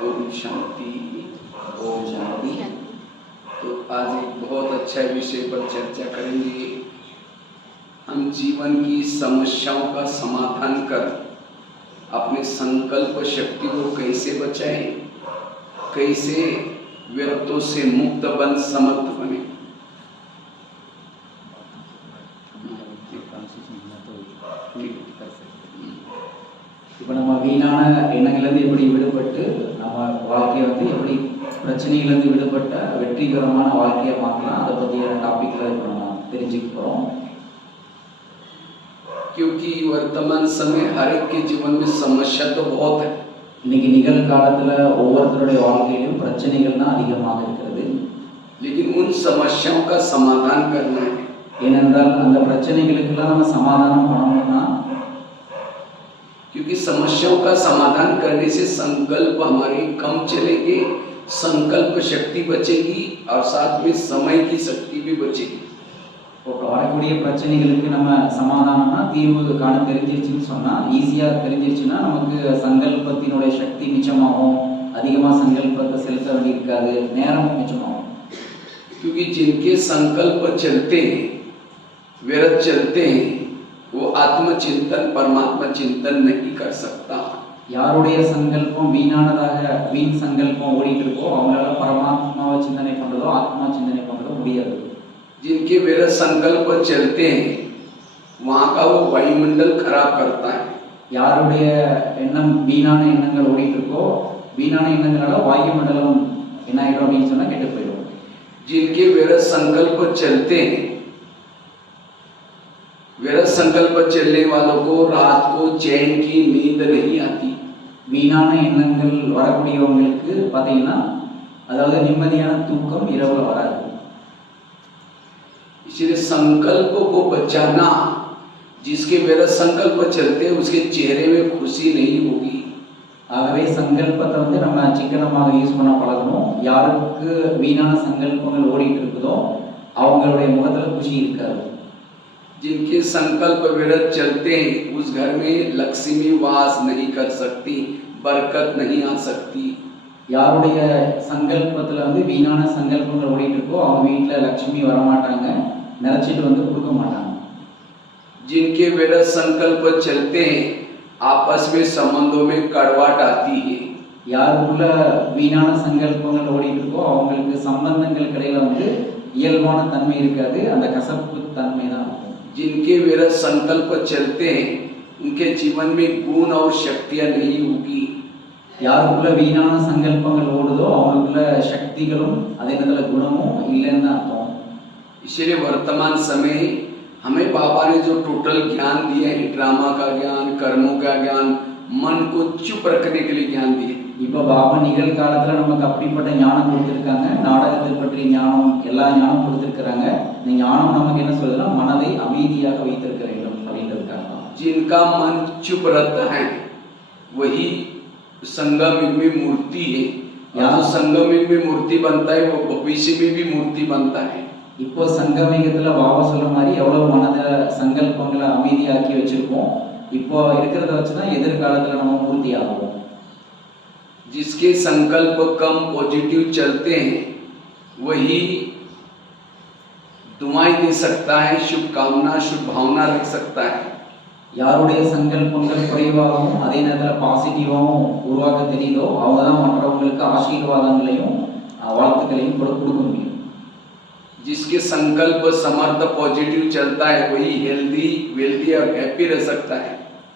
ओम शांति। ओम शांति। तो आज एक बहुत अच्छा विषय पर चर्चा करेंगे। हम जीवन की समस्याओं का समाधान कर अपने संकल्प शक्ति को कैसे बचाएं, कैसे विरक्तों से मुक्त बन समर्थ बने। இப்போ நம்ம வீணான எண்ணங்கள்லேருந்து எப்படி விடுபட்டு நம்ம வாழ்க்கையை வந்து எப்படி பிரச்சனைகள்லேருந்து விடுபட்ட வெற்றிகரமான வாழ்க்கையை மாற்றலாம், அதை பற்றியான டாப்பிக்கில் இப்போ நம்ம தெரிஞ்சுக்க போகிறோம். क्योंकि वर्तमान समय हर एक के जीवन में समस्या तो बहुत है. இன்னைக்கு நிகழ்காலத்தில் ஒவ்வொருத்தருடைய வாழ்க்கையிலும் பிரச்சனைகள் தான் அதிகமாக இருக்கிறது. लेकिन उन समस्याओं का समाधान करना है. ஏனென்றால் அந்த பிரச்சனைகளுக்கெல்லாம் நம்ம சமாதானம் பண்ணணும்னா, क्योंकि समस्याओं का समाधान करने से संकल्प हमारे कम चलेंगे, संकल्प शक्ति बचेगी और साथ में समय की शक्ति भी बचेगी. வரக்கூடிய பிரச்சனைகளுக்கு நம்ம சமாதானம்னா தீர்வு காண தெரிஞ்சிருச்சுன்னு சொன்னால், ஈஸியாக தெரிஞ்சிருச்சுன்னா நமக்கு சங்கல்பத்தினுடைய சக்தி மிச்சமாகும், அதிகமாக சங்கல்பத்தை செலுத்த வேண்டியிருக்காது, நேரம் மிச்சமாகும். क्योंकि जिनके संकल्प चलते हैं, विरत चलते हैं, वो आत्मचिंतन परमात्मा चिंतन नहीं कर सकता. யாருடைய சங்கல்பம் வீண் சங்கல்பம் ஓடிட்டு இருக்கோ அவங்களால பரமாத்மாவை சிந்தனை பண்றதோ ஆத்மா சிந்தனை பண்றதோ முடியாது. जिनके विरत संकल्प चलते हैं वहाँ का वो वायुमंडल खराब करता है. யாருடைய எண்ணம் வீணான எண்ணங்கள் ஓடிட்டு இருக்கோ, வீணான எண்ணங்களால வாயு மண்டலம் என்ன ஆயிடும் அப்படின்னு சொன்னா கெட்டு போயிடும். जिनके विरत संकल्प चलते हैं, विरत संकल्प चलने वालों को रात को चैन की नींद नहीं आती. வீணான எண்ணங்கள் வரக்கூடியவங்களுக்கு பார்த்தீங்கன்னா அதாவது நிம்மதியான தூக்கம் இரவுல வராது. इसलिए संकल्प को बचाना, जिसके विरत संकल्प चलते हैं उसके चेहरे में खुशी नहीं होगी. ஆகவே சங்கல்பத்தை வந்து நம்ம சிக்கனமாக யூஸ் பண்ண பழகணும். யாருக்கு வீணான சங்கல்பங்கள் ஓடிட்டு இருக்குதோ அவங்களுடைய முகத்துல குஷி இருக்காது. जिनके संकल्प विरत चलते हैं उस घर में लक्ष्मी वास नहीं कर सकती, बरकत नहीं आ सकती. யாருடைய சங்கல்பத்துல வந்து வீணான சங்கல்பங்கள் ஓடிட்டு இருக்கோ அவங்க வீட்டுல லட்சுமி வரமாட்டாங்க, நினைச்சிட்டு வந்து கொடுக்க மாட்டாங்க. जिनके विरत संकल्प चलते हैं आपस में संबंधों में कड़वाहट आती है. யாருக்குள்ள வீணான சங்கல்பங்கள் ஓடிட்டு இருக்கோ அவங்களுக்கு சம்பந்தங்கள் இடையில வந்து இயல்பான தன்மை இருக்காது, அந்த கசப்பு தன்மை தான் இருக்கும். जिनके विरत संकल्प चलते हैं उनके जीवन में गुण और शक्तियां नहीं होगी. யாருக்குள்ள வீணான சங்கல்பங்கள் ஓடுதோ அவங்களுக்குள்ள சக்திகளும் அதே நேரத்தில் குணமும் இல்லைன்னு தான் அர்த்தம். इसलिए वर्तमान समय हमें बाबा ने जो टोटल ज्ञान दिया है, ड्रामा का ज्ञान, कर्मों का ज्ञान, मन को चुप रखने के लिए ज्ञान दिए. இப்போ பாபா நிகழ்காலத்தில் நமக்கு அப்படிப்பட்ட ஞானம் கொடுத்துருக்காங்க, நாடகத்தை பற்றிய ஞானம், எல்லா ஞானம் கொடுத்துருக்குறாங்க. இந்த ஞானம் நமக்கு என்ன சொல்லுதுன்னா மனதை அமைதியாக வைத்திருக்க வேண்டும் அப்படின்றதுக்காக தான். जिनका मन चुप रहता है वही संगम में मूर्ति है. यहाँ संगम में मूर्ति बनता है वो भविष्य में भी मूर्ति बनता है. இப்போ சங்கமேகத்தில் பாபா சொல்ற மாதிரி எவ்வளவு மனதை சங்கல்பங்களை அமைதியாக்கி வச்சிருக்கோம், இப்போ இருக்கிறத வச்சுதான் எதிர்காலத்தில் நம்ம மூர்த்தி ஆகும். जिसके संकल्प कम पॉजिटिव चलते हैं वही दुआएं दे सकता है, शुभकामना शुभ भावना रख सकता है. யாருடைய சங்கல்பங்கள் குறைவாகவும் அதே நேரத்தில் பாசிட்டிவாகவும் உருவாக்க தெரியுதோ அவங்க தான் மற்றவங்களுக்கு ஆசீர்வாதங்களையும் வாழ்த்துக்களையும் கொடுக்க முடியும். जिसके संकल्प समर्थ पॉजिटिव चलता है वही हेल्दी वेल्दी और हैप्पी रह सकता है.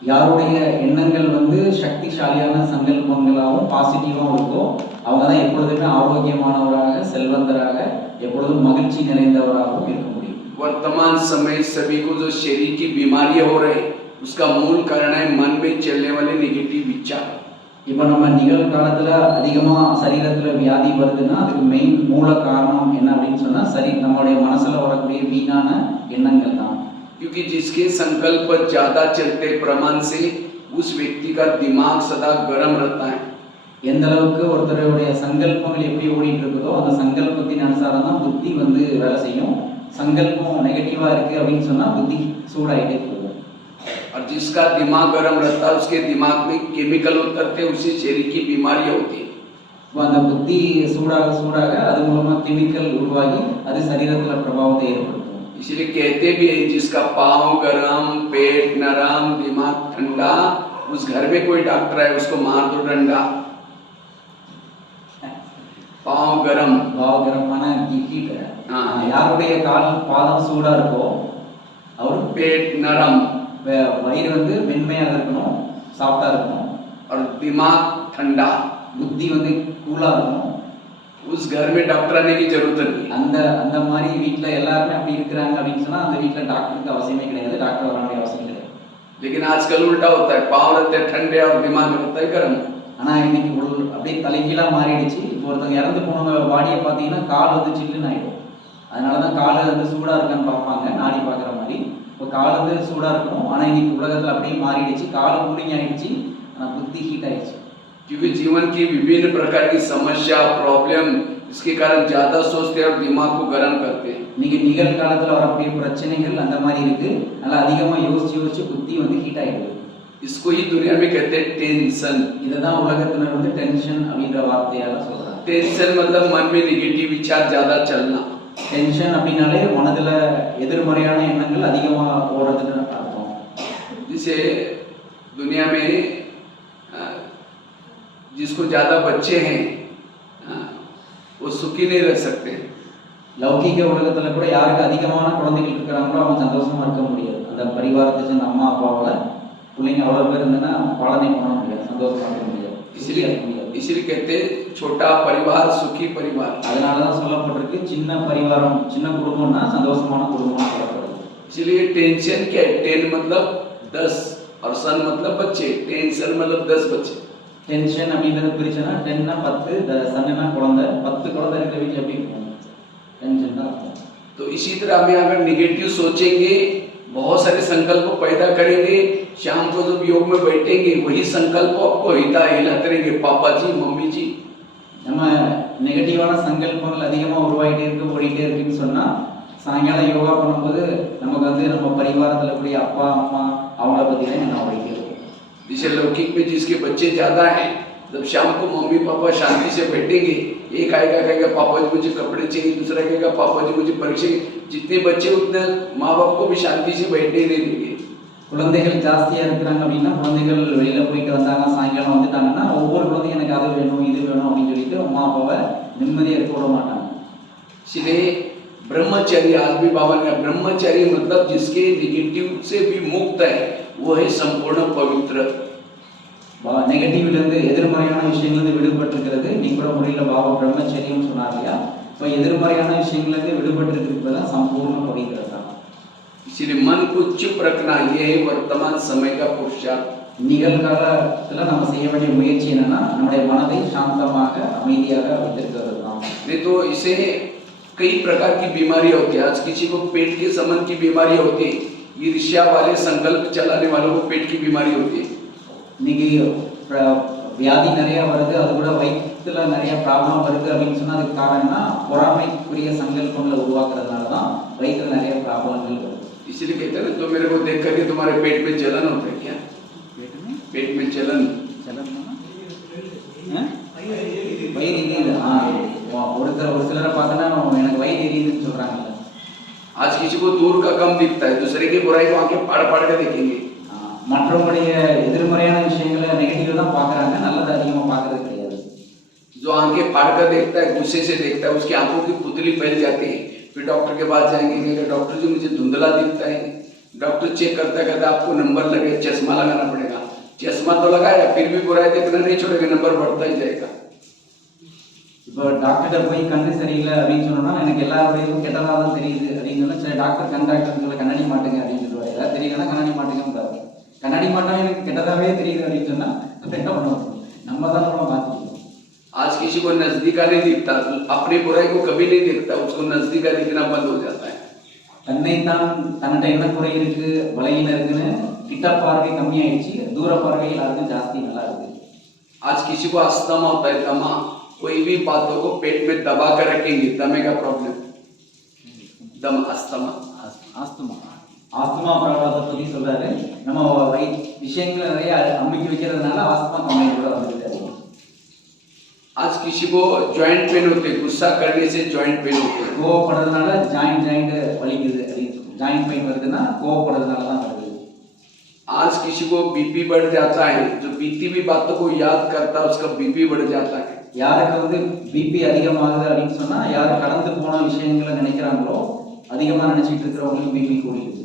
யாருடைய எண்ணங்கள் வந்து சக்திசாலியான சங்கல்பங்களாகவும் பாசிட்டிவாகவும் இருக்கோ அவங்க தான் எப்பொழுதுமே ஆரோக்கியமானவராக, செல்வந்தராக, எப்பொழுதும் மகிழ்ச்சி நிறைந்தவராகவும் இருக்க முடியும். वर्तमान समय सभी को जो शरीर की बीमारियां हो रही उसका मूल कारण है मन में चलने वाले नेगेटिव विचार. இப்போ நம்ம நிகழ்காலத்தில் அதிகமாக சரீரத்தில் வியாதி வருதுன்னா அதுக்கு மெயின் மூல காரணம் என்ன அப்படின்னு சொன்னால் சரி நம்மளுடைய மனசில் வரக்கூடிய வீணான எண்ணங்கள் தான். क्योंकि जिसके संकल्प ज्यादा चलते प्रमाण से उस व्यक्ति का दिमाग सदा गर्म रहता है. எந்த அளவுக்கு ஒருத்தருடைய சங்கல்பங்கள் எப்படி ஓடிட்டு இருக்குதோ அந்த சங்கல்பத்தின் அனுசாரம் தான் புத்தி வந்து வேலை செய்யும். சங்கல்பம் நெகட்டிவாக இருக்குது அப்படின்னு சொன்னால் புத்தி சூடாகிட்டே போகும். और जिसका दिमाग गर्म रहता है उसके दिमाग में केमिकल उतरते, उसी शरीर की बीमारियां होती है. இப்போ அந்த புத்தி சூடாக சூடாக அது மூலமா கெமிக்கல் உருவாகி அது சரீரத்துல பிரபாவத்தை ஏற்படுத்தும். इसलिए कहते भी है जिसका पाँव गरम, पेट नरम, दिमाग ठंडा, उस घर में कोई डॉक्टर है उसको मार दो डंडा। पाँव गरम, பாவகரமான ஹீட். हाँ। யாருடைய கால் பாதம் சூடா இருக்கோ அவர் पेट नरम வயிறு வந்து மென்மையாக இருக்கணும், சாஃப்டா இருக்கணும். और दिमाग ठंडा, புத்தி வந்து கூலா இருக்கணும். उस घर में डॉक्टर आने की जरूरत नहीं। அந்த அந்த மாதிரி வீட்டில் எல்லாருமே அப்படி இருக்கிறாங்க அப்படின்னு சொன்னா அந்த வீட்டில் டாக்டருக்கு அவசியமே கிடையாது, டாக்டர் வர வேண்டிய அவசியம் கிடையாது. लेकिन आजकल उल्टा होता है, पाँव रहते हैं ठंडे और दिमाग रहता है गर्म। ஆனா இன்னைக்கு அப்படியே தலைகீழா மாறிடுச்சு. இப்போ ஒருத்தவங்க இறந்து போனவங்க பாடியை பார்த்தீங்கன்னா கால் வந்து சில்லுன்னு ஆயிடும். அதனாலதான் கால் வந்து சூடா இருக்கான்னு பார்ப்பாங்க, நாடி பார்க்குற மாதிரி. இப்போ கால் வந்து சூடா இருக்கணும், ஆனா இன்னைக்கு உலகத்துல அப்படியே மாறிடுச்சு. கால் கூலிங் ஆயிடுச்சு, ஆனா புத்தி ஹீட் ஆயிடுச்சு. क्योंकि जीवन की विभिन्न प्रकार की समस्या, प्रॉब्लम, इसके कारण ज्यादा सोचते हैं और दिमाग को गर्म करते हैं। இன்னைக்கு நிகழ்காலத்துல வரக்கூடிய பிரச்சனைகள் அந்த மாதிரி இருக்கு. நல்லா அதிகமா யோசிச்சு யோசிச்சு புத்தி வந்து ஹீட் ஆயிடுது. इसको ही दुनिया में कहते हैं टेंशन। இதுதான் உலகத்துல வந்து டென்ஷன் அப்படின்ற வார்த்தையால சொல்றாங்க. टेंशन मतलब मन में निगेटिव विचार ज्यादा चलना। டென்ஷன் அப்படின்னாலே மனதுல எதிர்மறையான எண்ணங்கள் அதிகமா ஓடுறதுன்னு அர்த்தம். जिसे दुनिया में जिसको ज्यादा बच्चे हैं वो सुखी नहीं रह सकते। லௌகிக உலகத்துல கூட யாருக்கு அதிகமான குழந்தைகள் இருக்கிறாங்களோ அவங்க சந்தோஷமா இருக்க முடியாது. அந்த பரிவாரத்தை சேர்ந்த அம்மா அப்பாவோட பிள்ளைங்க அவ்வளவு பேர் இருந்ததுன்னா பாலனை பண்ண முடியாது, சந்தோஷமா இருக்க முடியாது. इसलिए कहते हैं छोटा परिवार सुखी परिवार। அதனாலதான் சொல்லப்பட்டிருக்கு சின்ன பரிவாரம், சின்ன குடும்பம்னா சந்தோஷமான குடும்பம் சொல்லப்படுது. इसलिए टेंशन क्या है? 10 मतलब 10 और सन मतलब बच्चे। टेंशन मतलब 10 बच्चे। டென்ஷன் அப்படின்றது பிரிச்சனா 10னா 10, சன்னா குழந்தை. 10 குழந்தை இருக்கிற வீட்டுல எப்படி இருக்கும்? टेंशन தான் இருக்கும். तो इसी तरह हमें अगर निगेटिव सोचेंगे, बहुत सारे संकल्प पैदा करेंगे, शाम को जब योग में बैठेंगे वही संकल्प आपको हिलाते रहेंगे, पापा जी मम्मी जी। நம்ம நெகட்டிவான சங்கல்பங்கள் அதிகமா உருவாயிட்டே இருக்கு, ஓடிட்டே இருக்குன்னு சொன்னா சாயங்காலம் யோகா பண்ணும்போது நமக்கு வந்து நம்ம பரிவாரத்துல கூடிய அப்பா அம்மா அவங்கள பத்தி தான் என்ன ஓடிட்டே இருக்கும். जैसे लौकिक में जिसके बच्चे ज्यादा हैं, जब शाम को मम्मी पापा शांति से बैठेंगे, एक आएगा कहेगा पापा जी मुझे कपड़े चाहिए, दूसरा कहेगा पापा जी मुझे परीक्षा। जितने बच्चे उतने माँ बाप को भी शांति से बैठने नहीं देंगे। குழந்தைகள் ஜாஸ்தியா இருக்கிறாங்க அப்படின்னா குழந்தைகள் வெளியில போயிட்டு வந்தாங்க, சாயங்காலம் வந்துட்டாங்கன்னா ஒவ்வொரு குழந்தையும் எனக்கு அது வேணும் இது வேணும் அப்படின்னு சொல்லிட்டு அம்மா அப்பாவை நிம்மதியா இருக்க விட மாட்டாங்க. इसलिए ब्रह्मचर्य, आज भी बाबा ने ब्रह्मचर्य मतलब जिसके निगेटिव से भी मुक्त है वो है संपूर्ण पवित्र। நெகட்டிவ்ல இருந்து எதிர்மறையான விஷயங்கள்ல இருந்து விடுபட்டிருக்கிறது. நீ கூட முறையில பாபா பிரம்மச்சரியம் சொன்னார் இல்லையா? இப்போ எதிர்மறையான விஷயங்கள்ல இருந்து விடுபட்டிருக்கிறது தான் சம்பூர்ண பவித்திரதா. इसलिए मन को चुप रखना ये है वर्तमान समय का पुरुषार्थ। நிகழ்காலத்துல நம்ம செய்ய வேண்டிய முயற்சி என்னன்னா நம்முடைய மனதை சாந்தமாக அமைதியாக வைத்திருக்கிறது தான். नहीं तो इसे कई प्रकार की बीमारी होती है। आज किसी को पेट के संबंध की बीमारी होती है, ईर्ष्या वाले संकल्प चलाने वालों को पेट की बीमारी होती है। இன்னைக்கு வியாதி நிறைய வருது, அது கூட வயிற்றுல நிறைய ப்ராப்ளம் வருது அப்படின்னு சொன்னா அதுக்கு காரணம்னா பொறாமைக்குரிய சங்கல்பங்களை உருவாக்குறதுனால தான் வயிற்றுல நிறைய ப்ராப்ளங்கள் வருது. इसलिए कहते हैं तो मेरे को देख करके तुम्हारे पेट में जलन होता है क्या? पेट में जलन வயிறு எரியுது. ஒரு சிலரை பார்த்தோன்னா எனக்கு வயிறு எரியுதுன்னு சொல்றாங்கல்ல. आज किसी को दूर का कम दिखता है, दूसरे की बुराई को आके पाड़ पाड़ के देखेंगे। மற்றவங்களுடைய எதிர்மறையான விஷயங்களை நெகட்டிவ் தான் பார்க்கறாங்க, நல்லது அதிகமா பார்க்கறது கிடையாது. जो आंखें फाड़ कर देखता है, गुस्से से देखता है, उसकी आंखों की पुतली फैल जाती है। फिर डॉक्टर के पास जाएंगे, कहेंगे डॉक्टर जी मुझे धुंधला दिखता है। डॉक्टर चेक करता है, कहता है आपको नंबर लगे, चश्मा लगाना पड़ेगा। चश्मा तो लगाया फिर भी बुराई देखना नहीं छोड़ेगा, नंबर बढ़ता ही जाएगा। இப்போ டாக்டர்கிட்ட போய் கண்ணு சரியில்லை அப்படின்னு சொன்னோம்னா எனக்கு எல்லாருடையும் கெட்டதாக தான் தெரியுது அப்படின்னு சொன்னா சில டாக்டர் கண் டாக்டர் சொல்ல கண்ணாடி மாட்டுங்க அப்படின்னு சொல்லுவாங்க. ஏதாவது தெரியலன்னா கண்ணாடி மாட்டுங்க. கண்ணாடி மாட்டாலும் எனக்கு கெட்டதாவே தெரியுது அப்படின்னு சொன்னா என்ன பண்ணுவோம்? நம்ம தான் நம்ம மாற்றிக்கணும். आज किसी को नजदीका नहीं दिखता, अपनी बुराई को कभी नहीं देखता, उसको नजदीका दिखना बंद हो जाता है। தன்னைத்தான் தன்னிட்ட என்ன குறை இருக்கு, பலகீனம் இருக்குன்னு கிட்ட பார்வை கம்மியாயிடுச்சு, தூர பார்வை எல்லாருக்கும் ஜாஸ்தி நல்லா இருக்கு. आज किसी को अस्थमा होता है, दमा, कोई भी बातों को पेट में दबा कर रखेंगे, दमे का प्रॉब्लम, दम अस्थमा। ஆஸ்துமா ப்ராப்ளத்தை பற்றி சொல்றாரு. நம்ம விஷயங்களை நிறைய அமுக்கி வைக்கிறதுனால ஆஸ்துமா கம்மியாக கூட வந்துருக்காரு. आज किसी को जॉइंट पेन होते, गुस्सा करने से जॉइंट पेन होते हैं। கோவப்படுறதுனால ஜாயிண்ட் வலிக்குது, ஜாயிண்ட் பெயின் வருதுன்னா கோவப்படுறதுனால தான் வருது. आज किसी को बीपी बढ़ जाता है, जो बीती हुई बातों को याद करता है उसका बीपी बढ़ जाता है। யாருக்கு வந்து பிபி அதிகமாகுது அப்படின்னு சொன்னா, யார் கடந்து போன விஷயங்களை நினைக்கிறாங்களோ அதிகமாக நினைச்சிட்டு இருக்கிறவங்களுக்கு பிபி கூடிடுது.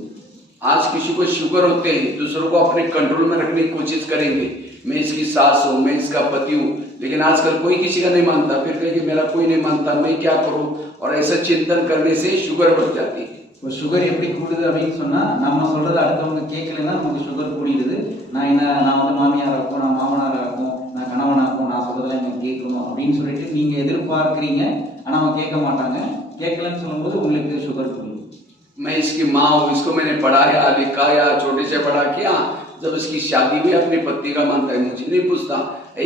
आज किसी को शुगर होते हैं, दूसरों को अपने कंट्रोल में रखने की कोशिश करेंगे, मैं इसकी सास हूँ, मैं इसका पति हूँ, लेकिन आजकल कोई किसी का नहीं मानता, फिर कहेंगे मेरा कोई नहीं मानता, मैं क्या करूँ, और ऐसा चिंतन करने से शुगर बढ़ जाती है। இப்போ சுகர் எப்படி கூடுது அப்படின்னு சொன்னா, நம்ம சொல்றதை அடுத்தவங்க கேட்கலன்னா நமக்கு சுகர் கூடிடுது. நான் வந்து மாமியாரா இருக்கும், நான் மாமனாரா இருக்கும், நான் கணவனா இருக்கும், நான் சொல்றதெல்லாம் எனக்கு கேட்கணும் அப்படின்னு சொல்லிட்டு நீங்க எதிர்பார்க்கிறீங்க. ஆனா அவங்க கேட்க மாட்டாங்க. கேட்கலன்னு சொல்லும்போது உங்களுக்கு சுகர் கூடும். मैं इसकी माँ हूँ, इसको मैंने पढ़ाया लिखाया, छोटे से बड़ा किया, जब इसकी शादी भी अपने पति का मानता है, मुझे नहीं पूछता।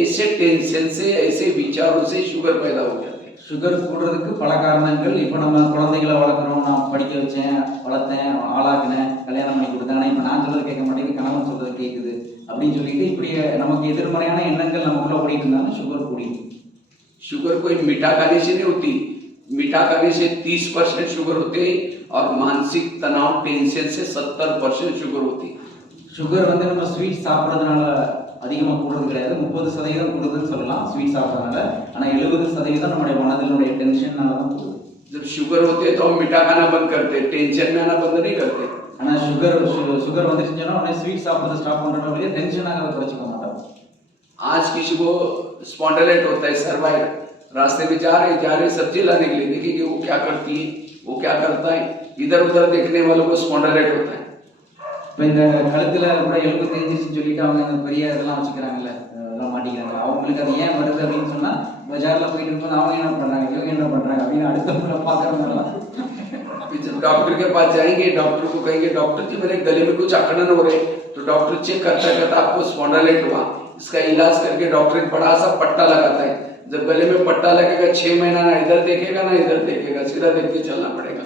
ऐसे टेंशन से, ऐसे विचारों से शुगर पैदा हो जाते हैं। சுகர் கூடுறதுக்கு பல காரணங்கள். இப்போ நம்ம குழந்தைகளை வளர்க்குறோம், நான் படிக்க வச்சேன், வளர்த்தேன், ஆளாக்கினேன், கல்யாணம் பண்ணி கொடுத்தேன், ஆனால் இப்போ நான் சொல்றது கேட்க மாட்டேங்குது, கணவன் சொல்றது கேட்குது அப்படின்னு சொல்லிட்டு இப்படி நமக்கு எதிர்மறையான எண்ணங்கள் நமக்குள்ள ஓடிட்டு இருந்தாலும் சுகர் கூடிடும். शुगर कोई मीठा खाने से नहीं होती, मीठा खाने से 30% शुगर होते हैं और मानसिक तनाव टेंशन से 70% शुगर होती है। சுகர் வந்து நம்ம ஸ்வீட் சாப்பிட்றதுனால அதிகமாக கூடுறது கிடையாது. 30% கூடுதுன்னு சொல்லலாம் ஸ்வீட் சாப்பிட்றதுனால. ஆனால் 70% நம்முடைய மனதினுடைய டென்ஷன்னால தான் கூடுது. जब शुगर होती है तो हम मीठा खाना बंद करते हैं, टेंशन में आना बंद नहीं करते। ஆனால் சுகர் வந்துருச்சுன்னா உடனே ஸ்வீட் சாப்பிட்றது ஸ்டாப் பண்ணுறோம், வழியே டென்ஷனாக அதை குறைச்சிக்க மாட்டோம். आज किसी को स्पॉन्डिलाइट होता है, सर्वाइव, रास्ते में जा रहे सब्जी लाने के लिए, देखिए वो क्या करती है, वो क्या करता है, इधर उधर देखने वालों को स्पॉन्डिलाइट होता है। இப்போ இந்த கழுத்தில் கூட எலும்பு தெரிஞ்சிச்சுன்னு சொல்லிட்டு அவங்க இந்த பெரிய இதெல்லாம் வச்சுக்கிறாங்கல்ல, அதெல்லாம் மாட்டிக்கிறாங்க. அவங்களுக்கு அது ஏன் வருது அப்படின்னு சொன்னால், பஜாரில் போயிட்டு இருக்கும்போது அவங்க என்ன பண்ணுறாங்க, இவங்க என்ன பண்ணுறாங்க அப்படின்னு அடுத்தவங்களை பார்க்குறவங்கலாம் जब डॉक्टर के पास जाएंगे, डॉक्टर को कहेंगे डॉक्टर जी मेरे गले में कुछ अकड़न हो रहे, तो डॉक्टर चेक करता कहता आपको स्पॉन्डिलाइट हुआ, इसका इलाज करके डॉक्टर एक बड़ा सा पट्टा लगाता है। जब गले में पट्टा लगेगा 6 महीना ना इधर देखेगा ना इधर देखेगा, सीधा देख के चलना पड़ेगा।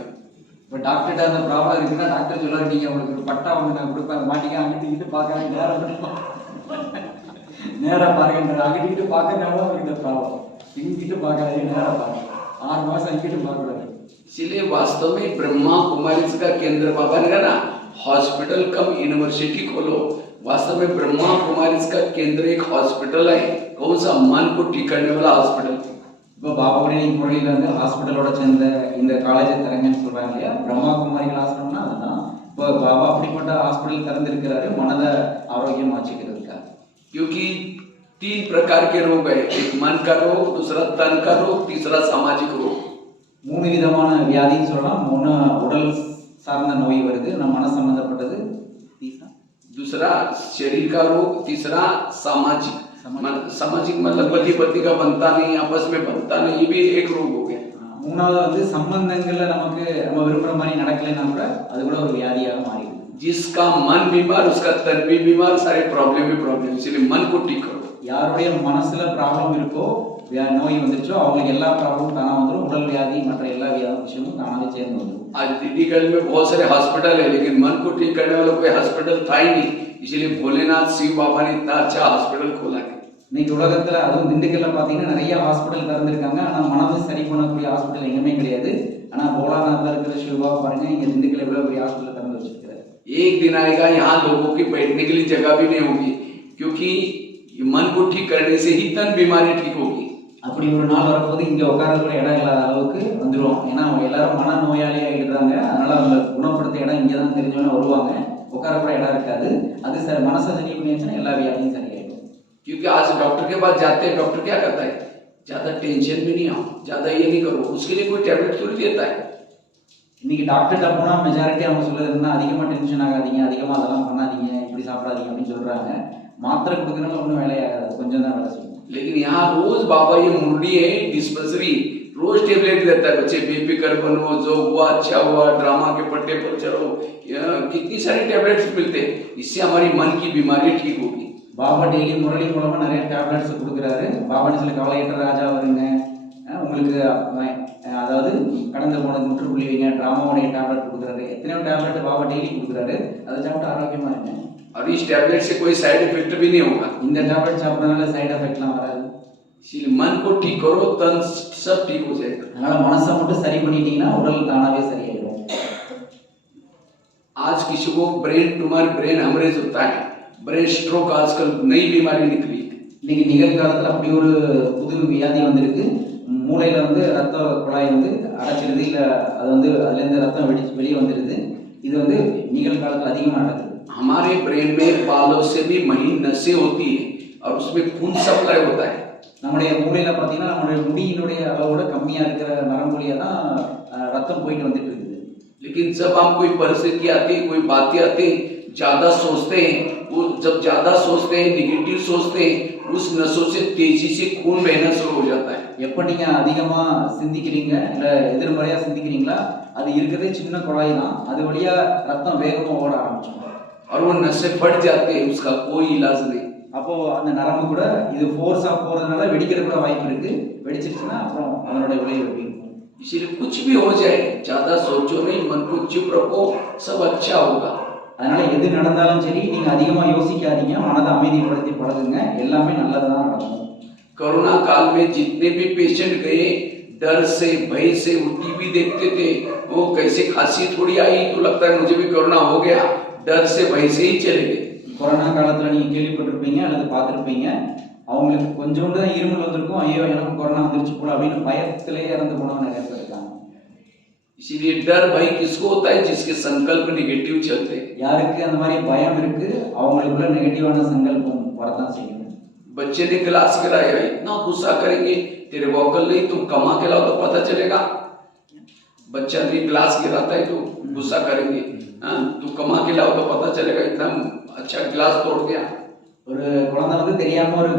இப்போ டாக்டர்கிட்ட அந்த ப்ராப்ளம் இருக்குன்னா டாக்டர் சொல்லுவார், நீங்கள் உங்களுக்கு ஒரு பட்டா ஒன்று நான் கொடுப்பேன், மாட்டிக்க அங்கிட்டு பார்க்குறேன், நேராக பாருங்க, அங்கிட்டு பார்க்கறதுனால உங்களுக்கு இந்த ப்ராப்ளம், இங்கிட்டு பார்க்காதீங்க, நேராக பாருங்க, 6 மாதம் இங்கிட்டு பார்க்கக்கூடாது. इसलिए वास्तव में ब्रह्मा कुमारी का केंद्र बाबा ने कहा ना, हॉस्पिटल कम यूनिवर्सिटी खोलो। वास्तव में ब्रह्मा कुमारी का केंद्र एक हॉस्पिटल है। कौन सा? मन को ठीक करने वाला हॉस्पिटल। இப்போ பாபாவுடைய முறையில் வந்து ஹாஸ்பிட்டலோட சேர்ந்த இந்த காலேஜை திறங்கன்னு சொல்றாங்க இல்லையா, பிரம்மா குமாரிகள் ஆசிரமம்னா அதுதான். இப்போ பாபா அப்படிப்பட்ட ஹாஸ்பிட்டல் திறந்திருக்கிறாரு மனதை ஆரோக்கியமா வச்சுக்கிறதுக்காக. क्योंकि 3 प्रकार के रोग है, एक मन का रोग, दूसरा तन का रोग, तीसरा सामाजिक रोग। 3 விதமான வியாதின்னு சொல்லலாம். ஒன்று உடல் சார்ந்த நோய் வருது, நம்ம மன சம்பந்தப்பட்டது. दूसरा शरीर का रोग, तीसरा सामाजिक मतलब पति पति का बनता नहीं, आपस में बनता नहीं, ये भी एक रोग हो गया। மூணாவது வந்து சம்பந்தங்கள்ல நமக்கு நம்ம விரும்புற மாதிரி நடக்கலைன்னா கூட அது கூட ஒரு வியாதியாக மாறிடுது. जिसका मन बीमार उसका तन भी बीमार, सारे प्रॉब्लम ही प्रॉब्लम। इसलिए मन को ठीक करो। யாருடைய மனசுல ப்ராப்ளம் இருக்கோ, நோய் வந்துருச்சோ அவங்களுக்கு எல்லா ப்ராப்ளமும் தானா வந்துடும். उड़ल व्याधि மற்ற எல்லா விஷயமும் தானாவே சேர்ந்து வந்துடும். आज दिल्लीगढ़ में बहुत सारे हॉस्पिटल है, लेकिन मन को ठीक करने वाला कोई हॉस्पिटल था ही नहीं। इसलिए भोलेनाथ शिव बाबा ने इतना अच्छा हॉस्पिटल खोला है। இன்னைக்கு உலகத்துல அதுவும் திண்டுக்கல்ல பாத்தீங்கன்னா நிறைய ஹாஸ்பிட்டல் திறந்திருக்காங்க. ஆனா மனதை சரி பண்ணக்கூடிய ஹாஸ்பிட்டல் எங்கேயுமே கிடையாது. ஆனா போலாநாத்ல இருக்கிற சிவா பாருங்க, இங்க திண்டுக்கல்ல இவ்வளவு பெரிய ஹாஸ்பிட்டல் திறந்து வச்சிருக்காரு. एक दिन आएगा यहाँ लोगों की बैठने के लिए जगह भी नहीं होगी, क्योंकि मन को ठीक करने से ही तन बीमारी ठीक होगी। அப்படி ஒரு நாள் வரப்போது இங்க உட்காரக்கூட இடம் இல்லாத அளவுக்கு வந்துடும். ஏன்னா அவங்க எல்லாரும் மன நோயாளியா இருக்கிறாங்க. அதனால அவங்க குணப்படுத்த இடம் இங்கதான் தெரிஞ்சவன வருவாங்க. உட்காரக்கூட இடம் இருக்காது. அது சரி மனசை சரி பண்ணியாச்சுன்னா எல்லா வியாதியும் சரியாயிடும். क्योंकि आज डॉक्टर के पास जाते हैं, डॉक्टर क्या करता है, ज्यादा टेंशन में नहीं आओ, ज्यादा ये नहीं करो, उसके लिए कोई टैबलेट थोड़ी देता है। இன்னைக்கு டாக்டர்கிட்ட போனா மெஜாரிட்டி அவங்க சொல்றது என்ன, அதிகமா டென்ஷன் ஆகாதீங்க, அதிகமா அதெல்லாம் பண்ணாதீங்க, இப்படி சாப்பிடாதீங்க அப்படின்னு சொல்றாங்க. மாத்திரை கொடுக்கறதுனால ஒன்றும் வேலையாகாது, கொஞ்சம் தான் வேலை செய்யும். लेकिन यहाँ रोज बाबा ये मुरली है डिस्पेंसरी, रोज टेबलेट देता है, बच्चे बेफिक्र बनो, जो हुआ अच्छा हुआ, ड्रामा के पट्टे पर चढ़ो, कितनी सारी टैबलेट्स मिलते हैं। इससे हमारी मन की बीमारी ठीक होगी। பாபா டெய்லி முரளி மூலமா நிறைய டேப்லெட்ஸ் கொடுக்குறாரு. பாபான்னு சொல்லி கவலையற்ற ராஜா வருங்க, உங்களுக்கு அதாவது கடந்து போனது முற்றுப்புள்ளி வைங்க, ட்ராமாவுடைய டேப்லெட் கொடுக்குறாரு. எத்தனையோ டேப்லெட் பாபா டெய்லி கொடுக்குறாரு. அதை சாப்பிட்டு ஆரோக்கியமா இருங்க. और इस टैबलेट से कोई साइड इफेक्ट भी नहीं होगा। இந்த டேப்லெட் சாப்பிட்றதுனால சைடு எஃபெக்ட்லாம் வராது. इसीलिए मन को ठीक करो, तन सब ठीक हो जाएगा. அதனால மனசை மட்டும் சரி பண்ணிட்டீங்கன்னா உடல் தானாவே சரியாயிடும். आज किसी को ब्रेन ट्यूमर, ब्रेन हेमरेज होता है, ब्रेन स्ट्रोक आजकल नई बीमारी निकली. இன்னைக்கு நிகழ்காலத்தில் அப்படி ஒரு புது வியாதி வந்திருக்கு. மூளையில வந்து ரத்த குழாய் வந்து அடைச்சிருது, இல்லை அது வந்து அதுலேருந்து ரத்தம் வெளியே வந்துடுது. இது வந்து நிகழ்காலத்தில் அதிகமாக நடக்குது. हमारे ब्रेन में बालों से भी महीन नसें होती है और उसमें खून सप्लाई होता है. நம்முடைய மூளையில பார்த்தீங்கன்னா நம்முடைய முடியினுடைய அளவோட கம்மியாக இருக்கிற நரம்பு வழியா தான் ரத்தம் போயிட்டு வந்துட்டு இருக்குது. लेकिन जब हम कोई परिस्थिति आती है, कोई बातें आती है, ज्यादा सोचते हैं, वो जब ज्यादा सोचते हैं, निगेटिव सोचते हैं, उस नसों से तेजी से खून बहना शुरू हो जाता है. எப்போ நீங்க அதிகமா சிந்திக்கிறீங்க இல்ல எதிர்மறையா சிந்திக்கிறீங்களா, அது இருக்கிறதே சின்ன குழாய் தான், அது வழியா ரத்தம் வேகமா ஓட ஆரம்பிச்சிடும். और वो नसें फट जाते हैं, उसका कोई इलाज नहीं. அப்போ அந்த நரம்பு கூட இது ஃபோர்ஸா போறதுனால வெடிக்கிற கூட வாய்ப்பு இருக்கு. வெடிச்சிருச்சுன்னா அப்புறம் அதனுடைய விளைவு எப்படி இருக்கும். इसलिए कुछ भी हो जाए, ज्यादा सोचो नहीं, मन को चुप रखो, सब अच्छा होगा. அதனால எது நடந்தாலும் சரி, நீங்க அதிகமா யோசிக்காதீங்க, மனதை அமைதிப்படுத்தி பழகுங்க, எல்லாமே நல்லதா நடக்கும். कोरोना काल में जितने भी पेशेंट गए, डर से भय से वो टीवी देखते थे, वो कैसे खांसी थोड़ी आई तो लगता है मुझे भी कोरोना हो गया, डर से भय से ही चले गए. கொரோனா காலத்துல நீங்க கேள்விப்பட்டிருப்பீங்க அல்லது பார்த்துருப்பீங்க, அவங்களுக்கு கொஞ்சோண்டு தான் இருமல் வந்திருக்கும், ஐயோ எனக்கு கொரோனா வந்துருச்சு போல அப்படின்னு பயத்திலே இறந்து போனவங்க நிறைய பேர் இருக்காங்க. इसीलिए डर भय किसको होता है? जिसके संकल्प निगेटिव चलते हैं. யாருக்கு அந்த மாதிரி பயம் இருக்கு, அவங்களுக்குள்ள நெகட்டிவான சங்கல்பம் வரதான் செய்யும். बच्चे ने क्लास कराया, इतना गुस्सा करेंगे, तेरे को अकल नहीं, तुम कमा के लाओ तो पता चलेगा. बच्चा ने क्लास गिराता है तो गुस्सा करेंगे, तू कमा के लाओ तो पता चलेगा, इतना अच्छा क्लास तोड़ गया. ஒரு குழந்தை வந்து தெரியாம ஒரு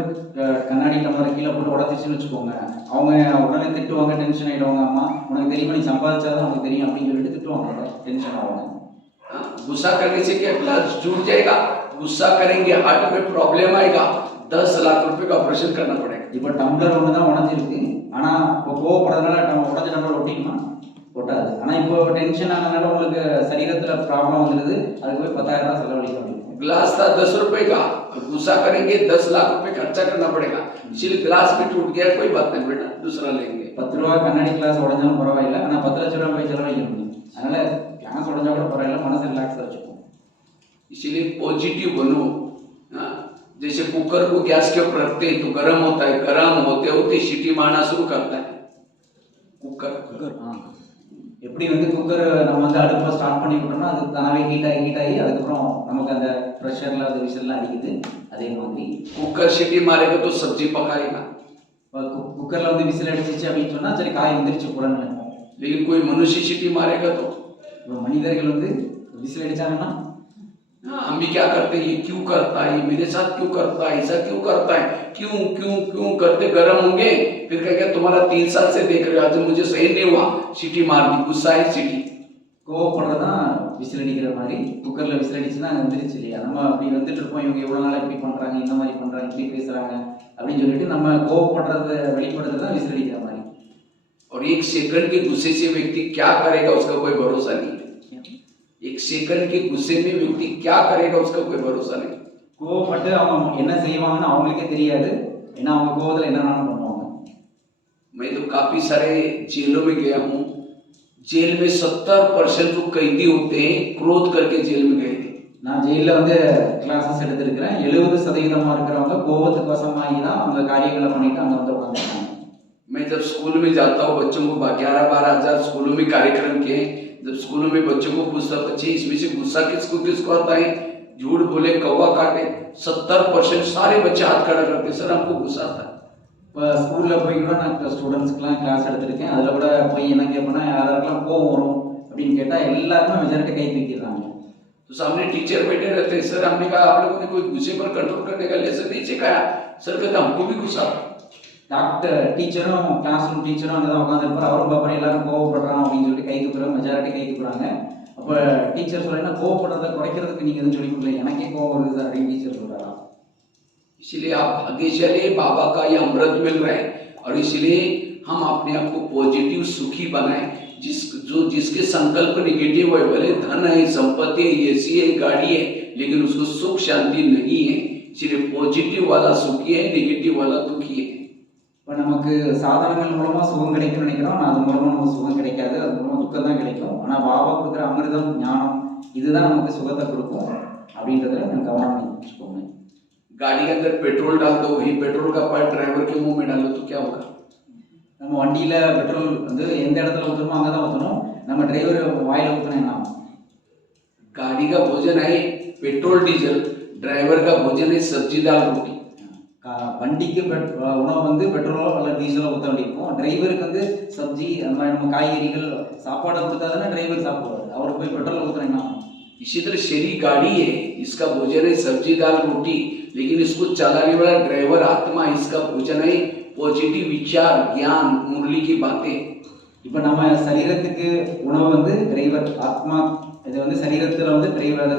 கண்ணாடி டம்ளர் கீழே போட்டு உடச்சிச்சுன்னு வச்சுக்கோங்க, அவங்க உடனே திட்டுவாங்க, டென்ஷன் ஆயிடுவாங்க. அம்மா உனக்கு தெரியுமா, நீ சம்பாதிச்சாதான் உனக்கு தெரியும் அப்படின்னு சொல்லிட்டு திட்டுவாங்க, டென்ஷன் ஆவாங்க. गुस्सा करने से क्या क्लास छूट जाएगा? गुस्सा करेंगे, हार्ट में प्रॉब्लम आएगा, 10 लाख रुपए का ऑपरेशन करना पड़ेगा. இப்போ டம்ளர் ஒன்று தான் உடஞ்சிருக்கு, ஆனா இப்போ கோவப்படுறதுனால உடஞ்ச டம்ளர் ஒட்டிக்குமா? ஒட்டாது. ஆனா இப்போ டென்ஷன் ஆனதுனால உங்களுக்கு சரீரத்துல ப்ராப்ளம் வந்துடுது, அதுக்கு போய் 10,000 ரூபாய் செலவழிக்க முடியும். ग्लास था 10 रुपए का, गुस्सा करेंगे 10 लाख रुपए खर्चा करना पड़ेगा. इसलिए ग्लास भी टूट गया, कोई बात नहीं बेटा, दूसरा लेंगे. 10 ரூபா கண்ணாடி கிளாஸ் உடஞ்சாலும் பரவாயில்ல, ஆனா 10 லட்சம் ரூபாய் போய் செலவழிக்க முடியும். அதனால கிளாஸ் உடஞ்சா கூட பரவாயில்ல, மனசு ரிலாக்ஸா வச்சுக்கோ. इसलिए पॉजिटिव बनो. जैसे कुकर को गैस के ऊपर रखते हैं तो गर्म होता है, गर्म होते होते सीटी मारना शुरू करता है. कुकर எப்படி வந்து குக்கர் நம்ம வந்து அடுப்பை ஸ்டார்ட் பண்ணி விட்டோம்னா அது தானாவே ஹீட் ஆகி அதுக்கப்புறம் நமக்கு அந்த ப்ரெஷர்ல அது விசில்லாம் அடிக்குது, அதே மாதிரி कुकर सीटी मारेगा तो सब्जी पकाएगा. குக்கர்ல வந்து விசில் அடிச்சிச்சு அப்படின்னு சொன்னா சரி காய் வந்துருச்சு போலன்னு நினைப்போம். लेकिन कोई मनुष्य सीटी मारेगा तो மனிதர்கள் வந்து விசில் அடிச்சாங்கன்னா हम भी क्या करते हैं, ये क्यों करता है, ये मेरे साथ क्यों करता है, ऐसा क्यों करता है, क्यों क्यों क्यों करते गर्म होंगे, फिर कहेगा तुम्हारा 3 साल से देख रहे हो, आज मुझे सही नहीं हुआ, सीटी मार दी, गुस्सा है सीटी. கோவப்படுறதான் விசில் அடிக்கிற மாதிரி குக்கர்ல விசில் அடிச்சுன்னா அங்கே வந்துருச்சு இல்லையா, நம்ம அப்படி வந்துட்டு இருப்போம், இவங்க எவ்வளவு நாள் இப்படி பண்றாங்க, இந்த மாதிரி பண்றாங்க, இப்படி பேசுறாங்க அப்படின்னு சொல்லிட்டு நம்ம கோவப்படுறத வெளிப்படுறது தான் விசில் அடிக்கிற மாதிரி. और 1 सेकंड के गुस्से से व्यक्ति क्या करेगा उसका कोई भरोसा नहीं है. 1 सेकंड के गुस्से में व्यक्ति क्या करेगा उसका कोई भरोसा नहीं. கோவப்பட்டு அவங்க என்ன செய்வாங்கன்னு அவங்களுக்கே தெரியாது, ஏன்னா அவங்க கோவத்துல என்னென்ன பண்ணுவாங்க. मैं तो काफी सारे जेलों में गया हूँ. जेल में 70% जो कैदी होते हैं क्रोध करके जेल में गए थे. நான் ஜெயிலில் வந்து கிளாஸஸ் எடுத்திருக்கிறேன். 70% இருக்கிறவங்க கோபத்துக்கு வசமாகி தான் அவங்க காரியங்களை பண்ணிட்டு அங்கே வந்து உட்காந்துருக்காங்க. मैं जब स्कूल में जाता हूँ, बच्चों को 11-12 हजार स्कूलों में कार्यक्रम किए. जब स्कूलों में बच्चों को पूछता, बच्चे इसमें से गुस्सा किसको किसको आता है, झूठ बोले कौवा काटे, 70% सारे बच्चे हाथ खड़ा करते, सर हमको गुस्सा आता है. இப்போ ஸ்கூலில் போய் கூட நான் ஸ்டூடெண்ட்ஸ்க்குலாம் கிளாஸ் எடுத்திருக்கேன். அதில் கூட போய் என்ன கேட்பேன்னா, யாராருக்கெல்லாம் கோவம் வரும் அப்படின்னு கேட்டால் எல்லாருமே மெஜாரிட்டி கை தூக்கிடுறாங்க. तो सामने टीचर बैठे रहते हैं, सर हमने कहा आप लोगों ने कोई गुस्से पर कंट्रोल करने का लेसन नहीं सिखाया. सर कहता हमको भी गुस्सा. டாக்டர் டீச்சரும் கிளாஸ் ரூம் டீச்சரும் அங்கே தான் உட்காந்துருப்பார். அவரும் பாப்பா எல்லாரும் கோவப்படுறான் அப்படின்னு சொல்லிட்டு கை தூக்குறாங்க, மெஜாரிட்டி கை தூக்குறாங்க. அப்போ டீச்சர் சொல்றேன்னா கோவப்படுறதை குறைக்கிறதுக்கு நீங்கள் எதுவும் சொல்லி கொடுக்கல, எனக்கே கோவம் வருது சார் அப்படின்னு டீச்சர் சொல்கிறாரா. इसलिए आप भाग्यशाली, बाबा का ये अमृत मिल रहा है और इसलिए हम अपने आप को पॉजिटिव सुखी बनाएं. जिसके संकल्प निगेटिव है, भले धन है, संपत्ति है, एसी है, गाड़ी है, लेकिन उसको सुख शांति नहीं है. इसलिए पॉजिटिव वाला सुखी है, निगेटिव वाला दुखी है. இப்போ நமக்கு சாதனங்கள் மூலமாக சுகம் கிடைக்கும்னு நினைக்கிறோம், ஆனால் அது மூலமாக நமக்கு சுகம் கிடைக்காது, அது மூலமாக துக்கம் தான் கிடைக்கும். ஆனால் பாபா கொடுக்குற அமிர்தம் ஞானம் இதுதான் நமக்கு சுகத்தை கொடுக்கும் அப்படின்றத நம்ம கவனம் வச்சுக்கோங்க. गाड़ी के अंदर पेट्रोल डाल दो, वही पेट्रोल का पाइप ड्राइवर के मुंह में डालो तो क्या होगा? நம்ம வண்டியில் பெட்ரோல் வந்து எந்த இடத்துல ஊற்றணுமோ அங்கே தான் ஊற்றணும், நம்ம டிரைவர் வாயில் ஊற்றினா என்ன ஆகும்? गाड़ी का भोजन है पेट्रोल डीजल, ड्राइवर का भोजन है सब्जी दाल रोटी. வண்டிக்கு உணவு வந்து பெட்ரோலோ அல்ல டீசலோ ஊற்ற வேண்டியிருக்கும், டிரைவருக்கு வந்து சப்ஜி அந்த மாதிரி நம்ம காய்கறிகள் சாப்பாடை கொடுத்தா தானே டிரைவர் சாப்பிடுவார், அவருக்கு போய் பெட்ரோல் ஊற்றுனா என்ன ஆகும்? इसी तरह शरीर गाड़ी है, इसका भोजन है सब्जी दाल रोटी, लेकिन इसको चलाने वाला ड्राइवर आत्मा, इसका भोजन है पॉजिटिव विचार ज्ञान मुरली की बातें. இப்போ நம்ம சரீரத்துக்கு உணவு வந்து டிரைவர் ஆத்மா, இது வந்து சரீரத்தில் வந்து டிரைவர், அது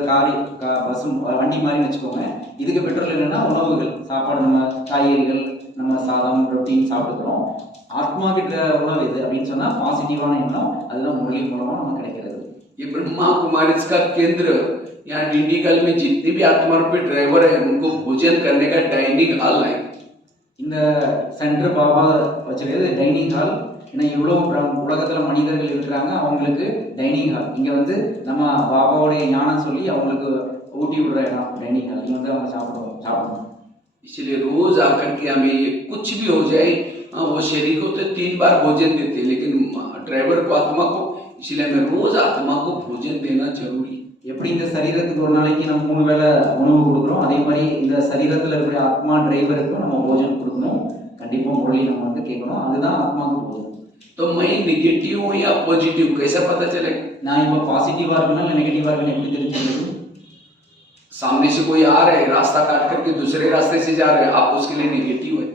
பஸ் வண்டி மாதிரி வச்சுக்கோங்க. இதுக்கு பெட்ரோல் என்னன்னா உணவுகள் சாப்பாடு, நம்ம காய்கறிகள் நம்ம சாதம் ரொட்டி சாப்பிட்டுக்கிறோம். ஆத்மா கிட்ட உணவு இது அப்படின்னு சொன்னால் பாசிட்டிவான எண்ணம், அதுதான் முரளி மூலமாக நமக்கு கிடைக்கிறது. ये ब्रह्मा कुमारी का केंद्र, यहाँ डिंडीगल में जितने भी आत्मा रूपी ड्राइवर है उनको भोजन करने का डाइनिंग हॉल है. இந்த சென்டர் பாபா வச்சிருக்கிறது டைனிங் ஹால். ஏன்னா இவ்வளோ உலகத்தில் மனிதர்கள் இருக்கிறாங்க, அவங்களுக்கு டைனிங் ஹால் இங்கே வந்து நம்ம பாபாவுடைய ஞானம் சொல்லி அவங்களுக்கு ஊட்டி விடுற இடம் டைனிங் ஹால். இங்கே வந்து அவங்க சாப்பிடணும். इसलिए रोज आकर के हमें ये कुछ भी हो जाए, वो शरीर को तो 3 बार भोजन देते, लेकिन ड्राइवर को आत्मा को, इसलिए हमें रोज आत्मा को भोजन देना जरूरी. எப்படி இந்த சரீரத்துக்கு ஒரு நாளைக்கு நம்ம 3 வேளை உணவு கொடுக்குறோம், அதே மாதிரி இந்த சரீரத்தில் இருக்கிற ஆத்மா டிரைவருக்கும் நம்ம போஜனம் கொடுக்கணும். கண்டிப்பாக முரளி நம்ம வந்து கேட்கணும், அதுதான் ஆத்மாவுக்கு போதும். तो मैं निगेटिव हूँ या पॉजिटिव कैसे पता चलेगा? நான் இப்போ பாசிட்டிவாக இருக்கணும் இல்லை நெகட்டிவாக இருக்கணும் எப்படி தெரிஞ்சுக்கிறது? सामने से कोई आ रहे, रास्ता काट करके दूसरे रास्ते से जा रहे, आप उसके लिए निगेटिव है.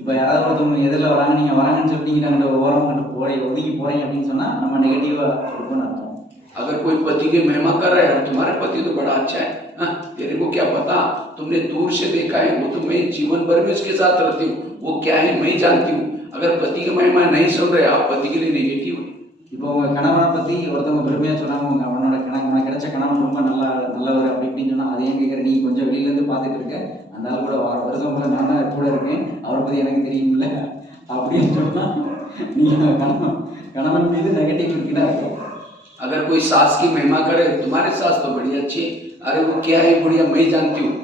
இப்போ யாராவது ஒருத்தவங்க எதிரில் வராங்க, நீங்கள் வராங்கன்னு சொல்லிட்டு அந்த ஓரம் கண்டு ஒதுங்கி போகிறீங்க அப்படின்னு சொன்னால் நம்ம நெகட்டிவாக இருக்கும்னு அர்த்தம். अगर कोई पति की महिमा कर रहा है, तुम्हारे पति तो बड़ा अच्छा है, तेरे को क्या पता, तुमने दूर से देखा है, वो तो मैं जीवन भर में उसके साथ रहती हूँ, वो क्या है मैं जानती हूँ. अगर पति की महिमा नहीं सुन रहे, आप पति के लिए नेगेटिव है. இப்போ உங்கள் கணவனை பற்றி ஒருத்தவங்க பெருமையாக சொன்னாங்க, உங்கள் அவனோட உனக்கு கிடைச்ச கணவன் ரொம்ப நல்லவர் அப்படி இப்படின்னு சொன்னால் அதை ஏன் கேட்குற, நீ கொஞ்சம் வெளியிலேருந்து பார்த்துட்டு இருக்க, அந்த ஆள் கூட வருஷம் கூட நான் தான் கூட இருக்கேன், அவரை பற்றி எனக்கு தெரியுமில்ல அப்படின்னு சொன்னால் நீங்கள் கணவன் மீது நெகட்டிவ் இருக்குன்னா இருக்கும். अगर कोई सास की महिमा करे, तुम्हारे सास तो बड़ी अच्छी है, अरे वो क्या है बढ़िया मैं जानती हूँ,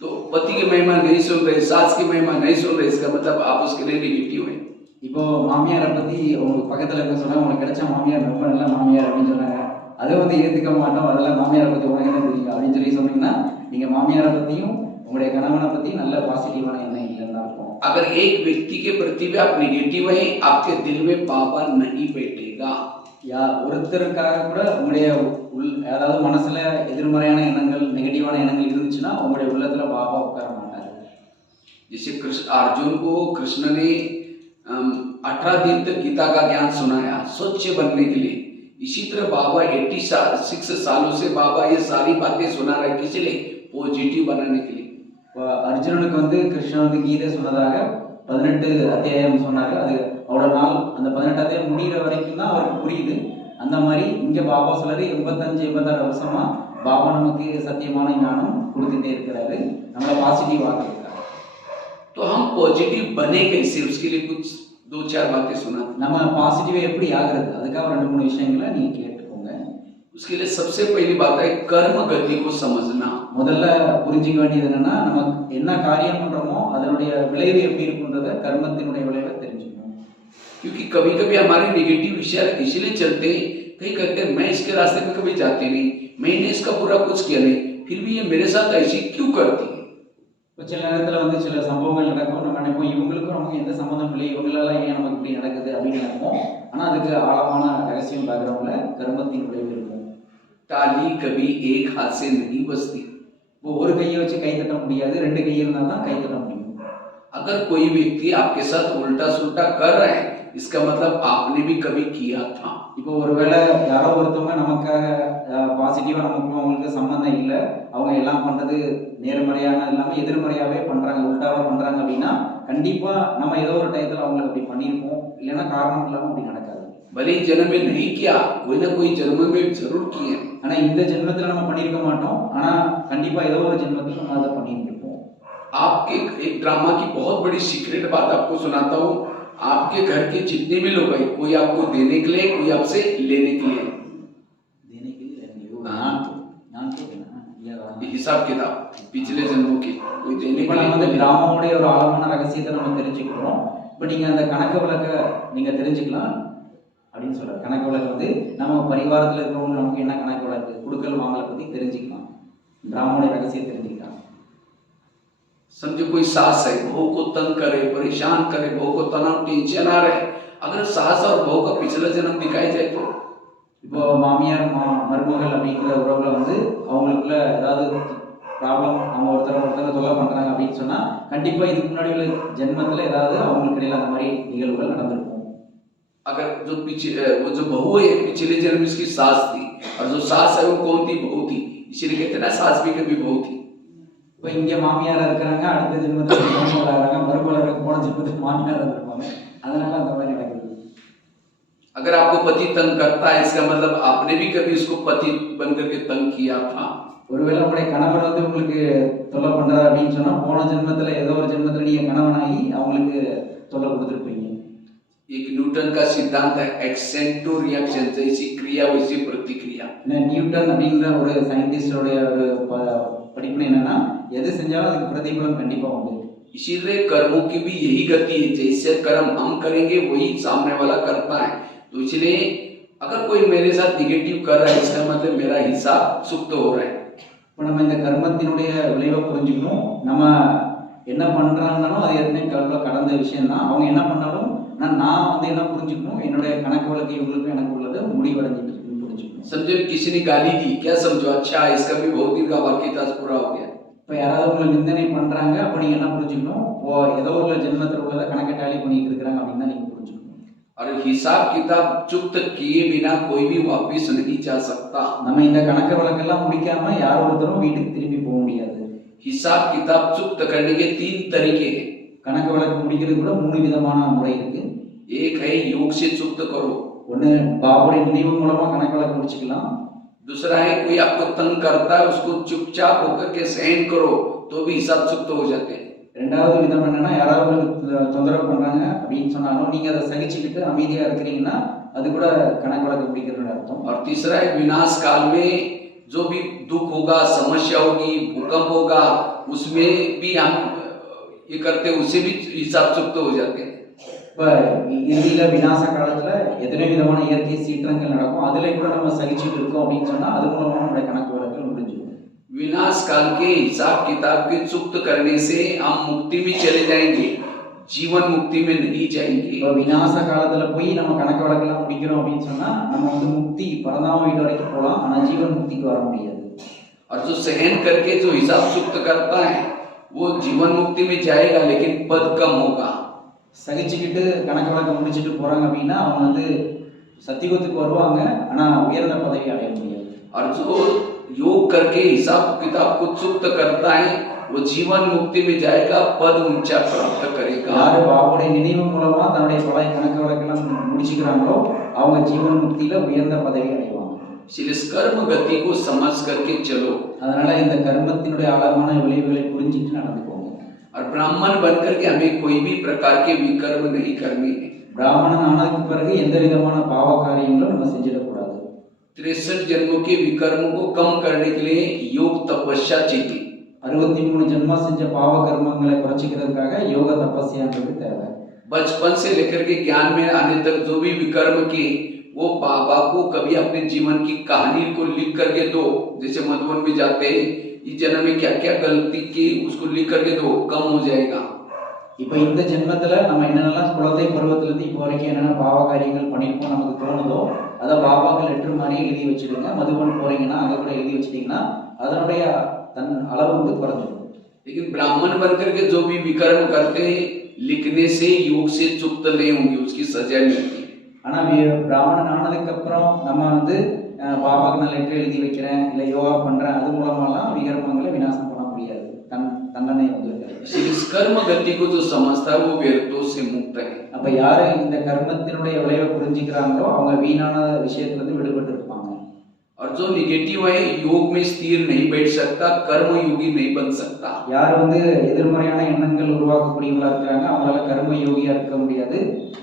तो पति की महिमा नहीं सुन रहे, सास की महिमा नहीं सुन रहे, इसका मतलब आप उसके लिए नेगेटिव है. இப்போ மாமியாரை பற்றி உங்களுக்கு பக்கத்தில் இருக்க சொன்னால் உங்களுக்கு கிடைச்ச மாமியார் ரொம்ப நல்ல மாமியார் அப்படின்னு சொன்னாங்க, அதை வந்து ஏற்றுக்க மாட்டோம், அதெல்லாம் மாமியாரை பற்றி உனக்கு என்ன தெரியும் அப்படின்னு சொல்லி சொன்னீங்கன்னா நீங்கள் மாமியாரை பற்றியும் உங்களுடைய கணவனை பற்றி நல்ல பாசிட்டிவான எண்ணம் இல்லைன்னு தான் இருக்கும். अगर एक व्यक्ति के प्रति भी आप नेगेटिव है, आपके दिल में पापा नहीं बैठेगा. ஒருத்தருக்காக கூட உங்களுடைய அதாவது மனசுல எதிர்மறையான எண்ணங்கள் நெகட்டிவான எண்ணங்கள் இருந்துச்சுன்னா உங்களுடைய உள்ளத்துல பாபா உட்கார மாட்டாரு. जैसे कृष्ण अर्जुन को कृष्ण ने 18 दिन तक गीता का ज्ञान सुनाया स्वच्छ बनने के लिए, इसी तरह बाबा 86 सालों से बाबा ये सारी बातें सुना रहे, किस लिए? पॉजिटिव बनाने के लिए. அர்ஜுனனுக்கு வந்து கிருஷ்ணன் வந்து கீதை சொன்னதாக 18 அத்தியாயம் சொன்னாரு. அது அவ்வளோ நாள் அந்த 18 அத்தியாயம் முடிகிற வரைக்கும் தான் அவருக்கு புரியுது. அந்த மாதிரி இங்கே பாபா சொல்றாரு 85-86 வருஷமா பாபா நமக்கு சத்தியமான ஞானம் கொடுத்துட்டே இருக்கிறாரு, நம்மளை பாசிட்டிவ் ஆக்கிருக்காரு. तो हम पॉजिटिव बने कैसे, उसके लिए कुछ 2-4 बातें सुना. நம்ம பாசிட்டிவா எப்படி ஆகிறது, அதுக்காக 2-3 விஷயங்களை நீங்க கேட்டுக்கோங்க. उसके लिए सबसे पहली बात है कर्म गति को समझना. முதல்ல புரிஞ்சிக்க வேண்டியது என்னன்னா, நமக்கு என்ன காரியம் பண்றோமோ அதனுடைய விளைவு எப்படி இருக்குன்றத கர்மத்தினுடைய விளைவை தெரிஞ்சுக்கணும். क्योंकि कभी कभी हमारे नेगेटिव विचार इसलिए चलते हैं, कहीं कहते हैं मैं इसके रास्ते में कभी जाते नहीं, मैंने इसका बुरा कुछ किया नहीं, फिर भी ये मेरे साथ ऐसी क्यों करती है. இப்போ சில நேரத்தில் வந்து சில சம்பவங்கள் நடக்கும், நம்ம நினைப்போம் இவங்களுக்கும் நமக்கு எந்த சம்மந்தம் இல்லை, இவங்களால ஏன் நமக்கு இப்படி நடக்குது அப்படின்னு நினைப்போம். ஆனால் அதுக்கு ஆழமான ரகசியம் பேக்ரவுண்ட்ல கர்மத்தின் விளைவு இருக்கும். ताली कभी एक हाथ से नहीं बजती. இப்போ ஒரு கையை வச்சு கை தட்ட முடியாது, 2 கை இருந்தால் தான் கை தட்ட முடியும். अगर कोई व्यक्ति आपके साथ उल्टा सुल्टा कर रहा है, इसका मतलब आपने भी कभी किया था. இப்போ ஒருவேளை யாரோ ஒருத்தவங்க நமக்காக பாசிட்டிவா நமக்கு அவங்களுக்கு சம்பந்தம் இல்லை, அவங்க எல்லாம் பண்றது நேர்மறையான இல்லாமல் எதிர்மறையாவே பண்றாங்க, உல்டாவா பண்றாங்க அப்படின்னா கண்டிப்பா நம்ம ஏதோ ஒரு டயத்துல அவங்களுக்கு அப்படி பண்ணியிருப்போம், இல்லைன்னா காரணம் இல்லாமல் அப்படி நடக்காது. भले जन्म में नहीं किया, कोई ना कोई जन्म में जरूर किए. ஆனா இந்த ஜென்மத்துல நம்ம பண்ணியிருக்க மாட்டோம், ஆனா கண்டிப்பா ஏதோ ஒரு ஜென்மத்தில் நம்ம அதை பண்ணியிருப்போம். आपके एक ड्रामा की बहुत बड़ी सीक्रेट बात आपको सुनाता हूँ। आपके घर के जितने भी लोग हैं, कोई आपको देने के लिए, कोई आपसे लेने के लिए। देने के लिए रहने वो हाँ। நான் கேட்கிறேன் ये हिसाब किताब पिछले जन्मों की, कोई देने இப்போ के நம்ம அந்த लिए। டிராமாவுடைய ஒரு ஆழமான ரகசியத்தை நம்ம தெரிஞ்சுக்கிறோம். இப்போ நீங்க அந்த கணக்கு விளக்க நீங்க தெரிஞ்சுக்கலாம் அப்படின்னு சொல்றாரு. கணக்கு விளக்கு வந்து நம்ம பரிவாரத்தில் இருக்கிறவங்க நமக்கு என்ன கணக்கு விளக்கு கொடுக்கல் வாங்கலை பத்தி தெரிஞ்சுக்கலாம். டிராமாவுடைய ரகசியம் தெரிஞ்சுக்கலாம். समझो कोई सास है, बहू को तंग करे, परेशान करे, बहू को तनाव टेंशन आ रहे, अगर सास और बहू का पिछला जन्म दिखाई जाए तो இப்போ மாமியார் மருமகள் அப்படிங்கிற உறவுல வந்து அவங்களுக்குள்ள ஏதாவது ப்ராப்ளம், அவங்க ஒருத்தர் தொல்லை பண்றாங்க அப்படின்னு சொன்னா கண்டிப்பா இதுக்கு முன்னாடி உள்ள ஜென்மத்துல ஏதாவது அவங்களுக்கு இடையில அந்த மாதிரி நிகழ்வுகள் நடந்திருக்கும். अगर जो पीछे वो जो बहू है पिछले जन्म इसकी सास थी, और जो सास है वो कौन थी? बहू थी। इसीलिए कहते हैं ना सास भी कभी बहू थी। இப்போ இங்க மாமியாரா இருக்கிறாங்க, அடுத்த ஜென்மத்துல மருமகளா இருக்காங்க, மருமகளா போன ஜென்மத்துல மாமியாரா இருப்பாங்க. அதனால அந்த மாதிரி நடக்குது. अगर आपको पति तंग करता है, इसका मतलब आपने भी कभी इसको पति बन करके तंग किया था। ஒருவேளை உங்களுடைய கணவர் வந்து உங்களுக்கு தொல்லை பண்றாரு அப்படின்னு சொன்னா போன ஜென்மத்துல ஏதோ ஒரு ஜென்மத்துல நீங்க கணவனாகி அவங்களுக்கு தொல்லை கொடுத்துருப்பீங்க. एक न्यूटन का सिद्धांत है एक्शन टू रिएक्शन, जैसी क्रिया वैसी प्रतिक्रिया। நியூட்டன் அப்படிங்கிற ஒரு சயின்டிஸ்டோடைய ஒரு படிப்பு என்னன்னா எது செஞ்சாலும் அதுக்கு பிரதிபலன் கண்டிப்பா உண்டு. इसीलिए कर्मों की भी यही गति है, जैसे कर्म हम करेंगे वही सामने वाला करता है। तो इसलिए अगर कोई मेरे साथ निगेटिव कर रहा है, इसका मतलब मेरा हिसाब सुप्त हो रहा है। இப்போ நம்ம இந்த கர்மத்தினுடைய விளைவை புரிஞ்சுக்கணும். நம்ம என்ன பண்றாங்கனாலும் அது ஏற்கனவே கடந்த விஷயம் தான். அவங்க என்ன பண்ணாலும் நான் வந்து என்ன புரிஞ்சுக்கணும், என்னுடைய கணக்கு வழக்கு இவங்களுக்கும் எனக்கு உள்ளது முடிவடைஞ்சிட்டு புரிஞ்சுக்கணும். समझो किसी ने गाली दी, क्या समझो? अच्छा इसका भी बहुत दिन का बाकी था, पूरा हो गया। இப்போ யாராவது உங்களை நிந்தனை பண்றாங்க, அப்போ நீங்க என்ன புரிஞ்சுக்கணும், ஏதோ ஒரு ஜென்மத்தில் உள்ளதை கணக்கை டேலி பண்ணிட்டு இருக்கிறாங்க அப்படின்னு தான் நீங்க புரிஞ்சுக்கணும். और हिसाब किताब चुप्त किए बिना कोई भी वापस नहीं जा सकता। நம்ம இந்த கணக்கு வழக்கெல்லாம் முடிக்காம யார் ஒருத்தரும் வீட்டுக்கு திரும்பி போக முடியாது. हिसाब किताब चुप्त करने के 3 तरीके हैं। கணக்கு வழக்கு முடிக்கிறது கூட 3 விதமான முறை இருக்கு. एक है योग से चुप्त करो, ஒன்று பாபாவுடைய நினைவு மூலமா கணக்கு வழக்கு முடிச்சுக்கலாம். दूसरा है कोई आपको तंग करता है उसको चुपचाप होकर के सहन करो, तो भी हिसाब चुप्त हो जाते हैं। ரெண்டாவது விதம் என்னன்னா யாராவது உங்களுக்கு தொந்தரவு பண்றாங்க அப்படின்னு சொன்னாலும் நீங்க அதை சகிச்சுக்கிட்டு அமைதியா இருக்கிறீங்கன்னா அது கூட கணக்கு வழக்கு முடிக்கிறதுன்னு அர்த்தம். और तीसरा है विनाश काल में जो भी दुख होगा, समस्या होगी, भूकंप होगा, उसमें भी हम ये करते, उससे भी हिसाब चुप्त हो जाते हैं। இப்போ இறுதியில விநாச காலத்துல எத்தனை விதமான இயற்கை சீற்றங்கள் நடக்கும், அதுல கூட நம்ம சகிச்சுட்டு இருக்கோம் அப்படின்னு சொன்னா அது மூலமா நம்மளுடைய கணக்கு வழக்கு முடிஞ்சிடும். विनाश काल के हिसाब किताब के चुप्त करने से हम मुक्ति में चले जाएंगे, जीवन मुक्ति में नहीं जाएंगे। இப்போ விநாச காலத்துல போய் நம்ம கணக்கு வழக்கெல்லாம் முடிக்கிறோம் அப்படின்னு சொன்னா நம்ம வந்து முக்தி பரந்தாம வீடு வரைக்கும் போகலாம், ஆனா ஜீவன் முக்திக்கு வர முடியாது. और जो सहन करके जो हिसाब चुप्त करता है वो जीवन मुक्ति में जाएगा, लेकिन पद कम होगा। சகிச்சுக்கிட்டு கணக்கு வழக்கம் முடிச்சுட்டு போறாங்க அப்படின்னா அவங்க வந்து சத்தியுகத்துக்கு வருவாங்க, ஆனா உயர்ந்த பதவி அடைய முடியாது. और जो योग करके हिसाब किताब को चुप्त करता है वो जीवन मुक्ति में जाएगा, पद ऊंचा प्राप्त करेगा। யாரு பாபாவுடைய நினைவு மூலமா தன்னுடைய பழைய கணக்கு வழக்கெல்லாம் முடிச்சுக்கிறாங்களோ அவங்க ஜீவன் முக்தியில உயர்ந்த பதவி அடைவாங்க. इसलिए इस कर्म गति को समझ करके चलो, அதனால இந்த கர்மத்தினுடைய ஆழமான விளைவுகளை புரிஞ்சுட்டு நடந்துக்கோங்க. और ब्राह्मण बनकर के हमें कोई भी प्रकार के विकर्म नहीं करने हैं। பிராமணன் ஆனதுக்கு பிறகு எந்த விதமான பாவ காரியங்களும் நம்ம செஞ்சிடக்கூடாது. 63 जन्मों के विकर्म को कम करने के लिए योग तपस्या चाहिए। 63 जन्मा செஞ்ச பாவ கர்மங்களை குறைச்சிக்கிறதுக்காக யோக தபஸ்யான்றது தேவை. बचपन से लेकर के ज्ञान में आने तक जो भी विकर्म किए वो बाबा को कभी अपने जीवन की कहानी को लिख करके दो, जैसे मधुबन में जाते हैं इस जन्म में क्या क्या गलती की उसको लिख करके दो, कम हो जाएगा। இப்போ இந்த ஜென்மத்துல நம்ம என்னென்னலாம் குழந்தை பருவத்திலிருந்து இப்போ வரைக்கும் என்னென்ன பாவ காரியங்கள் பண்ணியிருப்போம் நமக்கு தோணுதோ அதை பாபாவுக்கு லெட்டர் மாதிரி எழுதி வச்சுடுங்க. மதுபன் போறீங்கன்னா அங்கே கூட எழுதி வச்சிட்டிங்கன்னா அதனுடைய தன் அளவு வந்து குறைஞ்சிடும். लेकिन ब्राह्मण बनकर के जो भी विकर्म करते हैं लिखने से योग से चुप्त नहीं होंगे, उसकी सजा मिलती है। ஆனா பிராமணன் ஆனதுக்கு அப்புறம் நம்ம வந்து பாபாவுக்கு நான் லெட்டர் எழுதி வைக்கிறேன் இல்லை யோகா பண்றேன் அது மூலமாலாம் விகர்மங்களை விநாசம் பண்ண முடியாது, தண்டனை வந்து. इस कर्म गति को जो समझता है वो व्यर्थों से मुक्त है। அப்ப யாரு இந்த கர்மத்தினுடைய விளைவை புரிஞ்சுக்கிறாங்களோ அவங்க வீணான விஷயத்துல இருந்து விடுபட்டு இருப்பாங்க. और जो निगेटिव है योग में स्थिर नहीं बैठ सकता, कर्म योगी नहीं बन सकता। யார் வந்து எதிர்மறையான எண்ணங்கள் உருவாக்கக்கூடியவங்களா இருக்கிறாங்க அவங்களால கர்ம யோகியா இருக்க முடியாது,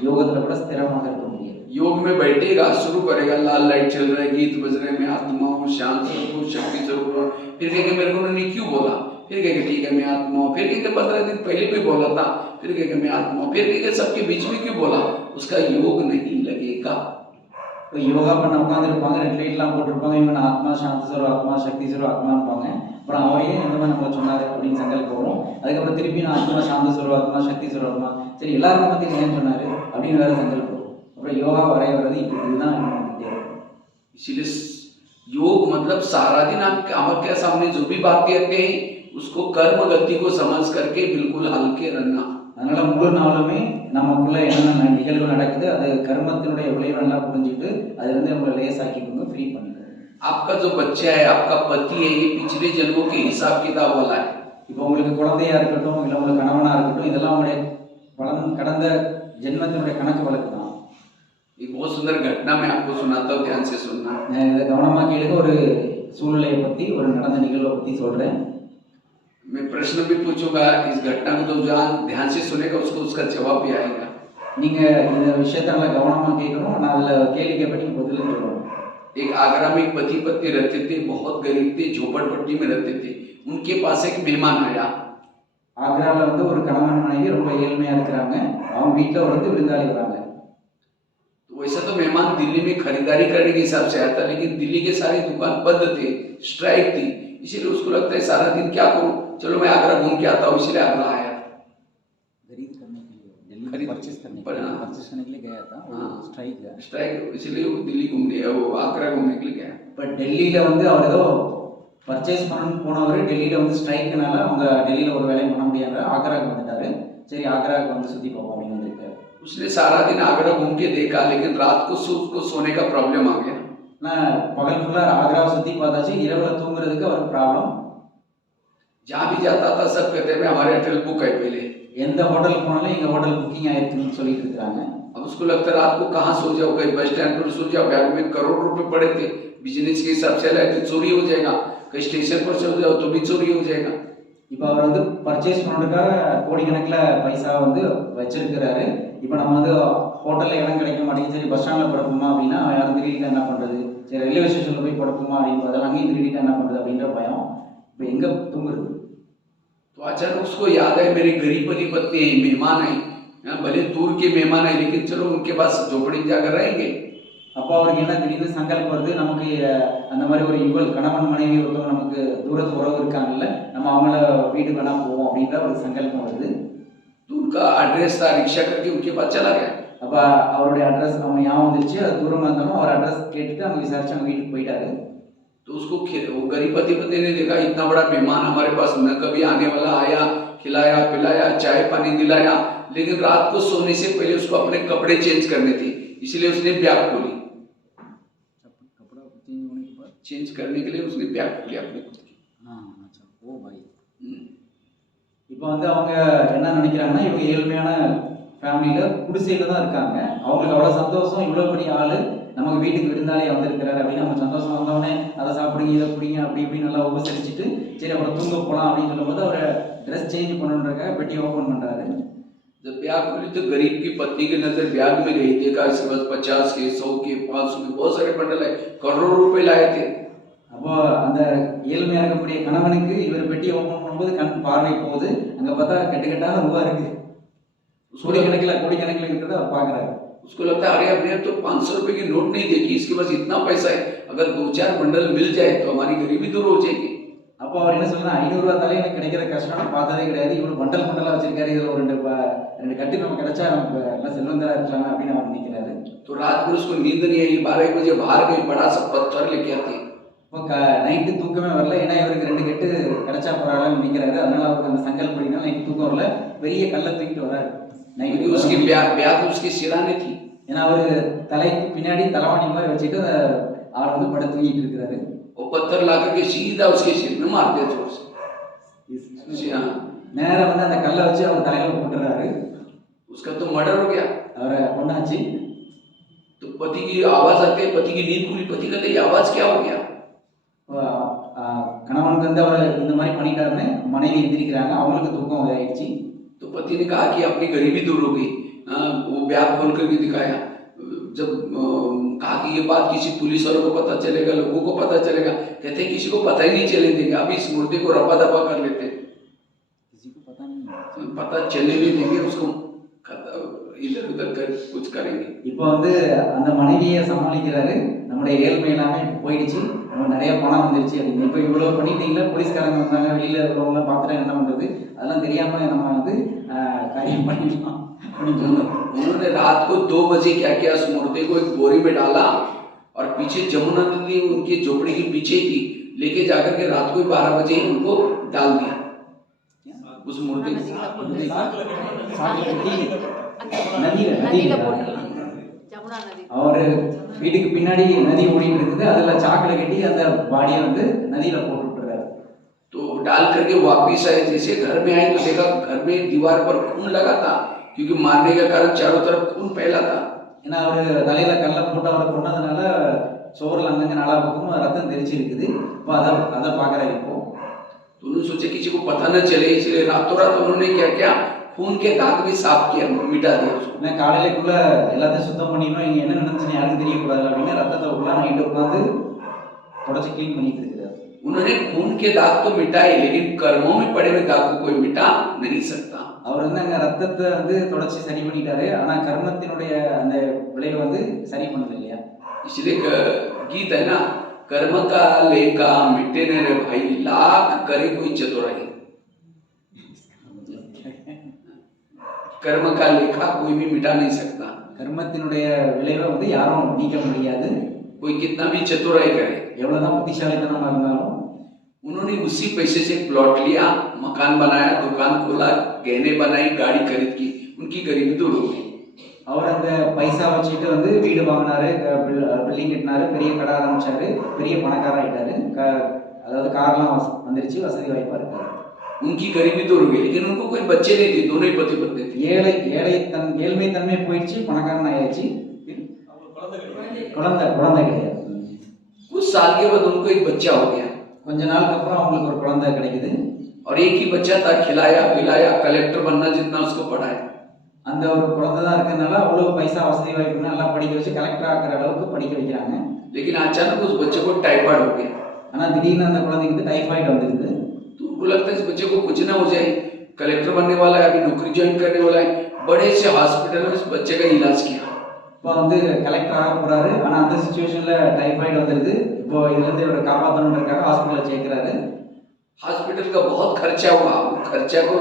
யோகத்துல கூட ஸ்திரமாக இருக்க முடியாது. योग में बैठेगा, शुरू करेगा, लाल लाइट चल रहा है, गीत बज रहे, मैं आत्मा हूँ, शांत स्वरूप शक्ति स्वरूप हूँ, फिर कहेंगे मेरे को उन्होंने क्यों बोला, फिर कहेंगे ठीक है मैं आत्मा हूँ, फिर कहेंगे 15 दिन पहले भी बोला था, फिर कहेंगे मैं आत्मा हूँ, फिर कहेंगे सबके बीच में क्यों बोला, उसका योग नहीं लगेगा। இப்போ யோகா பண்ண உட்காந்துருப்பாங்க, ரெட் லைட்லாம் போட்டிருப்பாங்க, இவங்க ஆத்மா சாந்தி ஸ்வரூப் ஆத்மா சக்தி ஸ்வரூப் ஆத்மான்பாங்க. அப்புறம் அவரையே இந்த மாதிரி நம்ம சொன்னாரு அப்படின்னு சங்கல்பம் வரும். அதுக்கப்புறம் திருப்பி நான் ஆத்மா சாந்த ஸ்வரூப் ஆத்மா சக்தி ஸ்வரூப் ஆத்மா, சரி எல்லாரும் பத்தி ஏன் சொன்னாரு அப்படின்னு வேற சங்கல்பம் வரும். அப்புறம் யோகா வரைய வர்றது இதுதான் வந்துட்டே இருக்கும். इसलिए योग मतलब सारा दिन आप आपके सामने जो भी बात कहते हैं उसको कर्म गति को समझ करके बिल्कुल हल्के रहना। அதனால முழு நாளுமே நமக்குள்ள என்னென்ன நிகழ்வு நடக்குது அது கர்மத்தினுடைய விளைவு நல்லா புரிஞ்சுட்டு அதுல இருந்து நம்மளை லேசாக்கி கொண்டு ஃப்ரீ பண்ணுங்க. आपका जो बच्चा है, आपका पति है, ये पिछले जन्मों के हिसाब किताब वाला है। இப்போ உங்களுக்கு குழந்தையா இருக்கட்டும் இல்லை உங்களுக்கு கணவனா இருக்கட்டும் இதெல்லாம் உங்களுடைய கடந்த ஜென்மத்தினுடைய கணக்கு வழக்கு தான். एक बहुत सुंदर घटना मैं आपको सुनाता हूँ, ध्यान से सुनना। இதை கவனமா கேளுங்க. ஒரு சூழ்நிலையை பத்தி ஒரு நடந்த நிகழ்வை பத்தி சொல்றேன். मैं प्रश्न भी पूछूंगा, इस घटना को तो जहाँ ध्यान से सुनेगा उसको उसका जवाब भी आएगा। நீங்க இந்த விஷயத்தை நல்லா கவனமா கேட்கணும். நான் அதுல கேள்வி கேட்பேன், நீங்க பதில் சொல்லணும். एक आगरा में एक पति पत्नी रहते थे, बहुत गरीब थे, झोपड़पट्टी में रहते थे। उनके पास एक मेहमान आया। ஆக்ராவில் வந்து ஒரு கணவன் மனைவி ரொம்ப ஏழ்மையா இருக்கிறாங்க. அவங்க வீட்டில் வந்து விருந்தாளி வராங்க. तो वैसा तो मेहमान दिल्ली में खरीदारी करने के हिसाब से आया था, लेकिन दिल्ली के सारे दुकान बंद थे, स्ट्राइक थी, इसीलिए उसको लगता है सारा दिन क्या करूं, चलो मैं आगरा घूम के आता हूँ, इसलिए आगरा आया। खरीद करने के लिए, दिल्ली परचेस करने के लिए गया था. स्ट्राइक इसलिए वो दिल्ली घूमने, वो आगरा घूमने के लिए गया। பட் டெல்லியில வந்து அவர் ஏதோ பர்ச்சேஸ் பண்ண போனவர் டெல்லியில வந்து ஸ்ட்ரைக்குனால அவங்க டெல்லியில ஒரு வேலையும் பண்ண முடியாத ஆக்ராவுக்கு வந்துட்டாரு. சரி ஆக்ராவுக்கு வந்து சுத்தி பார்ப்போம் அப்படின்னு வந்திருக்காரு. उसने सारा दिन आगरा घूम के देखा, लेकिन रात को उसको सोने का प्रॉब्लम आ गया। நான் பகல் ஃபுல்லா ஆக்ராவை சுத்தி பார்த்தாச்சு, இரவுல தூங்குறதுக்கு அவருக்கு ப்ராப்ளம். जहाँ भी जाता था सब कहते हैं हमारे होटल बुक है पहले, எந்த ஹோட்டலுக்கு போனாலும் எங்க ஹோட்டல் புக்கிங் ஆயிருக்குன்னு சொல்லிட்டு இருக்காங்க. अब उसको लगता है रात को कहाँ सो जाओ, कहीं बस स्टैंड पर सो जाओ, बैग में करोड़ रुपए पड़े थे, बिजनेस के हिसाब से लाए थे, चोरी हो जाएगा, कहीं स्टेशन पर सो जाओ तो भी चोरी हो जाएगा। இப்போ அவர் வந்து பர்ச்சேஸ் பண்ணுறதுக்காக கோடிக்கணக்கில் பைசா வந்து வச்சிருக்கிறாரு. இப்போ நம்ம வந்து ஹோட்டலில் இடம் கிடைக்க மாட்டேங்குது, சரி பஸ் ஸ்டாண்டில் படுப்போமா அப்படின்னா யாரும் திருடிட்டா என்ன பண்ணுறது, சரி ரயில்வே ஸ்டேஷனில் போய் படுப்போமா அப்படின்னு பார்த்தா அங்கேயும் திருடிட்டா என்ன பண்ணுறது அப்படின்ற பயம். இப்போ எங்கே தூங்குறது? तो अचानक उसको याद है मेरी गरीब पति पत्नी है, मेहमान है, भले दूर के मेहमान है, लेकिन चलो उनके पास झोपड़ी जाकर रहेंगे। அப்போ அவருக்கு என்ன திடீர்னு சங்கல்பம் வருது, நமக்கு அந்த மாதிரி ஒரு யுகல் கணவன் மனைவி ஒருத்தவங்க நமக்கு தூரத்து உறவு இருக்காங்கல்ல, நம்ம அவங்கள வீட்டுக்கு வேணா போவோம் அப்படின்ற ஒரு சங்கல்பம் வருது. तो उनका एड्रेस था, रिक्शा करके उनके पास चला गया। அப்போ அவருடைய அட்ரஸ் அவங்க ஞாபகம் வந்துருச்சு, அது தூரமாக இருந்தாலும் அவர் அட்ரஸ் கேட்டுட்டு அவங்க விசாரிச்சு அவங்க வீட்டுக்கு போயிட்டாரு. तो उसको वो गरीब पति पत्नी ने देखा इतना बड़ा मेहमान हमारे पास न कभी आने वाला, आया, खिलाया पिलाया, चाय पानी दिलाया, लेकिन रात को सोने से पहले उसको अपने कपड़े चेंज करने थे, इसलिए उसने बैग खोली। कपड़ा चेंज होने के बाद चेंज करने के लिए उसने बैग खोली अपने खुद की। हाँ अच्छा वो भाई இப்போ வந்து அவங்க என்ன நினைக்கிறாங்கன்னா இவங்க ஏழ்மையான ஃபேமிலியில் குடிசையில் தான் இருக்காங்க. அவங்களுக்கு அவ்வளோ சந்தோஷம், இவ்வளோ பெரிய ஆள் நமக்கு வீட்டுக்கு விருந்தாளியாக வந்திருக்கிறாரு அப்படின்னு அவங்க சந்தோஷம் வந்தோடனே அதை சாப்பிடுங்க இதை பிடிங்க அப்படி இப்படி நல்லா உபசரிச்சுட்டு சரி அப்புறம் தூங்க போகலாம் அப்படின்னு சொல்லும்போது அவரை ட்ரெஸ் சேஞ்ச் பண்ணுறதுக்காக பெட்டி ஓப்பன் பண்ணுறாரு. जब ब्याग खुली तो गरीब की पत्नी की नजर ब्याग में गई, देखा इसके पास 50 के 100 के 500 के बहुत सारे बंडल है, करोड़ों रुपए लाए थे। அப்போ அந்த ஏழ்மையாக இருக்கக்கூடிய கணவனுக்கு இவர் பெட்டியை ஓப்பன் பண்ணும்போது கண் பார்வை போகுது, அங்கே பார்த்தா கட்டுக்கட்டாக ரூபா இருக்கு, கோடிக்கணக்கில் இருக்கிறத அவர் பார்க்குறாரு. उसको लगता है अरे हमने तो 500 रुपए की नोट नहीं देखी, इसके पास इतना पैसा है, अगर 2-4 बंडल मिल जाए तो हमारी गरीबी दूर हो जाएगी। அப்போ அவர் என்ன சொல்றாரு, 500 ரூபா தாலே எனக்கு கிடைக்கிற கஷ்டம் நான் பார்த்ததே கிடையாது, இவ்வளோ பண்டல் பண்டலாக வச்சிருக்காரு, இதில் ஒரு ரெண்டு கட்டு நம்ம கிடைச்சா நமக்கு எல்லாம் செல்வந்தரா இருக்கலாமே அப்படின்னு அவர் நினைக்கிறாரு. तो रात भर उसको नींद नहीं आई, 12 बजे बाहर गई, बड़ा सा पत्थर लेके आती। இப்போ நைட்டு தூக்கமே வரல, ஏன்னா இவருக்கு 2 கட்டு கிடைச்சா பரவாயில்லன்னு நினைக்கிறாரு. அதனால அவருக்கு அந்த சங்கல்படினால நைட்டு தூக்கம் வரல, பெரிய கல்லை தூக்கிட்டு வராரு. நைட்டு उसकी ब्याग उसकी सिराने थी, ஏன்னா அவரு தலைக்கு பின்னாடி தலைவாணி மாதிரி வச்சுட்டு அவர் வந்து படுத்து தூங்கிட்டு இருக்கிறாரு. वो पत्थर ला करके सीधा उसके सिर में मार दिया जोर से। நேரா வந்து அந்த கல்லை வச்சு அவர் தலையில போட்டுறாரு. उसका तो मर्डर हो गया। அவரை கொண்டாச்சு. तो पति की आवाज आती है, पति की नींद खुली, पति कहते ये आवाज क्या हो गया? கணவனுக்கு வந்து அவர் இந்த மாதிரி பண்ணிட்டாருன்னு மனைவி எந்திரிக்கிறாங்க, அவங்களுக்கு துக்கம் இதாயிடுச்சு. तो पति ने कहा कि अपनी गरीबी दूर हो गई। वो ब्याह खोल करके दिखाया। जब कहा कि ये बात किसी पुलिस वालों को पता चलेगा, लोगों को पता चलेगा, कहते किसी को पता ही नहीं चलने देंगे, अभी इस मुर्दे को रफा दफा कर लेते, किसी को पता नहीं, पता चलने नहीं देंगे, उसको इधर उधर कर कुछ करेंगे। இப்போ வந்து அந்த மனைவியை சமாளிக்கிறாரு, நம்முடைய ஏழ்மை எல்லாமே இப்போ போயிடுச்சு, நம்ம நிறைய பணம் வந்துருச்சு அப்படின்னு. இப்போ இவ்வளோ பண்ணிட்டீங்களா, போலீஸ்காரங்க வந்தாங்க, வெளியில் இருக்கிறவங்களாம் பார்த்துட்டா என்ன பண்ணுறது, அதெல்லாம் தெரியாமல் நம்ம வந்து காரியம் பண்ணிடலாம் அப்படின்னு சொன்னோம். उन्होंने रात को 2 बजे क्या किया, उस मुर्दे को एक बोरी में डाला और पीछे जमुना नदी उनकी झोपड़ी के पीछे ही थी, लेके जाकर के रात को 12 बजे उनको डाल दिया उस मुर्दे को। और வீட்டுக்கு பின்னாடி நதி ஓடிட்டு இருக்குது, அதுல சாக்குல கட்டி அந்த பாடியை வந்து நதியில போட்டு விட்டுறாரு. तो डाल करके वापिस आए, जैसे घर में आए तो देखा घर में दीवार पर खून लगा था, क्योंकि मारने के कारण चारों तरफ खून फैला था। ஏன்னா அவரு தலையில கல்ல போட்டு அவரை கொண்டதுனால சோறுல அங்கங்க நாலா பக்கமும் ரத்தம் தெரிச்சு இருக்குது. இப்போ அதை பாக்குறாரு. இப்போ तो उन्होंने सोचा किसी को पता न चले, इसलिए रातों रात उन्होंने क्या किया, खून के दाग भी साफ किया, मिटा दिया उसको। நான் காலையிலக்குள்ள எல்லாத்தையும் சுத்தம் பண்ணிடணும், இங்க என்ன நடந்துச்சுன்னு யாருக்கும் தெரியக்கூடாது அப்படின்னு ரத்தத்தை உள்ள நைட்டு உட்காந்து தொடச்சி கிளீன் பண்ணிட்டு இருக்கிறார். उन्होंने खून के दाग तो मिटाए, लेकिन कर्मों में पड़े हुए दाग को कोई मिटा नहीं सकता। அவர் வந்து அங்க ரத்தத்தை வந்து தொடச்சி சரி பண்ணிட்டாரு, ஆனா கர்மத்தினுடைய அந்த விளைவை வந்து சரி பண்ணது இல்லையா. इसलिए गीत है ना, कर्म का लेखा मिटे न रे भाई, लाख करे कोई चतुराई। कर्म का लेखा कोई भी मिटा नहीं सकता। கர்மத்தினுடைய விளைவை வந்து யாரும் நீக்க முடியாது, कोई कितना भी चतुराई करे, எவ்வளவுதான் புத்திசாலித்தனமா இருந்தாலும். उन्होंने उसी पैसे से प्लॉट लिया, मकान बनाया, दुकान खोला, गहने बनाई, गाड़ी खरीद की, उनकी गरीबी दूर हो गई। அவர் அந்த பைசா வச்சுட்டு வந்து வீடு வாங்கினாரு, பில்டிங் கட்டினாரு, பெரிய கடை ஆரம்பிச்சாரு, பெரிய பணக்காரர் ஆயிட்டாரு. அதாவது கார்லாம் வந்துருச்சு, வசதி வாய்ப்பா இருக்காரு. उनकी गरीबी दूर हो गई, लेकिन उनको कोई बच्चे नहीं थे, दोनों ही पति पत्नी थे। ஏழ்மை தன்மை போயிடுச்சு, பணக்காரன் ஆயாச்சு, குழந்தை கிடையாது. कुछ साल के बाद उनको एक बच्चा हो गया, கொஞ்ச நாளுக்கு அப்புறம் அவங்களுக்கு ஒரு குழந்தை கிடைக்குது. और एक ही बच्चा था, खिलाया पिलाया, कलेक्टर बनना जितना उसको पढ़ाया। அந்த ஒரு குழந்தை தான் இருக்கிறதுனால அவ்வளவு பைசா வசதி வாய்ப்பு நல்லா படிக்க வச்சு கலெக்டர் ஆக்குற அளவுக்கு படிக்க வைக்கிறாங்க. लेकिन अचानक उस बच्चे को टाइफाइड हो गया। ஆனா திடீர்னு அந்த குழந்தைக்கு டைஃபாய்டு வந்துருது. तो उनको लगता है इस बच्चे को कुछ ना हो जाए, कलेक्टर बनने वाला है, अभी नौकरी ज्वाइन करने वाला है। बड़े से हॉस्पिटल में इस बच्चे का इलाज किया। இப்போ வந்து கலெக்டர் ஆக போறாரு, ஆனா அந்த சிச்சுவேஷன்ல டைஃபாய்டு வந்துருது. இப்போ இதுல இருந்து இவரை காப்பாற்றணுன்றதுக்காக ஹாஸ்பிட்டல் சேர்க்கிறாரு. हॉस्पिटल का बहुत खर्चा हुआ, खर्चा को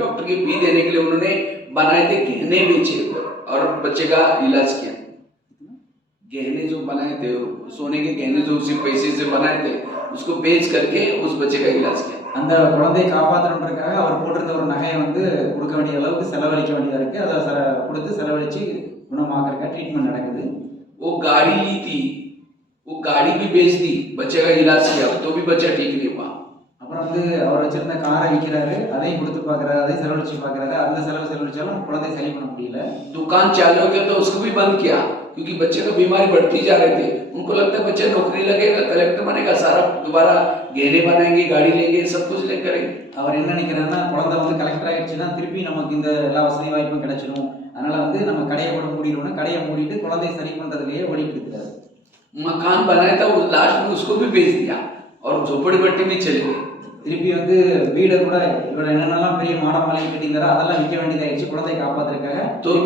डॉक्टर की फी देने के लिए उन्होंने बनाए थे गहने बेचे और बच्चे का इलाज किया। गहने जो बनाए थे, सोने के गहने जो उसी पैसे से बनाए थे, उसको बेच करके उस बच्चे का इलाज किया। அந்த குழந்தையை காப்பாற்றணுன்றதுக்காக அவர் போட்டிருந்த ஒரு நகையை வந்து கொடுக்க வேண்டிய அளவுக்கு செலவழிக்க வேண்டியதா இருக்கு. அதை கொடுத்து செலவழிச்சு குணமாக்குறதுக்காக ட்ரீட்மெண்ட் நடக்குது. वो गाड़ी ली थी, वो गाड़ी भी बेच दी, बच्चे का इलाज किया, तो भी बच्चा ठीक नहीं हुआ। அப்புறம் வந்து அவர் வச்சிருந்த காரை விற்கிறாரு, அதையும் கொடுத்து பார்க்கறாரு, அதையும் செலவழிச்சு பார்க்கறாரு. அந்த செலவழிச்சாலும் குழந்தை சரி பண்ண முடியல. दुकान चालू किया तो उसको भी बंद किया, क्योंकि बच्चे का बीमारी बढ़ती जा रही थी। उनको लगता है बच्चा नौकरी लगेगा, कलेक्टर बनेगा, सारा दोबारा गहने बनाएंगे, गाड़ी लेंगे, सब कुछ ले करेंगे। அவர் என்ன நினைக்கிறாருன்னா, குழந்தை வந்து கலெக்டர் ஆயிடுச்சுன்னா திருப்பி நமக்கு இந்த எல்லா வசதி வாய்ப்பும் கிடைச்சிடும், அதனால வந்து நம்ம கடையை கூட மூடிடுவோம்னா கடையை மூடிட்டு குழந்தையை சரி பண்றதுலயே ஓடிட்டு இருக்கிறாரு. मकान बनाया था, उस लास्ट में उसको भी बेच दिया और झोपड़ी पट्टी भी चली गई। திருப்பி வந்து வீடை கூட இவரை என்னென்னலாம் பெரிய மாலை கட்டியிருந்தாரோ அதெல்லாம் விற்க வேண்டியதாயிடுச்சு குழந்தையை காப்பாத்துறதுக்காக.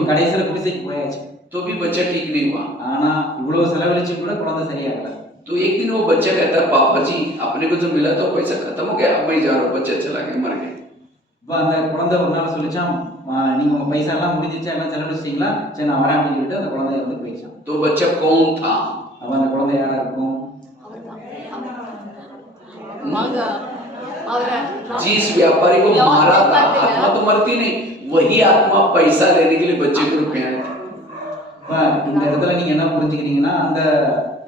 கடைசியில குடிசைக்கு போயாச்சு. तो भी बच्चा ठीक नहीं हुआ। ஆனா இவ்வளவு செலவழிச்சு கூட குழந்தை சரியாகல. तो एक दिन वो बच्चा कहता है, पापा जी अपने को जो मिला तो पैसा खत्म हो गया, अब मैं जा रहा हूँ, बच्चा चला गया, मर गया। இப்போ அந்த குழந்தை ஒரு நாள் சொல்லிச்சான், நீங்க உங்க பைசா எல்லாம் முடிஞ்சிச்சா, எல்லாம் செலவழிச்சிட்டீங்களா, சரி நான் வரேன் அப்படின்னு சொல்லிட்டு அந்த குழந்தைய வந்து போயிடுச்சான். तो बच्चा कौन था? அப்ப அந்த குழந்தை யாரா இருக்கும்? जिस व्यापारी को मारा था, आत्मा तो मरती नहीं, वही आत्मा पैसा लेने के लिए बच्चे को रुपया था। இந்த இடத்துல நீங்க என்ன புரிஞ்சுக்கிறீங்கன்னா, அந்த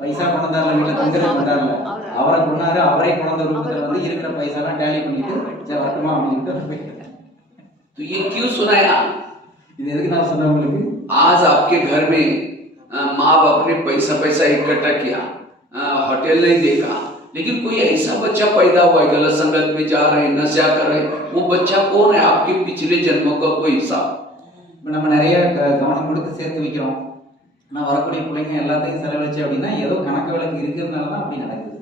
பைசா கொண்டாடுற வீட்டுல தங்குறது கொண்டாடல, அவரை கொண்டாரு, அவரே குழந்தை ரூபத்துல வந்து இருக்கிற பைசா எல்லாம் டேலி பண்ணிட்டு சரி வரட்டுமா அப்படின்னு போயிட்டு. तो ये क्यों सुनाया? இது எதுக்கு நான் சொன்னேன் உங்களுக்கு? आज आपके घर में माँ बाप ने पैसा इकट्ठा किया, होटल नहीं देखा, लेकिन कोई ऐसा बच्चा पैदा हुआ है गलत संगत में जा रहे हैं, नशा कर रहे हैं, वो बच्चा कौन है? आपके पिछले जन्मों का कोई हिसाब। இப்போ நம்ம நிறைய கவனம் கொடுத்து சேர்த்து வைக்கிறோம். நான் வரக்கூடிய பிள்ளைங்க எல்லாத்தையும் செலவழிச்சு அப்படின்னா ஏதோ கணக்கு வழக்கு இருக்கிறதுனால தான் அப்படி நடக்குது.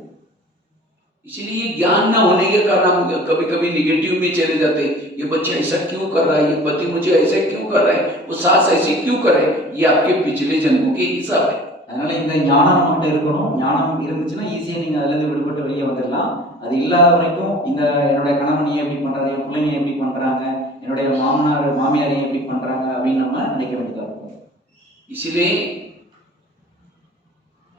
इसलिए ज्ञान न होने के कारण हम कभी कभी निगेटिव में चले जाते हैं। ये बच्चा ऐसा क्यों कर रहा है, ये पति मुझे ऐसा क्यों कर रहा है, वो सास ऐसी क्यों कर रहा है, ये आपके पिछले जन्मों के हिसाब है। அதனால இந்த ஞானம் நம்மகிட்ட இருக்கணும். ஞானம் இருந்துச்சுன்னா ஈஸியாக நீங்கள் அதுலேருந்து விடுபட்டு வெளியே வந்துடலாம். அது இல்லாத வரைக்கும் இந்த என்னுடைய கணவன் ஏன் எப்படி பண்ணுறாரு, என் பிள்ளைங்க எப்படி பண்ணுறாங்க, என்னுடைய மாமனார் மாமியார் ஏன் எப்படி பண்ணுறாங்க அப்படின்னு நம்ம நினைக்க வேண்டியதாக இருக்கும். इसलिए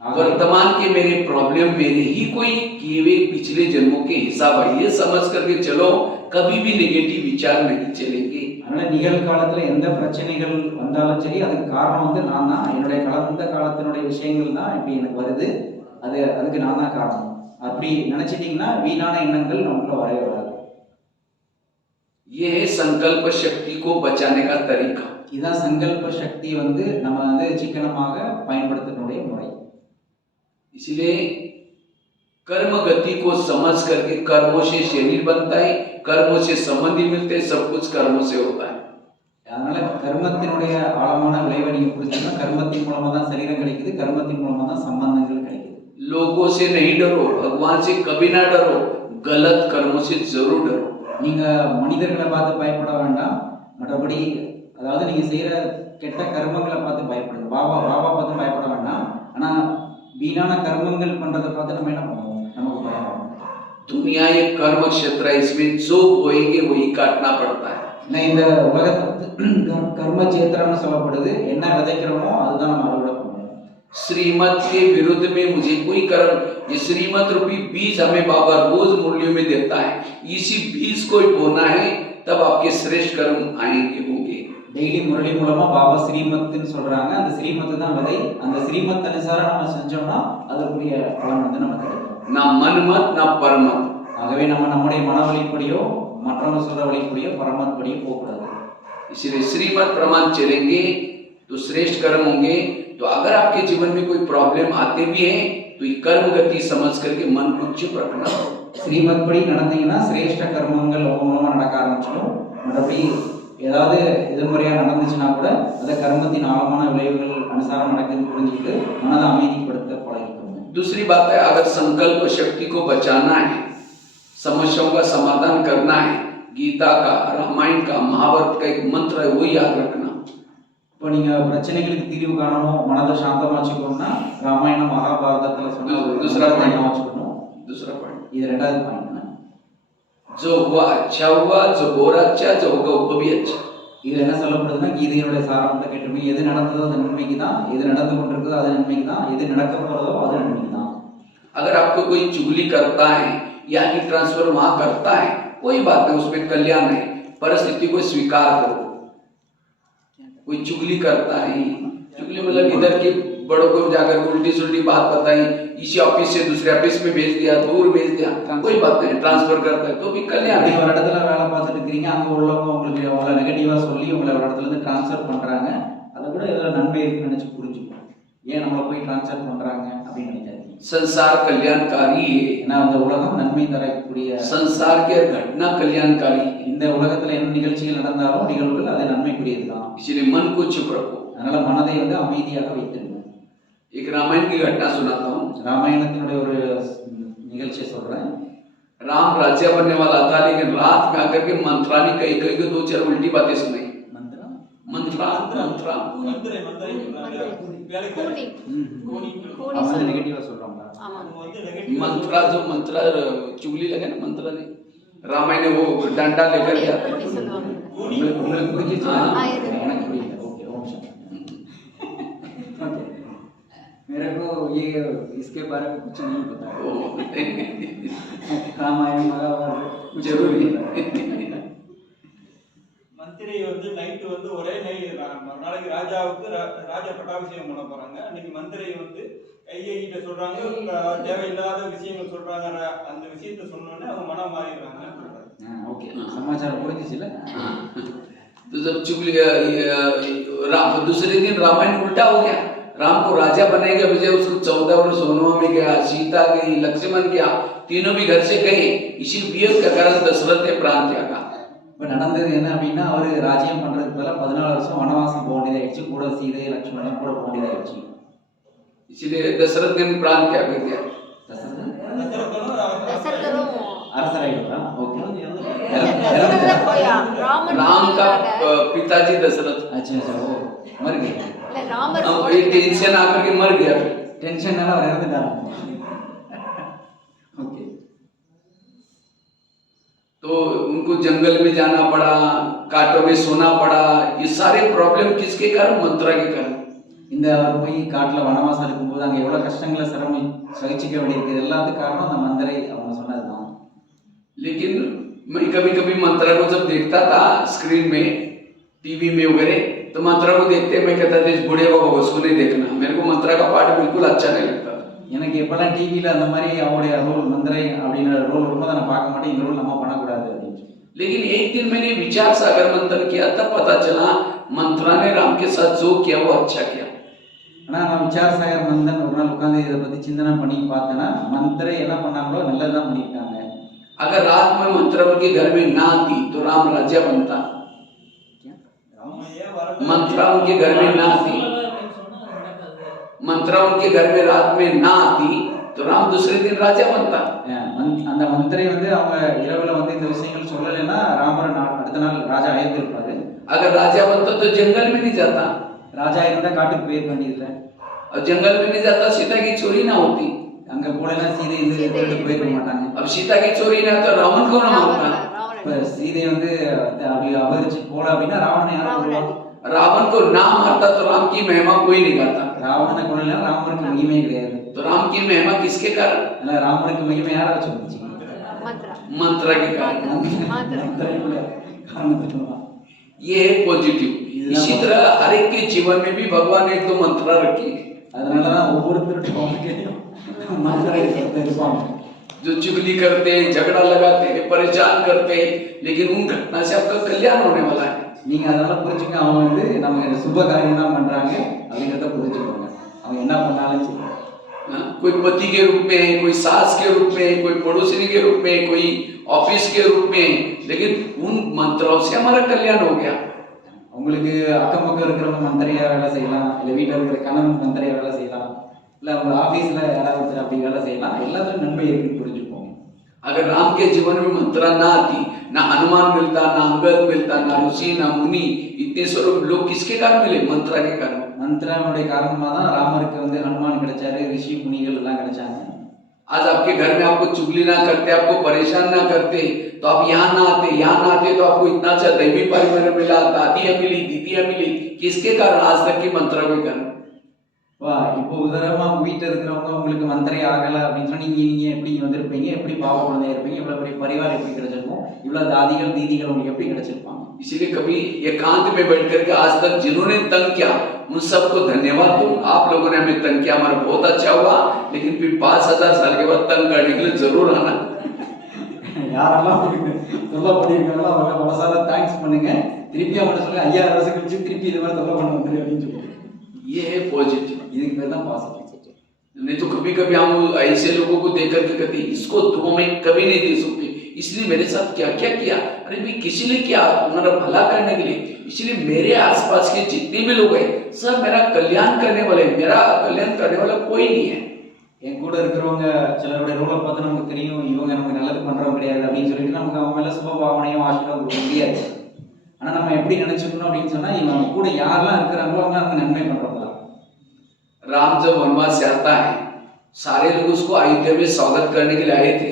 वर्तमान के मेरे प्रॉब्लम मेरे ही कोई किए हुए पिछले जन्मों के हिसाब है, ये समझ करके चलो, कभी भी नेगेटिव विचार नहीं चलेंगे। அதனால நிகழ்காலத்துல எந்த பிரச்சனைகள் வந்தாலும் சரி அதுக்கு காரணம் வந்து நான் தான். என்னுடைய கடந்த காலத்தினுடைய விஷயங்கள் தான் இப்படி எனக்கு வருது, அதுக்கு நான் தான் காரணம். அப்படி நினைச்சிட்டீங்கன்னா வீணான எண்ணங்கள் நமக்குள்ள வரவே வராது. ये है संकल्प शक्ति को बचाने का तरीका। இதான் சங்கல்ப சக்தி வந்து நம்ம வந்து சிக்கனமாக பயன்படுத்தக்கூடிய முறை. इसलिए कर्म गति को समझ करके कर्मों से शरीर बनता है, कर्मों से संबंधी मिलते हैं, सब कुछ कर्मों से होता है। அதனால கர்மத்தினுடைய ஆழமான விளைவை நீங்க புரிஞ்சுக்கணும். கர்மத்தின் மூலமா தான் சரீரம் கிடைக்குது, கர்மத்தின் மூலமா தான் சம்பந்தங்கள் கிடைக்குது. लोगों से नहीं डरो, भगवान से कभी ना डरो, गलत कर्मों से जरूर डरो। நீங்க மனிதர்களை பார்த்து பயப்பட வேண்டாம், மற்றபடி அதாவது நீங்க செய்யற கெட்ட கர்மங்களை பார்த்து பயப்படுங்க. பாபா பார்த்து பயப்பட வேண்டாம். ஆனா வீணான கர்மங்கள் பண்றதை பார்த்து நம்ம என்ன பண்ணுவோம், நமக்கு பயப்படும். दुनिया एक कर्म क्षेत्र है, इसमें जो बोएंगे वही काटना पड़ता है। இந்த உலகத்தை கர்ம சேத்திரம்னு சொல்லப்படுது. என்ன விதைக்கிறோமோ அதுதான் நம்ம அறுவடை பண்ணுவோம். श्रीमत के विरुद्ध में मुझे कोई कर्म, ये श्रीमत रूपी बीज हमें बाबा रोज मुरलियों में देता है, इसी बीज को बोना है, तब आपके श्रेष्ठ कर्म आएंगे होंगे। டெய்லி முரளி மூலமா பாபா ஸ்ரீமத்னு சொல்றாங்க. அந்த ஸ்ரீமத்து தான் விதை. அந்த ஸ்ரீமத் அனுசாரம் நம்ம செஞ்சோம்னா அதற்குரிய பலன் வந்து நமக்கு கிடைக்கும். ना मन मत ना परमत। ஆகவே நம்ம நம்முடைய மன வழிப்படியோ மற்றவங்க சொல்ற வழிப்படியோ பரமத் படியோ போகக்கூடாது. इसलिए श्रीमत प्रमाण चलेंगे तो श्रेष्ठ कर्म होंगे। तो अगर आपके जीवन में कोई प्रॉब्लम आते भी हैं तो ये कर्म गति समझ करके मन को चुप रखना। ஸ்ரீமத் படி நடந்தீங்கன்னா சிரேஷ்ட கர்மங்கள் உங்க மூலமா நடக்க ஆரம்பிச்சிடும். மற்றபடி ஏதாவது எதிர்மறையா நடந்துச்சுன்னா கூட அதை கர்மத்தின் ஆழமான விளைவுகள் அனுசாரம் நடக்குதுன்னு புரிஞ்சுக்கிட்டு மனதை அமைதிப்படுத்த பழகிக்கணும். दूसरी बात है, अगर संकल्प शक्ति को बचाना है, समस्याओं का समाधान करना है, गीता का, रामायण का, महाभारत का एक मंत्र है, वो याद रखना। இப்போ நீங்க பிரச்சனைகளுக்கு தீர்வு காணணும், மனதை சாந்தமா வச்சுக்கணும்னா ராமாயணம் மகாபாரதத்துல சொன்ன दूसरा पॉइंट வச்சுக்கணும். दूसरा पॉइंट, இது ரெண்டாவது பாயிண்ட். जो हुआ अच्छा हुआ, जो हो रहा अच्छा, जो होगा वो भी अच्छा। இதுல என்ன சொல்லப்படுதுன்னா கீதையினுடைய சாரத்தை கேட்டுமே, எது நடந்ததோ அது நன்மைக்கு தான், எது நடந்து கொண்டிருக்கோ அது நன்மைக்கு தான், எது நடக்க போறதோ அது நன்மைக்கு தான். अगर आपको कोई चुगली करता है या कि ट्रांसफर वहां करता है, कोई बात नहीं, उसमें कल्याण है, परिस्थिति को स्वीकार करो। कोई चुगली करता है, चुगली मतलब इधर के बड़ों को जाकर उल्टी सुल्टी बात बताई, इसी ऑफिस से दूसरे ऑफिस में भेज दिया, दूर भेज दिया, कोई बात नहीं, ट्रांसफर करता है तो भी कल्याण है। ஒரு இடத்துல வேலை பார்த்துட்டு இருக்கிறீங்க, அங்க உள்ளவங்க உங்களுக்கு உங்களை நெகட்டிவா சொல்லி உங்களை ஒரு இடத்துல இருந்து டிரான்ஸ்ஃபர் பண்றாங்க, அதை கூட இதுல நன்மை இருக்குன்னு நினைச்சு புரிஞ்சுக்கணும். ஏன் நம்மளை போய் டிரான்ஸ்ஃபர் பண்றாங்க அப்படின்னு நினைக்காதீங்க. संसार कल्याणकारी है, ஏன்னா அந்த உலகம் நன்மை தரக்கூடிய, संसार के घटना कल्याणकारी, இந்த உலகத்துல என்ன நிகழ்ச்சிகள் நடந்தாலும் நிகழ்வுகள் அது நன்மைக்குரியதுதான். इसलिए मन को चुप रखो। அதனால மனதை வந்து அமைதியாக வைத்திருங்க. एक रामायण की घटना सुनाता हूँ। ராமாயணத்தினுடைய ஒரு நிகழ்ச்சியை சொல்றேன். राम राज्य बनने वाला था, लेकिन रात में आकर के मंत्रानी कई कई को दो चार उल्टी बातें सुनाई। मंत्रा मंत्रा நெகட்டிவா சொல்றாங்க. मंत्रा जो मंत्रा चुगली लगे ना, मंत्रा ने रामायण ने वो डंडा लेकर गया। உங்களுக்கு புரிஞ்சிச்சா? எனக்கு புரியல. ஓகே, ஓம் சாந்தி. मेरे को ये इसके बारे में कुछ नहीं पता है। रामायण महाभारत जरूरी மந்திரி வந்து நைட்டு வந்து ஒரே நாளைக்கு ராஜாவுக்கு ராஜ பட்டாபிஷேகம் பண்ண போறாங்க. அன்னைக்கு மந்திரி வந்து கையை கிட்ட சொல்றாங்க, தேவையில்லாத விஷயங்கள் சொல்றாங்க. அந்த விஷயத்த சொன்னோடனே அவங்க மனம் மாறிடுறாங்க. ओके, समाचार புரிஞ்சிச்சுல? तो जब चुगली दूसरे दिन रामायण उल्टा हो गया, राम को राजा बनाने के बजाय उसको 14 वर्ष वनवा में गया, सीता गई, लक्ष्मण गया, तीनों भी घर से गए। इसी वियोग का कारण दशरथ ने प्राण त्यागा। இப்போ நடந்தது என்ன அப்படின்னா அவர் ராஜ்யம் பண்றதுக்கு பதிலாக 14 வருஷம் வனவாசம் போக வேண்டியதாயிடுச்சு, கூட சீதை லட்சுமணன் கூட போக வேண்டியதாயிடுச்சு. इसलिए दशरथ ने प्राण त्याग दिया। அரசராயிடுறா. ஓகே. राम का पिताजी दशरथ अच्छा अच्छा वो मर गए. ये टेंशन आकर के मर गया। टेंशन அவர் இறந்துட்டாங்க. ओके. तो उनको जंगल में जाना पड़ा, कांटों में सोना पड़ा। ये सारे प्रॉब्लम किसके कारण? मंत्रा के कारण। இந்த அவர் போய் காட்டுல வனவாசம் இருக்கும்போது அங்க எவ்வளவு கஷ்டங்களை சகிச்சுக்க வேண்டியிருக்கு, எல்லாத்துக்கும் காரணம் அந்த மந்திரை அவங்க சொன்னதுதான். लेकिन मैं कभी कभी मंत्रा को जब देखता था स्क्रीन में, टीवी में वगैरह, तो मंत्रा को देखते मैं कहता था इस बूढ़े बाबा को उसको नहीं देखना। मेरे को मंत्रा का पार्ट बिल्कुल अच्छा नहीं लगता। எனக்கு எப்பெல்லாம் டிவியில அந்த மாதிரி அவருடைய ரோல் மந்திரை அப்படின்ற ரோல் வரும்போது நான் பார்க்க மாட்டேன், இந்த ரோல் நம்ம பண்ணக்கூடாது அப்படின்னு. लेकिन एक दिन मैंने विचार सागर मंथन किया, तब पता चला मंत्रा ने राम के साथ जो किया वो अच्छा किया। ஆனா நான் விசார சாகர் மந்தன் ஒரு நாள் உட்கார்ந்து இதை பத்தி சிந்தனை பண்ணி பார்த்தேன்னா மந்திரை என்ன பண்ணாங்களோ நல்லதுதான் பண்ணியிருக்காங்க. अगर रात में मंत्रा उनके घर में ना आती तो राम राज्य बनता। मंत्रा उनके घर में ना आती, मंत्रा उनके घर में रात में ना आती तो राम दूसरे दिन राजा बनता। அந்த மந்திரை அவங்க இரவுல இந்த விஷயங்கள் சொல்லலைன்னா ராமர் அடுத்த நாள் ராஜா ஆயிருந்திருப்பாரு. अगर राजा बनता तो जंगल में नहीं जाता, ராஜா இருந்தா காட்டுக்கு போயிருக்க வேண்டியதில்ல. और जंगल में नहीं जाता सीता की चोरी ना होती, அங்க போலனா சீதை திருட்டு போயிருக்க மாட்டாங்க. अब सीता की चोरी ना तो रावण को ना मारता। சீதை அப்படி அபகரிச்சு போல அப்படின்னா ராவணனை யாரும் கொல்லுவாங்க? रावण को ना मारता तो राम की महिमा कोई नहीं गाता। ராவணனை கொல்லல ராமருக்கு மகிமை கிடையாது. तो राम की महिमा किसके कारण? ராமருக்கு மகிமை யாரை வச்சு வந்துச்சு? मंत्रा के कारण। ये है पॉजिटिव। इसी तरह हर एक के जीवन में भी भगवान ने एक दो मंत्रा रखी है। அதனாலதான் ஒவ்வொருத்தருக்கும் மந்திரம் இருப்பாங்க. जो चुगली करते, झगड़ा लगाते, परेशान करते, लेकिन उन घटना से आपका कल्याण होने वाला है। நீங்க அதனால புரிஞ்சுங்க, அவங்க நம்ம சுப காரியம் தான் பண்றாங்க அப்படிங்கறத புரிஞ்சுக்கோங்க. அவங்க என்ன பண்ணாலும் சரி, कोई पति के रूप में, कोई सास के रूप में, कोई पड़ोसी के रूप में, कोई ऑफिस के रूप में, लेकिन उन मंत्रों से हमारा कल्याण हो गया। உங்களுக்கு அக்கம் பக்கம் இருக்கிறவங்க மந்திரியா வேலை செய்யலாம், இல்ல வீட்டில் இருக்கிற கணவன் மந்திரியா வேலை செய்யலாம், இல்ல உங்க ஆபீஸ்ல யாராவது அப்படி வேலை செய்யலாம், எல்லாத்துக்கும் நன்மை இருக்குன்னு புரிஞ்சுப்போம். अगर राम के जीवन में मंत्रा ना आती, ना हनुमान मिलता, ना अंगद मिलता, ना ऋषि, ना मुनि, इतने स्वरूप लोग किसके कारण मिले? मंत्रा के कारण। मंत्राவுடைய காரணமா தான் ராமருக்கு ஹனுமான் கிடைச்சாரு, ऋषि मुनिகள் எல்லாம் கிடைச்சாங்க. आज आपके घर में आपको चुगली ना करते, आपको परेशान ना करते, तो आप यहाँ ना आते, यहाँ ना आते तो आपको इतना अच्छा दैवी परिवार मिला, दादियाँ मिली, दीदियाँ मिली, किसके कारण? आज तक की मंत्रा के कारण। வா இப்போ உதாரணமா வீட்டில் இருக்கிறவங்க உங்களுக்கு மந்திரை ஆகல அப்படின்னு சொன்னா நீங்க எப்படி வந்திருப்பீங்க, எப்படி பாவ குழந்தையா இருப்பீங்க, இவ்வளவு பெரிய பரிவாரம் எப்படி கிடைச்சிருக்கும், இவ்வளவு தாதிகள் தீதிகள் உங்களுக்கு எப்படி கிடைச்சிருப்பாங்க. इसीलिए कभी एकांत में बैठ करके आज तक जिन्होंने तंग किया उन सबको धन्यवाद दूं। आप लोगों ने हमें तंग किया, हमारा बहुत अच्छा हुआ, लेकिन फिर 5000 साल के बाद तंग करने के लिए जरूर आना। யாரெல்லாம் தொல்லை பண்ணியிருக்காங்களோ அவங்க மனசார தேங்க்ஸ் பண்ணுங்க, திருப்பி அவங்க சொல்லுங்க 5000 வருஷம் கழிச்சு திருப்பி இது மாதிரி தொல்லை பண்ண வந்துரு அப்படின்னு சொல்லுங்க. ये है पॉजिटिव। இதுக்கு பேர் தான் பாசிட்டிவ்। नहीं तो कभी कभी हम ऐसे लोगों को देख करके कहते इसको दुआ में कभी नहीं दे सकते, इसलिए मेरे साथ क्या क्या किया। अरे भाई किसी ने किया तुम्हारा भला करने के लिए, इसलिए मेरे आसपास के जितने भी लोग हैं सब मेरा कल्याण करने वाले, मेरा कल्याण करने वाला कोई नहीं है। என் கூட இருக்கிறவங்க சிலருடைய ரோலை பார்த்து நமக்கு தெரியும் இவங்க நமக்கு நல்லது பண்றவங்க கிடையாது அப்படின்னு சொல்லிட்டு நமக்கு அவங்க மேல சுப பாவனையும் ஆசீர்வாதம் கொடுக்க முடியாது. ஆனா நம்ம எப்படி நினைச்சுக்கணும் அப்படின்னு சொன்னா இவங்க கூட யாரெல்லாம் இருக்கிறாங்களோ அவங்க நமக்கு நன்மை பண்றவங்க. राम जब वनवास से आता है सारे लोग उसको अयोध्या में स्वागत करने के लिए आए थे,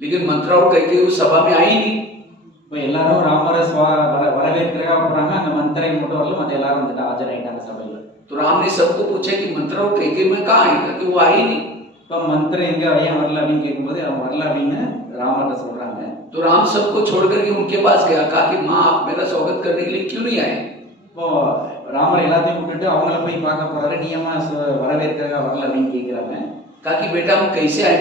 लेकिन मंत्रा और कैकेयी उस सभा में आई नहीं। இப்போ எல்லாரும் ராமரை வரவேற்கிறதுக்காக போறாங்க, அந்த மந்திரை மட்டும் வரல, மற்ற எல்லாரும் வந்துட்டு ஆஜராயிட்டாங்க சபையில. तो राम ने सबको पूछा कि मंत्रा और कैकेयी में कहाँ आई, क्योंकि वो आई नहीं। இப்போ மந்திரை எங்க ஏன் வரல அப்படின்னு கேட்கும்போது அவங்க வரல அப்படின்னு ராமர்கிட்ட சொல்றாங்க. तो राम सबको छोड़ करके उनके पास गया, कहा कि माँ आप मेरा स्वागत करने के लिए क्यों नहीं आए। இப்போ ராமர் எல்லாத்தையும் விட்டுட்டு அவங்கள போய் பார்க்க போறாரு, நீ ஏமா வரவேற்கிறதுக்காக வரல அப்படின்னு கேட்கிறாங்க. कहा कि बेटा हम कैसे आए,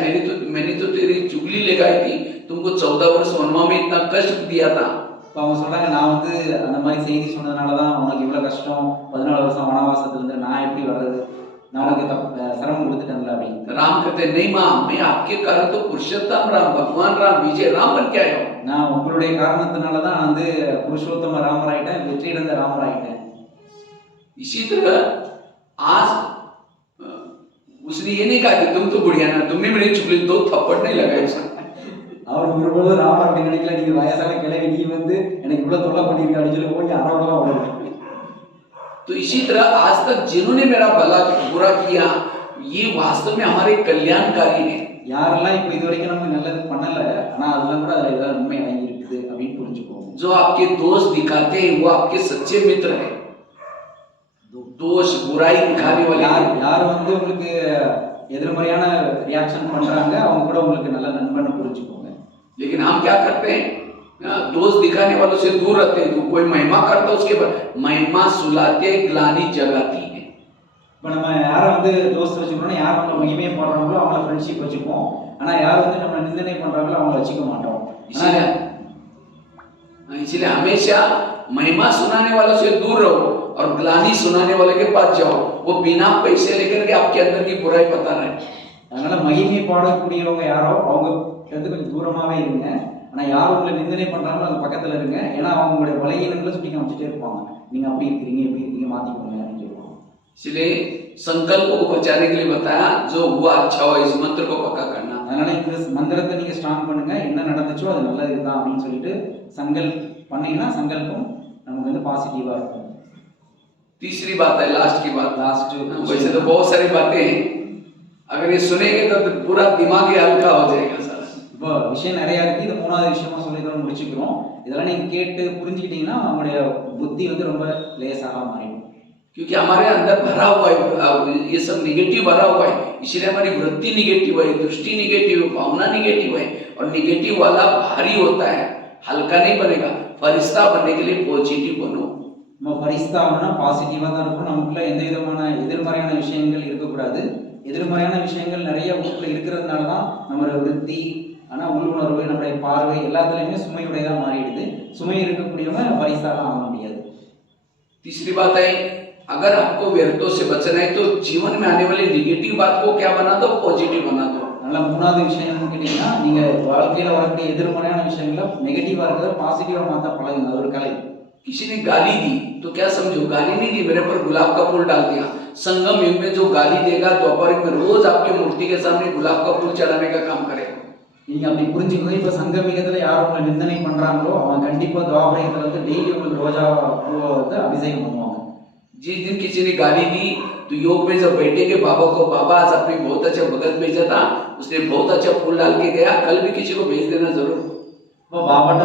मैंने तो तेरी चुगली लगाई थी, तुमको 14 वर्ष वनवा में इतना कष्ट दिया था। இப்போ அவங்க சொல்றாங்க நான் அந்த மாதிரி செய்தி சொன்னதுனால தான் உனக்கு இவ்வளவு கஷ்டம், 14 வருஷம் வனவாசத்துல இருந்து நான் எப்படி வர்றது. நான் உனக்கு சிரமம் கொடுத்துட்டேன்ல அப்படின்னு. राम कहते नहीं माँ, मैं आपके कारण तो पुरुषोत्तम राम, भगवान राम, विजय राम बन के आया हूँ. நான் உங்களுடைய காரணத்தினால தான் வந்து புருஷோத்தம ராமர் ஆயிட்டேன், வெற்றியிழந்த ராமர் ஆயிட்டேன். इसी तरह आज उसने ये नहीं कहा कि तुम तो बुढ़िया ना, तुमने मेरी चुगली 2 थप्पड़ नहीं लगाए उसने. அவர் ஒருபோது ராமர் அப்படி நினைக்கல, நீங்க வயசான கிழவி, நீ வந்து எனக்கு இவ்வளவு தொல்லை பண்ணிருக்க அப்படின்னு சொல்லி போய் அறவெல்லாம் விடுறது. तो इसी तरह आज तक जिन्होंने मेरा भला बुरा किया, ये वास्तव में हमारे कल्याणकारी है. யாரெல்லாம் இப்ப இது வரைக்கும் நமக்கு நல்லது பண்ணல, ஆனா அதெல்லாம் கூட அதுல ஏதாவது நன்மை அடங்கி இருக்குது அப்படின்னு புரிஞ்சுக்கோங்க. जो आपके दोष दिखाते हैं वो आपके सच्चे मित्र हैं. दोष बुराई दिखाने वाले யார் வந்து உங்களுக்கு எதிர்மறையான ரியாக்ஷன் பண்றாங்க, அவங்க கூட உங்களுக்கு நல்ல நண்பன்னு புரிஞ்சுக்கோங்க. लेकिन हम क्या करते हैं, दोष दिखाने वालों से दूर रहते हैं. तो कोई महिमा करता है उसके बाद महिमा सुलाते, ग्लानि जगाती है. இப்போ நம்ம யாரை வந்து தோஸ்து வச்சுக்கணும்னா, யார் நம்ம மகிமையை போடுறாங்களோ அவங்கள ஃப்ரெண்ட்ஷிப் வச்சுப்போம். ஆனா யார் வந்து நம்ம நிந்தனை பண்றாங்களோ அவங்கள வச்சுக்க மாட்டோம். इसलिए हमेशा महिमा सुनाने वालों से दूर रहो और ग्लानि सुनाने वाले के पास जाओ. वो बिना पैसे लेकर के आपके अंदर की बुराई बता रहे हैं. அதனால மகிமை பாடக்கூடியவங்க யாரோ அவங்க வந்து கொஞ்சம் தூரமாவே இருங்க. ஆனா யார் உங்களை நிந்தனை பண்றாங்களோ அது பக்கத்துல இருங்க. ஏன்னா அவங்களுடைய பலகீனங்களை சுட்டி காமிச்சிட்டே இருப்பாங்க. நீங்க அப்படி இருக்கிறீங்க, இப்படி இருக்கீங்க, மாத்திக்கோங்க அப்படின்னு சொல்லுவாங்க. इसलिए संकल्प को बचाने के लिए बताया, जो हुआ अच्छा हो इस मंत्र को पक्का करना. அதனால இந்த மந்திரத்தை நீங்க ஸ்ட்ராங் பண்ணுங்க, என்ன நடந்துச்சோ அது நல்லது தான் அப்படின்னு சொல்லிட்டு சங்கல்ப் பண்ணீங்கன்னா சங்கல்பம் நமக்கு வந்து பாசிட்டிவா இருக்கும். तीसरी बात है, लास्ट की बात. लास्ट वैसे तो बहुत सारी बातें हैं, अगर ये सुनेंगे तो पूरा दिमाग ही हल्का हो जाएगा सर. இப்போ விஷயம் நிறைய இருக்கு. இது மூணாவது விஷயமா சொல்லிக்கிறோம், முடிச்சுக்கிறோம். இதெல்லாம் நீங்க கேட்டு புரிஞ்சுக்கிட்டீங்கன்னா உங்களுடைய புத்தி வந்து ரொம்ப லேசாக மாறிடும். क्योंकि हमारे अंदर भरा हुआ है, ये सब निगेटिव भरा हुआ है. इसलिए हमारी वृत्ति निगेटिव है, दृष्टि निगेटिव है, भावना निगेटिव है. और निगेटिव वाला भारी होता है, हल्का नहीं बनेगा. फरिश्ता बनने के लिए पॉजिटिव बनो. நம்ம பரிசுத்தா ஆகணும்னா பாசிட்டிவா தான் இருக்கணும். நமக்குள்ள எந்த விதமான எதிர்மறையான விஷயங்கள் இருக்கக்கூடாது. எதிர்மறையான விஷயங்கள் நிறைய உள்ள இருக்கிறதுனால தான் நம்மளோட விருத்தி, ஆனா உள்ளுணர்வு, நம்மளுடைய பார்வை எல்லாத்துலயுமே சுமையுடையதா மாறிடுது. சுமை இருக்கக்கூடியவங்க பரிசுத்தாக ஆக முடியாது. तीसरी बात है, अगर आपको व्यर्थों से बचना है तो जीवन में आने वाली निगेटिव बात को क्या बना दो, पॉजिटिव बना दो. அதனால மூணாவது விஷயம் என்னன்னு கேட்டீங்கன்னா, நீங்க வாழ்க்கையில வரக்கூடிய எதிர்மறையான விஷயங்களை நெகட்டிவா இருக்கிறத பாசிட்டிவா மாத்த பழகுங்க. அது ஒரு கலை. किसी ने गाली दी तो क्या समझो, गाली नहीं दी, मेरे पर गुलाब का फूल डाल दिया. संगम युग में जो गाली देगा, द्वापर युग में रोज आपके मूर्ति के सामने गुलाब का फूल चढ़ाने का काम करेगा. நீங்க அப்படி புரிஞ்சுக்கணும். இப்ப சங்கமிகத்துல யார் உங்களை நிந்தனை பண்றாங்களோ அவங்க கண்டிப்பா துவாபரத்துல வந்து டெய்லி உங்களுக்கு ரோஜா பூவை வந்து அபிஷேகம் பண்ணுவாங்க. जिस दिन किसी ने गाली दी तो योग में जब बैठेंगे बाबा को, बाबा आज अपनी बहुत अच्छा भगत भेजा था, उसने बहुत अच्छा फूल डाल के गया, कल भी किसी को भेज देना जरूर. இப்போ பாபாட்ட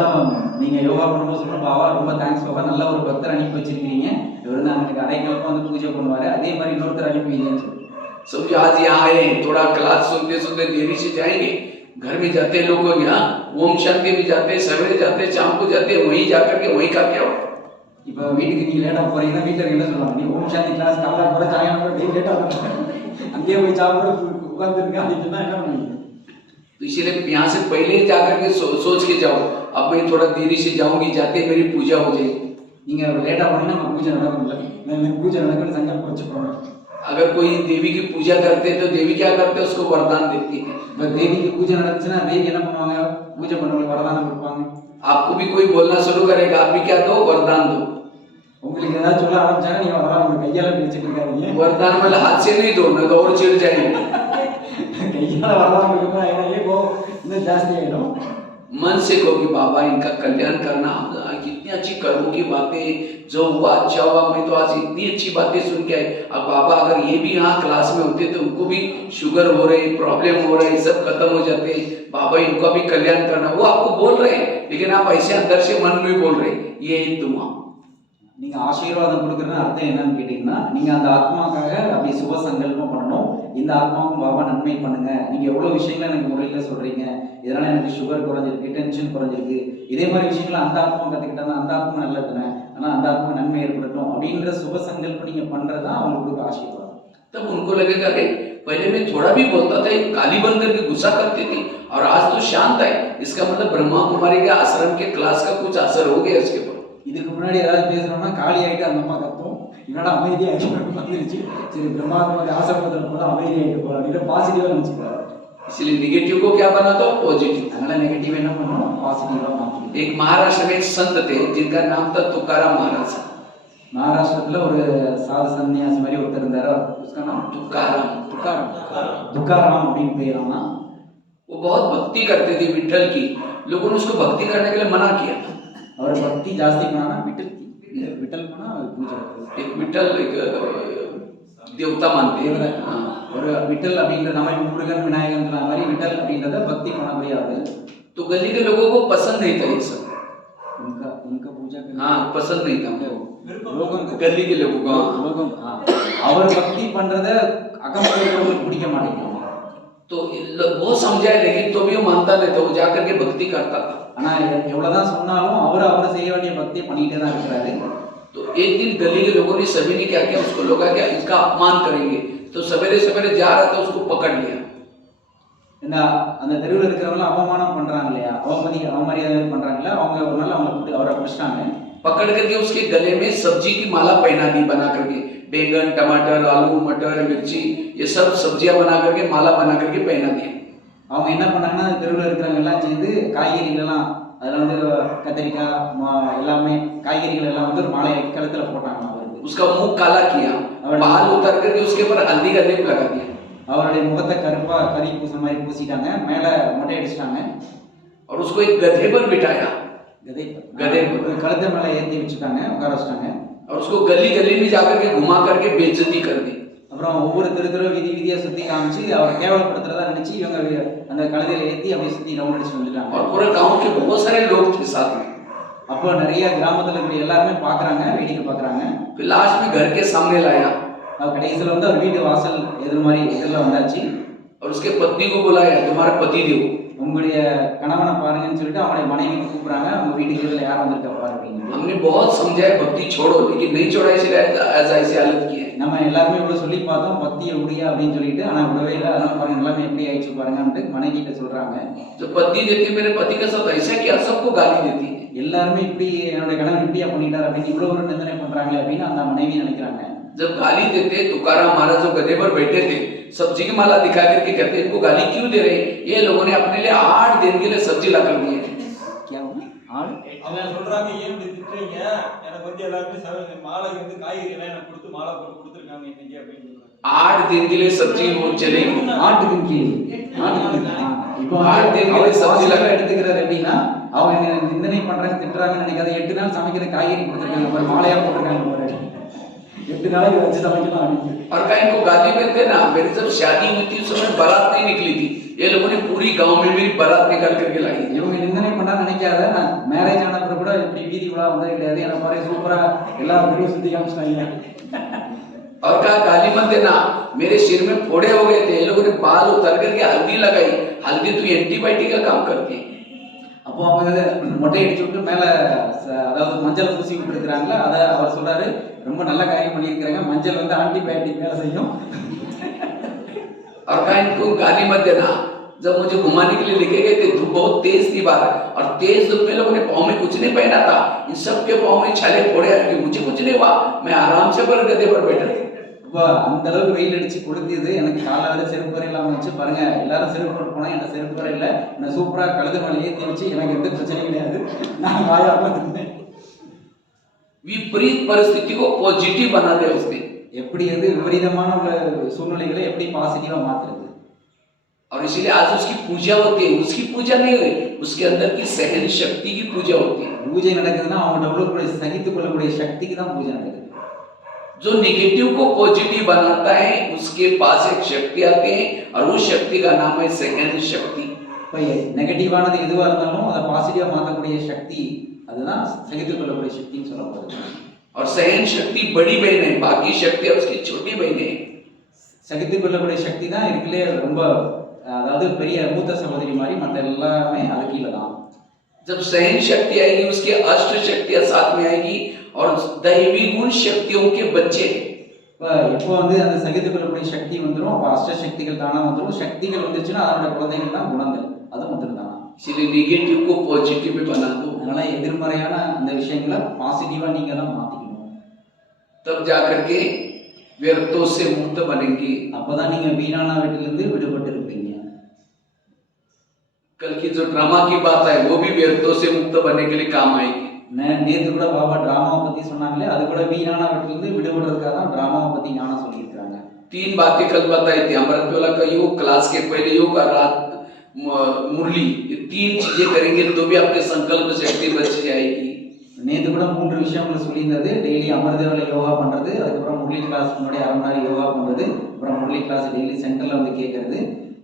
நீங்க யோகா பண்ணும்போது சொல்லணும், பாபா ரொம்ப தேங்க்ஸ் பாபா, நல்ல ஒரு பக்தர் அனுப்பி வச்சிருக்கீங்க, இவர் வந்து எனக்கு அரைக்கலப்பா வந்து பூஜை பண்ணுவாரு, அதே மாதிரி இன்னொருத்தர் அனுப்பி வைங்கன்னு சொல்லி. समझो आज यहाँ आए, थोड़ा क्लास सुनते सुनते देरी से जाएंगे, घर में जाते लोग यहाँ ओम शांति में जाते, सवेरे जाते, शाम को जाते, वहीं जाकर के वहीं का क्या हो. இப்போ வீட்டுக்கு நீ லேட்டா போறீங்கன்னா வீட்டுல என்ன சொல்லுவாங்க, நீ ஓம் சாந்தி கிளாஸ் காலைல போற சாயங்காலம் போற டெய்லி லேட்டா வந்து அங்கேயே போய் சாப்பிட உட்கார்ந்துருக்க அப்படின்னு சொன்னா என்ன பண்ணுவீங்க? तो इसीलिए यहाँ से पहले ही जाकर के सोच के जाओ, अब मैं थोड़ा देरी से जाऊंगी, जाते मेरी पूजा हो जाएगी. நீங்க லேட்டா போனீங்கன்னா நம்ம பூஜை நடக்கும்ல, நான் பூஜை நடக்கும்னு சங்கல்பம் வச்சுக்கோங்க. अगर कोई देवी की पूजा करते हैं तो देवी क्या करते हैं, उसको वरदान देती है. இப்போ தேவிக்கு பூஜை நடந்துச்சுன்னா தேவி என்ன பண்ணுவாங்க, பூஜை பண்ணவங்களுக்கு வரதானம் கொடுப்பாங்க. आपको भी कोई बोलना शुरू करेगा, आप भी क्या दो, वरदान दो. உங்களுக்கு ஏதாவது சொல்ல ஆரம்பிச்சாங்க நீங்க வரதானம் உங்க கையால வச்சுட்டு இருக்காதீங்க. वरदान मतलब हाथ से नहीं दो, नहीं तो और चिढ़ जाएंगे. கையால வரதானம் கொடுத்தா என்ன को இன்னும் ஜாஸ்தி ஆயிடும். मन से कहो कि बाबा इनका कल्याण करना, कितनी अच्छी कर्मों की बातें, जो हुआ अच्छा हुआ, मैं तो आज इतनी अच्छी बातें सुन के आए. अब बाबा अगर ये भी यहाँ क्लास में होते तो उनको भी शुगर हो रही, प्रॉब्लम हो रही, सब खत्म हो जाते. बाबा इनका भी कल्याण करना, वो आपको बोल रहे हैं, लेकिन आप ऐसे अंदर से मन में बोल रहे हैं, ये दुआ. நீங்க ஆசீர்வாதம் கொடுக்கறதுன்னு அர்த்தம் என்னன்னு கேட்டீங்கன்னா, நீங்க அந்த ஆத்மாக்காக அப்படி சுப சங்கல்பம் பண்ணணும். இந்த ஆத்மாவுக்கும் பாபா நன்மை பண்ணுங்க, நீங்க எவ்வளவு விஷயங்களை எனக்கு முறையில சொல்றீங்க, இதனால எனக்கு சுகர் குறைஞ்சிருக்கு, டென்ஷன் குறைஞ்சிருக்கு, இதே மாதிரி விஷயங்களை அந்த ஆத்மா கத்துக்கிட்டா அந்த ஆத்மா நல்லதுன்னு, ஆனா அந்த ஆத்மா நன்மை ஏற்படட்டும் அப்படின்ற சுப சங்கல்பம் நீங்க பண்றதா அவங்களுக்கு கொடுக்க ஆசீர்வாதம். तब उनको लगेगा कि पहले मैं थोड़ा भी बोलता था, गाली बंद करके गुस्सा करती थी, और आज तो शांत है. इसका मतलब ब्रह्मा कुमारी के आश्रम के क्लास का कुछ असर हो गया इसके ऊपर. இதுக்கு முன்னாடி ஏதாவது பேசணும்னா காலி ஆயிட்டு அந்த அம்மா கத்தும், என்னடா அமைதியாக வந்துருச்சு, சரி பிரம்மாத்மா ஆசிரமத்தில் போல அமைதியாகிட்டு போகலாம் அப்படின்னு பாசிட்டிவாக நினச்சிக்கிறாரு. इसलिए निगेटिव को क्या बनाता हो, पॉजिटिव। அதனால் நெகட்டிவ் என்ன பண்ணணும், பாசிட்டிவாக மாற்றணும். एक महाराष्ट्र में एक संत थे जिनका नाम था तुकाराम महाराज। மகாராஷ்டிரத்தில் ஒரு சாது சன்னியாசி மாதிரி ஒருத்தர் இருந்தார். उसका नाम तुकाराम। துக்காராம் அப்படின்னு பேரானா. वो बहुत भक्ति करते थे विठल की। लोगों ने उसको भक्ति करने के लिए मना किया। அவர் பக்தி ஜாஸ்தி பண்ணானா விட்டல் பண்ணால் பூஜை एक विठल एक देवता मानते हैं। हाँ। ஒரு விட்டல் அப்படின்ற நம்ம முருகன் விநாயகன் மாதிரி விட்டல் அப்படின்றத பக்தி பண்ண முடியாது. तो गली के लोगों को पसंद नहीं था ये सब। उनका पूजा हाँ, पसंद नहीं था लोगों को, गली के लोगों को। लोगों அவர் பக்தி பண்றத அகம்படிக்கிறவங்களுக்கு பிடிக்க மாட்டேங்குது. तो वो समझाए लेकिन तो भी वो मानता नहीं था, वो जाकर के भक्ति करता था। ஆனா எவ்வளவுதான் சொன்னாலும் அவர் செய்ய வேண்டிய பக்தியை பண்ணிட்டே தான் இருக்கிறாரு. तो एक दिन गली के लोगों ने सभी ने क्या किया, उसको लोग क्या इसका अपमान करेंगे, तो सवेरे सवेरे जा रहा था, उसको पकड़ लिया। என்ன அந்த தெருவில் இருக்கிறவங்க அவமானம் பண்றாங்க இல்லையா, அவமரியாதை பண்றாங்கல்ல, அவங்க ஒரு நாள் அவரை பிடிச்சிட்டாங்க. पकड़ करके उसके गले में सब्जी की माला पहना दी, बना करके बैंगन टमाटर आलू मटर मिर्ची ये सब सब्जियां बना करके माला बना करके पहना दिया। அவங்க என்ன பண்ணாங்கன்னா தெருவில் இருக்கிறவங்க எல்லாம் சேர்ந்து காய்கறிகள் எல்லாம் அதில் வந்து கத்திரிக்காய் எல்லாமே காய்கறிகள் எல்லாம் வந்து ஒரு மாலை கழுத்துல போட்டாங்க. அவருக்கு उसका मुंह काला किया, बाल उतर करके उसके ऊपर हल्दी का लेप लगा दिया। அவருடைய முகத்தை கறி பூச மாதிரி பூசிட்டாங்க, மேலே மொட்டை அடிச்சிட்டாங்க. और उसको एक गधे पर बिठाया, गधे पर கழுத்தை மேலே ஏற்றி வச்சுட்டாங்க, உட்கார வச்சுட்டாங்க. और उसको गली गली में जाकर के घुमा करके बेइज्जती कर दी। அப்புறம் ஒவ்வொரு தெரு வீதியை சுற்றி காமிச்சு அவரை கேவலப்படுத்துறதா நினைச்சு இவங்க அந்த கழுதையில ஏற்றி அப்படியே சுற்றி ரவுண்ட் அடிச்சு வந்துட்டாங்க. और पूरे गांव के बहुत सारे लोग थे साथ में। அப்போ நிறைய கிராமத்தில் இருக்கிற எல்லாருமே பார்க்குறாங்க, வேடிக்கை பார்க்குறாங்க. फिर लास्ट में घर के सामने लाया, கடைசியில் வந்து அவர் வீட்டு வாசல் எதிரில் வந்தாச்சு. और उसके पत्नी को बुलाया, तुम्हारा पति देव, உங்களுடைய கணவனை பாருங்கன்னு சொல்லிட்டு அவங்களுடைய மனைவிக்கு கூப்பிடுறாங்க. அவங்க வீட்டுக்கு எதிரில் யார் வந்திருக்கா பாரு அப்படின்னு. हमने बहुत समझाया भक्ति छोड़ो, लेकिन नहीं छोड़ा, इसलिए ऐसी हालत की है। நம்ம எல்லாருமே இவ்வளோ சொல்லி பார்த்தோம் பக்தியை உடைய அப்படின்னு சொல்லிட்டு, ஆனால் விடவே இல்லை. அதனால பாருங்க எல்லாமே எப்படி ஆயிடுச்சு பாருங்கன்ட்டு மனைவி கிட்ட சொல்றாங்க. तो पत्नी देती मेरे पति का साथ ऐसा किया, सबको गाली देती है। எல்லாருமே இப்படி என்னுடைய கணவன் இப்படியா பண்ணிட்டார் அப்படின்னு இவ்வளோ ஒரு நிந்தனை பண்றாங்களே அப்படின்னு அந்த மனைவி நினைக்கிறாங்க. जब गाली देते तुकाराम महाराज जो गधे पर बैठे थे सब्जी की माला दिखा करके कहते इनको गाली क्यों दे रहे, ये लोगों ने अपने लिए 8 दिन के लिए सब्जी ला कर दी है। क्या हुआ? அவங்க சொல்றாங்க, ஏன் இப்படி திட்டுறீங்க, எனக்கு வந்து எல்லாருமே மாலைக்கு வந்து காய்கறி எல்லாம் எனக்கு கொடுத்து மாலை போட்டு கொடுத்துருக்காங்க இன்னைக்கு அப்படின்னு சொல்றாங்க. 8 दिन के लिए सब्जी वो चलेगी, 8 दिन के लिए இப்போ 8 दिन के लिए सब्जी लगा எடுத்துக்கிறாரு அப்படின்னா அவங்க நிந்தனை பண்றாங்க திட்டுறாங்கன்னு நினைக்காத. 8 நாள் சமைக்கிற காய்கறி கொடுத்துருக்காங்க பாரு, மாலையா போட்டிருக்காங்க பாரு, 8 நாளைக்கு வச்சு சமைக்கலாம் அப்படின்னு. और कहीं को गाली देते ना, मेरी जब शादी हुई थी उस समय बारात नहीं निकली थी, ये लोगों ने पूरी गांव में मेरी बारात निकाल करके लाई। இவங்க நிந்தனை பண்ணா நினைக்காத, நான் மேரேஜ் ஆன பிறகு கூட இப்படி வீதி விழா வந்தது கிடையாது, எனக்கு பாரு சூப்பரா எல்லா வீடியோ சுத்தி காமிச்சிட்டாங்க. और कहा गाली मत देना, मेरे सिर में फोड़े हो गए थे, ये लोगों ने बाल उतर करके हल्दी लगाई, हल्दी तो एंटीबायोटिक का काम करती है। அப்போ அவங்க மொட்டை அடிச்சு விட்டு மேலே அதாவது மஞ்சள் பூசி விட்டுருக்குறாங்களா, அதை அவர் சொல்றாரு ரொம்ப நல்ல காரியம் பண்ணியிருக்கிறாங்க, மஞ்சள் வந்து ஆன்டிபயோட்டிக் வேலை செய்யும். और कहा इनको गाली मत देना, जब मुझे घुमाने के लिए लेके गए थे धूप बहुत तेज थी बाहर, और तेज धूप में लोगों ने पाँव में कुछ नहीं पहना था, इन सब के पाँव में छाले फोड़े आ गए, मुझे कुछ नहीं हुआ, मैं आराम से पर गधे पर बैठा। இப்போ அந்த அளவுக்கு வெயில் அடிச்சு கொளுத்தியது, எனக்கு காலையில் செருப்பு வரை இல்லாமல் வச்சு பாருங்க, எல்லாரும் செருப்பு போட்டு போனால் என்ன செருப்பு வரை இல்லை, நான் சூப்பராக கழுது மேலே ஏற்றி வச்சு எனக்கு எந்த பிரச்சனையும் கிடையாது, நான் வாயாமல் இருந்தேன். विपरीत परिस्थिति को पॉजिटिव बना दे उसने, எப்படி வந்து விபரீதமான உள்ள சூழ்நிலைகளை எப்படி பாசிட்டிவா மாத்துறது. और इसीलिए आज उसकी पूजा होती है, उसकी पूजा नहीं हुई, उसके अंदर की सहन शक्ति की पूजा होती है। பூஜை நடக்குதுன்னா அவங்க உள்ளுக்குள்ள சகித்துக் கொள்ளக்கூடிய சக்திக்கு தான் பூஜை நடக்குது. जो नेगेटिव को पॉजिटिव बनाता है उसके पास एक शक्ति आती है, और उस शक्ति का नाम है सहन शक्ति। இப்போ நெகட்டிவானது எதுவாக இருந்தாலும் அதை பாசிட்டிவா மாற்றக்கூடிய சக்தி, அதுதான் சகித்துக் கொள்ளக்கூடிய சக்தின்னு சொல்லப்படுது. और सहन शक्ति बड़ी बहन है, बाकी शक्ति उसकी छोटी बहन है। சகித்துக் கொள்ளக்கூடிய சக்தி தான் இருக்குல்லே ரொம்ப, அதாவது பெரிய மூத்த சகோதரி மாதிரி, மற்ற எல்லாமே அது கீழே தான். जब सहन शक्ति आएगी उसकी अष्ट शक्तियां साथ में आएगी, और दैवी गुण शक्तियों के बच्चे। இப்போ எப்போ வந்து அந்த சகித்துக் கொள்ளக்கூடிய சக்தி வந்துடும், அப்போ அஷ்ட சக்திகள் தானா வந்துடும். சக்திகள் வந்துருச்சுன்னா அதோட குழந்தைகள் தான் குணங்கள், அது வந்துடும் தானா. इसलिए नेगेटिव को पॉजिटिव में बना दो। அதனால எதிர்மறையான அந்த விஷயங்களை பாசிட்டிவா நீங்க தான் மாத்திக்கணும். तब जाकर के व्यर्थों से मुक्त बनेंगे। அப்பதான் நீங்க வீணான வீட்டிலிருந்து விடுபட்டு இருப்பீங்க. कल की जो ड्रामा की बात है वो भी व्यर्थों से मुक्त बनने के लिए काम आएगी। நேத்து கூட பாபா டிராமாவை பத்தி சொன்னாங்களே, அது கூட வீணான வீட்டிலிருந்து விடுபடுறதுக்காக தான் டிராமாவை பத்தி ஞானம் சொல்லியிருக்காங்க. 3 बातें कल बताई थी, अमृतवेला का योग, क्लास के पहले योग और रात मुरली, ये 3 चीजें करेंगे तो भी आपके संकल्प शक्ति बच जाएगी। நேத்து கூட 3 விஷயங்களை சொல்லியிருந்தது. டெய்லி அமர்தேவல யோகா பண்றது, அதுக்கப்புறம் முரளி கிளாஸ் முன்னாடி 1/2 மணி நேரம் யோகா பண்றது, அப்புறம் முரளி கிளாஸ் டெய்லி சென்டர்ல வந்து கேட்கறது.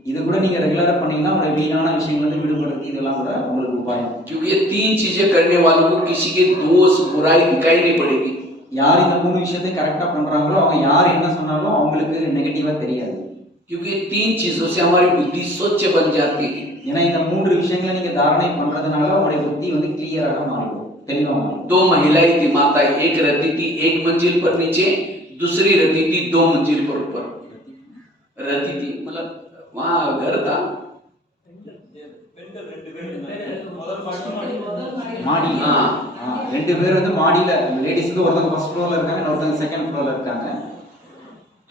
இது கூட நீங்க ரெகுலரா பண்ணீங்கன்னா உங்களுடைய வீணான விஷயங்களை விடுபடுத்தி இதெல்லாம் கூட உங்களுக்கு உபாயம். क्योंकि ये 3 चीजें करने वालों को किसी के दोष बुराई दिखाई नहीं पड़ेगी। யார் இந்த 3 விஷயத்தை கரெக்டா பண்றாங்களோ அவங்க யார் என்ன சொன்னாலும் அவங்களுக்கு நெகட்டிவா தெரியாது. क्योंकि 3 चीजों से हमारी बुद्धि स्वच्छ बन जाती है। ஏன்னா இந்த 3 விஷயங்களை நீங்க தாரணை பண்றதுனால உங்களுடைய புத்தி வந்து கிளியராக மாறிடும், தெளிவா மாறிடும். 2 महिलाएं थी माता, एक रहती थी 1 मंजिल पर नीचे, दूसरी रहती थी 2 मंजिल पर ऊपर रहती थी, मतलब वहां घर था। பெண்கள் 2 பேர் முதல் மாடி மாடி. हाँ, 2 பேர் வந்து மாடியில, லேடிஸ்க்கு ஒருத்தங்க ஃபர்ஸ்ட் ஃப்ளோர்ல இருக்காங்க, இன்னொருத்தங்க செகண்ட் ஃப்ளோர்ல இருக்காங்க.